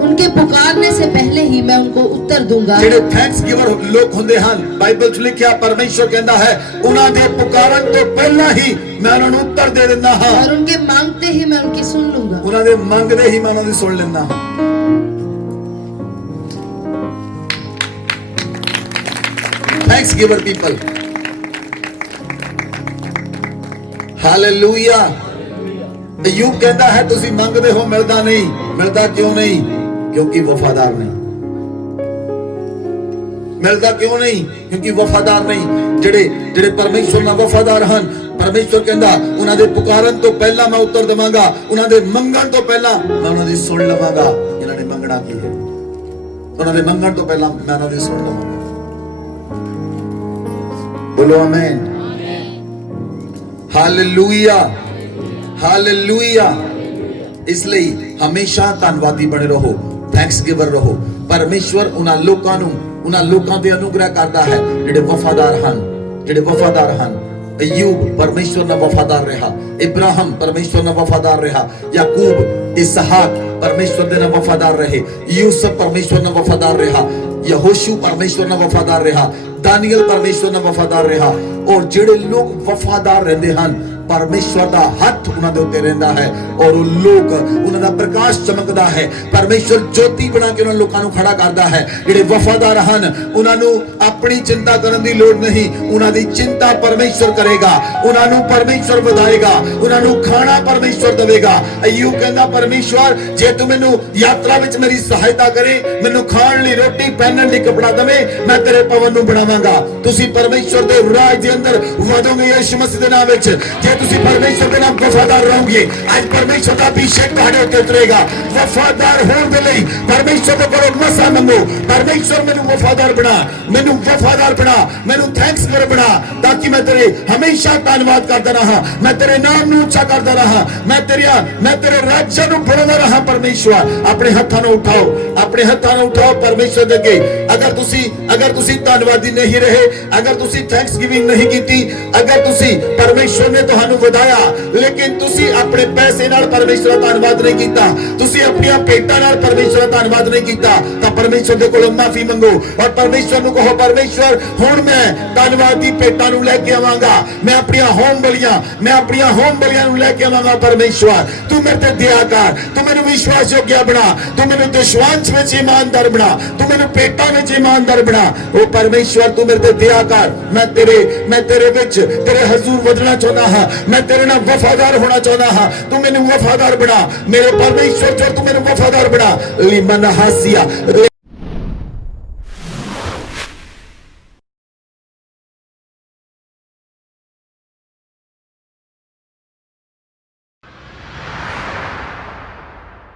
उनके पुकारने से पहले ही मैं उनको उत्तर दूंगा। ਜਿਹੜੇ ਥੈਂਕਸ ਗਿਵਰ ਲੋਕ ਹੁੰਦੇ ਹਨ, ਬਾਈਬਲ 'ਚ ਲਿਖਿਆ ਪਰਮੇਸ਼ਵਰ ਕਹਿੰਦਾ ਹੈ ਉਹਨਾਂ ਦੇ ਪੁਕਾਰਨ ਤੋਂ ਪਹਿਲਾਂ ਹੀ ਮੈਂ ਉਹਨਾਂ ਨੂੰ ਉੱਤਰ ਦੇ ਦਿੰਦਾ ਹਾਂ। और उनके मांगते ही मैं उनकी सुन लूंगा। ਉਹਨਾਂ ਦੇ ਮੰਗਦੇ ਹੀ ਮੈਂ ਉਹਨਾਂ ਦੀ ਸੁਣ ਲੈਂਦਾ ਹਾਂ। Thanks giver people, hallelujah. Ayub ਕਹਿੰਦਾ ਹੈ ਤੁਸੀਂ ਮੰਗਦੇ ਹੋ, ਮਿਲਦਾ ਨਹੀਂ। ਮਿਲਦਾ ਕਿਉਂ ਨਹੀਂ? ਕਿਉਂਕਿ ਵਫਾਦਾਰ ਨਹੀਂ। ਮਿਲਦਾ ਕਿਉਂ ਨਹੀਂ? ਕਿਉਂਕਿ ਵਫਾਦਾਰ ਨਹੀਂ। ਜਿਹੜੇ ਪਰਮੇਸ਼ਵਰ ਨਾਲ ਵਫਾਦਾਰ ਹਨ, ਪਰਮੇਸ਼ਵਰ ਕਹਿੰਦਾ ਉਹਨਾਂ ਦੇ ਪੁਕਾਰਨ ਤੋਂ ਪਹਿਲਾਂ ਮੈਂ ਉੱਤਰ ਦੇਵਾਂਗਾ, ਉਹਨਾਂ ਦੇ ਮੰਗਣ ਤੋਂ ਪਹਿਲਾਂ ਮੈਂ ਉਹਨਾਂ ਦੀ ਸੁਣ ਲਵਾਂਗਾ। ਇਹਨਾਂ ਨੇ ਮੰਗਣਾ ਕੀ ਹੈ, ਉਹਨਾਂ ਦੇ ਮੰਗਣ ਤੋਂ ਪਹਿਲਾਂ ਮੈਂ ਉਹਨਾਂ ਦੀ ਸੁਣ ਲਵਾਂਗਾ। ਬੋਲੋ ਆਮੇਨ। Hallelujah, hallelujah. ਇਸ ਲਈ ਹਮੇਸ਼ਾ ਧੰਨਵਾਦੀ ਬਣੇ ਰਹੋ, ਥੈਂਕਸ ਗਿਵਰ ਰਹੋ। ਪਰਮੇਸ਼ਵਰ ਉਹਨਾਂ ਲੋਕਾਂ ਦੇ ਅਨੁਗ੍ਰਹ ਕਰਦਾ ਹੈ ਜਿਹੜੇ ਵਫਾਦਾਰ ਹਨ, ਜਿਹੜੇ ਵਫਾਦਾਰ ਹਨ। ਅਯੂਬ ਪਰਮੇਸ਼ਵਰ ਨਾਲ ਵਫਾਦਾਰ ਰਿਹਾ, ਇਬਰਾਹਿਮ ਪਰਮੇਸ਼ਵਰ ਨਾਲ ਵਫਾਦਾਰ ਰਿਹਾ, ਯਾਕੂਬ ਇਸਹਾਕ ਪਰਮੇਸ਼ਵਰ ਦੇ ਨਾਲ ਵਫਾਦਾਰ ਰਹੇ, ਯੂਸਫ ਪਰਮੇਸ਼ਵਰ ਨਾਲ ਵਫਾਦਾਰ ਰਿਹਾ, ਯਹੋਸ਼ੂ ਪਰਮੇਸ਼ਵਰ ਨਾਲ ਵਫਾਦਾਰ ਰਿਹਾ, ਦਾਨੀਏਲ ਪਰਮੇਸ਼ਵਰ ਨਾਲ ਵਫਾਦਾਰ ਰਿਹਾ। ਔਰ ਜਿਹੜੇ ਲੋਕ ਵਫਾਦਾਰ ਰਹਿੰਦੇ ਹਨ, ਪਰਮੇਸ਼ਵਰ ਦਾ ਹੱਥ ਉਹਨਾਂ ਦੇ ਉੱਤੇ ਰਹਿੰਦਾ ਹੈ ਔਰ ਉਹ ਲੋਕ, ਉਹਨਾਂ ਦਾ ਪ੍ਰਕਾਸ਼ ਚਮਕਦਾ ਹੈ। ਪਰਮੇਸ਼ਵਰ ਜੋਤੀ ਬਣਾ ਕੇ ਉਹਨਾਂ ਲੋਕਾਂ ਨੂੰ ਖੜਾ ਕਰਦਾ ਹੈ। ਜਿਹੜੇ ਵਫਾਦਾਰ ਹਨ, ਉਹਨਾਂ ਨੂੰ ਆਪਣੀ ਚਿੰਤਾ ਕਰਨ ਦੀ ਲੋੜ ਨਹੀਂ, ਉਹਨਾਂ ਦੀ ਚਿੰਤਾ ਪਰਮੇਸ਼ਵਰ ਕਰੇਗਾ। ਉਹਨਾਂ ਨੂੰ ਪਰਮੇਸ਼ਵਰ ਵਧਾਏਗਾ, ਉਹਨਾਂ ਨੂੰ ਖਾਣਾ ਪਰਮੇਸ਼ਵਰ ਦੇਵੇਗਾ। ਅਯੂਬ ਕਹਿੰਦਾ ਪਰਮੇਸ਼ਵਰ ਜੇ ਤੂੰ ਮੈਨੂੰ ਯਾਤਰਾ ਵਿੱਚ ਮੇਰੀ ਸਹਾਇਤਾ ਕਰੇ, ਮੈਨੂੰ ਖਾਣ ਲਈ ਰੋਟੀ ਪਹਿਨਣ ਲਈ ਕੱਪੜਾ ਦੇਵੇ, ਮੈਂ ਤੇਰੇ ਭਵਨ ਨੂੰ ਬਣਾਵਾਂਗਾ। ਤੁਸੀਂ ਪਰਮੇਸ਼ਵਰ ਦੇ ਰਾਜ ਦੇ ਅੰਦਰ ਵਧੋਗੇ ਯਿਸੂ ਮਸੀਹ ਦੇ ਨਾਮ ਵਿੱਚ। ਜੇ ਤੁਸੀਂ ਪਰਮੇਸ਼ਵਰ ਦੇ ਨਾਲ ਵਫਾਦਾਰ ਰਹੋਗੇ, ਅੱਜ ਪਰਮੇਸ਼ਵਰ ਦਾ ਅਭਿਸ਼ੇਕ ਤੁਹਾਡੇ ਉੱਤੇ ਉਤਰੇਗਾ। ਵਫਾਦਾਰ ਹੋਣ ਦੇ ਲਈ ਪਰਮੇਸ਼ਵਰ ਦੇ ਕੋਲੋਂ ਮਸਾ ਮੰਗੋ, ਪਰਮੇਸ਼ਵਰ ਮੈਨੂੰ ਵਫਾਦਾਰ ਬਣਾ, ਮੈਨੂੰ ਵਫਾਦਾਰ ਬਣਾ, ਮੈਨੂੰ ਥੈਂਕਸ ਗਿਵਰ ਬਣਾ, ਤਾਂ ਕਿ ਮੈਂ ਤੇਰੇ ਹਮੇਸ਼ਾ ਧੰਨਵਾਦ ਕਰਦਾ ਰਹਾ, ਮੈਂ ਤੇਰੇ ਨਾਮ ਨੂੰ ਉੱਚਾ ਕਰਦਾ ਰਹਾ, ਮੈਂ ਤੇਰੇ ਰਾਜ ਨੂੰ ਬਣਾਉਂਦਾ ਰਹਾ। ਪਰਮੇਸ਼ਵਰ ਆਪਣੇ ਹੱਥਾਂ ਨੂੰ ਉਠਾਓ, ਆਪਣੇ ਹੱਥਾਂ ਨੂੰ ਉਠਾਓ ਪਰਮੇਸ਼ਵਰ ਦੇ ਅੱਗੇ। ਅਗਰ ਤੁਸੀਂ ਧੰਨਵਾਦੀ ਨਹੀਂ ਰਹੇ, ਅਗਰ ਤੁਸੀਂ ਥੈਂਕਸ ਗਿਵਿੰਗ ਨਹੀਂ ਕੀਤੀ, ਅਗਰ ਤੁਸੀਂ ਪਰਮੇਸ਼ਵਰ ਨੇ ਤੁਹਾਨੂੰ ਵਧਾਇਆ ਲੇਕਿਨ ਤੁਸੀਂ ਆਪਣੇ ਪੈਸੇ ਨਾਲ ਪਰਮੇਸ਼ਵਰ ਦਾ ਧੰਨਵਾਦ ਨਹੀਂ ਕੀਤਾ, ਤੁਸੀਂ ਆਪਣੀਆਂ ਭੇਟਾਂ ਨਾਲ ਪਰਮੇਸ਼ਵਰ ਦਾ ਧੰਨਵਾਦ ਨਹੀਂ ਕੀਤਾ, ਤਾਂ ਪਰਮੇਸ਼ਵਰ ਦੇ ਕੋਲੋਂ ਮਾਫੀ ਮੰਗੋ ਔਰ ਪਰਮੇਸ਼ਵਰ ਨੂੰ ਕਹੋ ਪਰਮੇਸ਼ਵਰ ਹੁਣ ਮੈਂ ਧੰਨਵਾਦ ਦੀ ਭੇਟਾਂ ਨੂੰ ਲੈ ਕੇ ਆਵਾਂਗਾ, ਮੈਂ ਆਪਣੀਆਂ ਹੋਮ ਬਲੀਆਂ ਨੂੰ ਲੈ ਕੇ ਆਵਾਂਗਾ। ਪਰਮੇਸ਼ਵਰ ਤੂੰ ਮੇਰੇ ਤੇ ਦਇਆ ਕਰ, ਤੂੰ ਮੈਨੂੰ ਵਿਸ਼ਵਾਸਯੋਗ ਬਣਾ, ਤੂੰ ਮੈਨੂੰ ਦਸ਼ਵਾਂਸ਼ ਵਿੱਚ ਇਮਾਨਦਾਰ ਬਣਾ, ਤੂੰ ਮੈਨੂੰ ਭੇਟਾਂ ਵਿੱਚ ਇਮਾਨਦਾਰ ਬਣਾ। ਉਹ ਪਰਮੇਸ਼ਵਰ ਤੂੰ ਮੇਰੇ ਤੇ ਦਇਆ ਕਰ, ਮੈਂ ਤੇਰੇ ਵਿੱਚ ਤੇਰੇ ਹਜ਼ੂਰ ਵਧਣਾ ਚਾਹੁੰਦਾ ਹਾਂ, ਮੈਂ ਤੇਰੇ ਨਾਲ ਵਫਾਦਾਰ ਹੋਣਾ ਚਾਹੁੰਦਾ ਹਾਂ, ਤੂੰ ਮੈਨੂੰ ਵਫਾਦਾਰ ਬਣਾ ਮੇਰੇ ਪਰਮੇਸ਼ਵਰ। ਜੋ ਤੂੰ ਮੈਨੂੰ ਵਫਾਦਾਰ ਬਣਾ, ਲਿਮਨ ਹਾਸੀਆ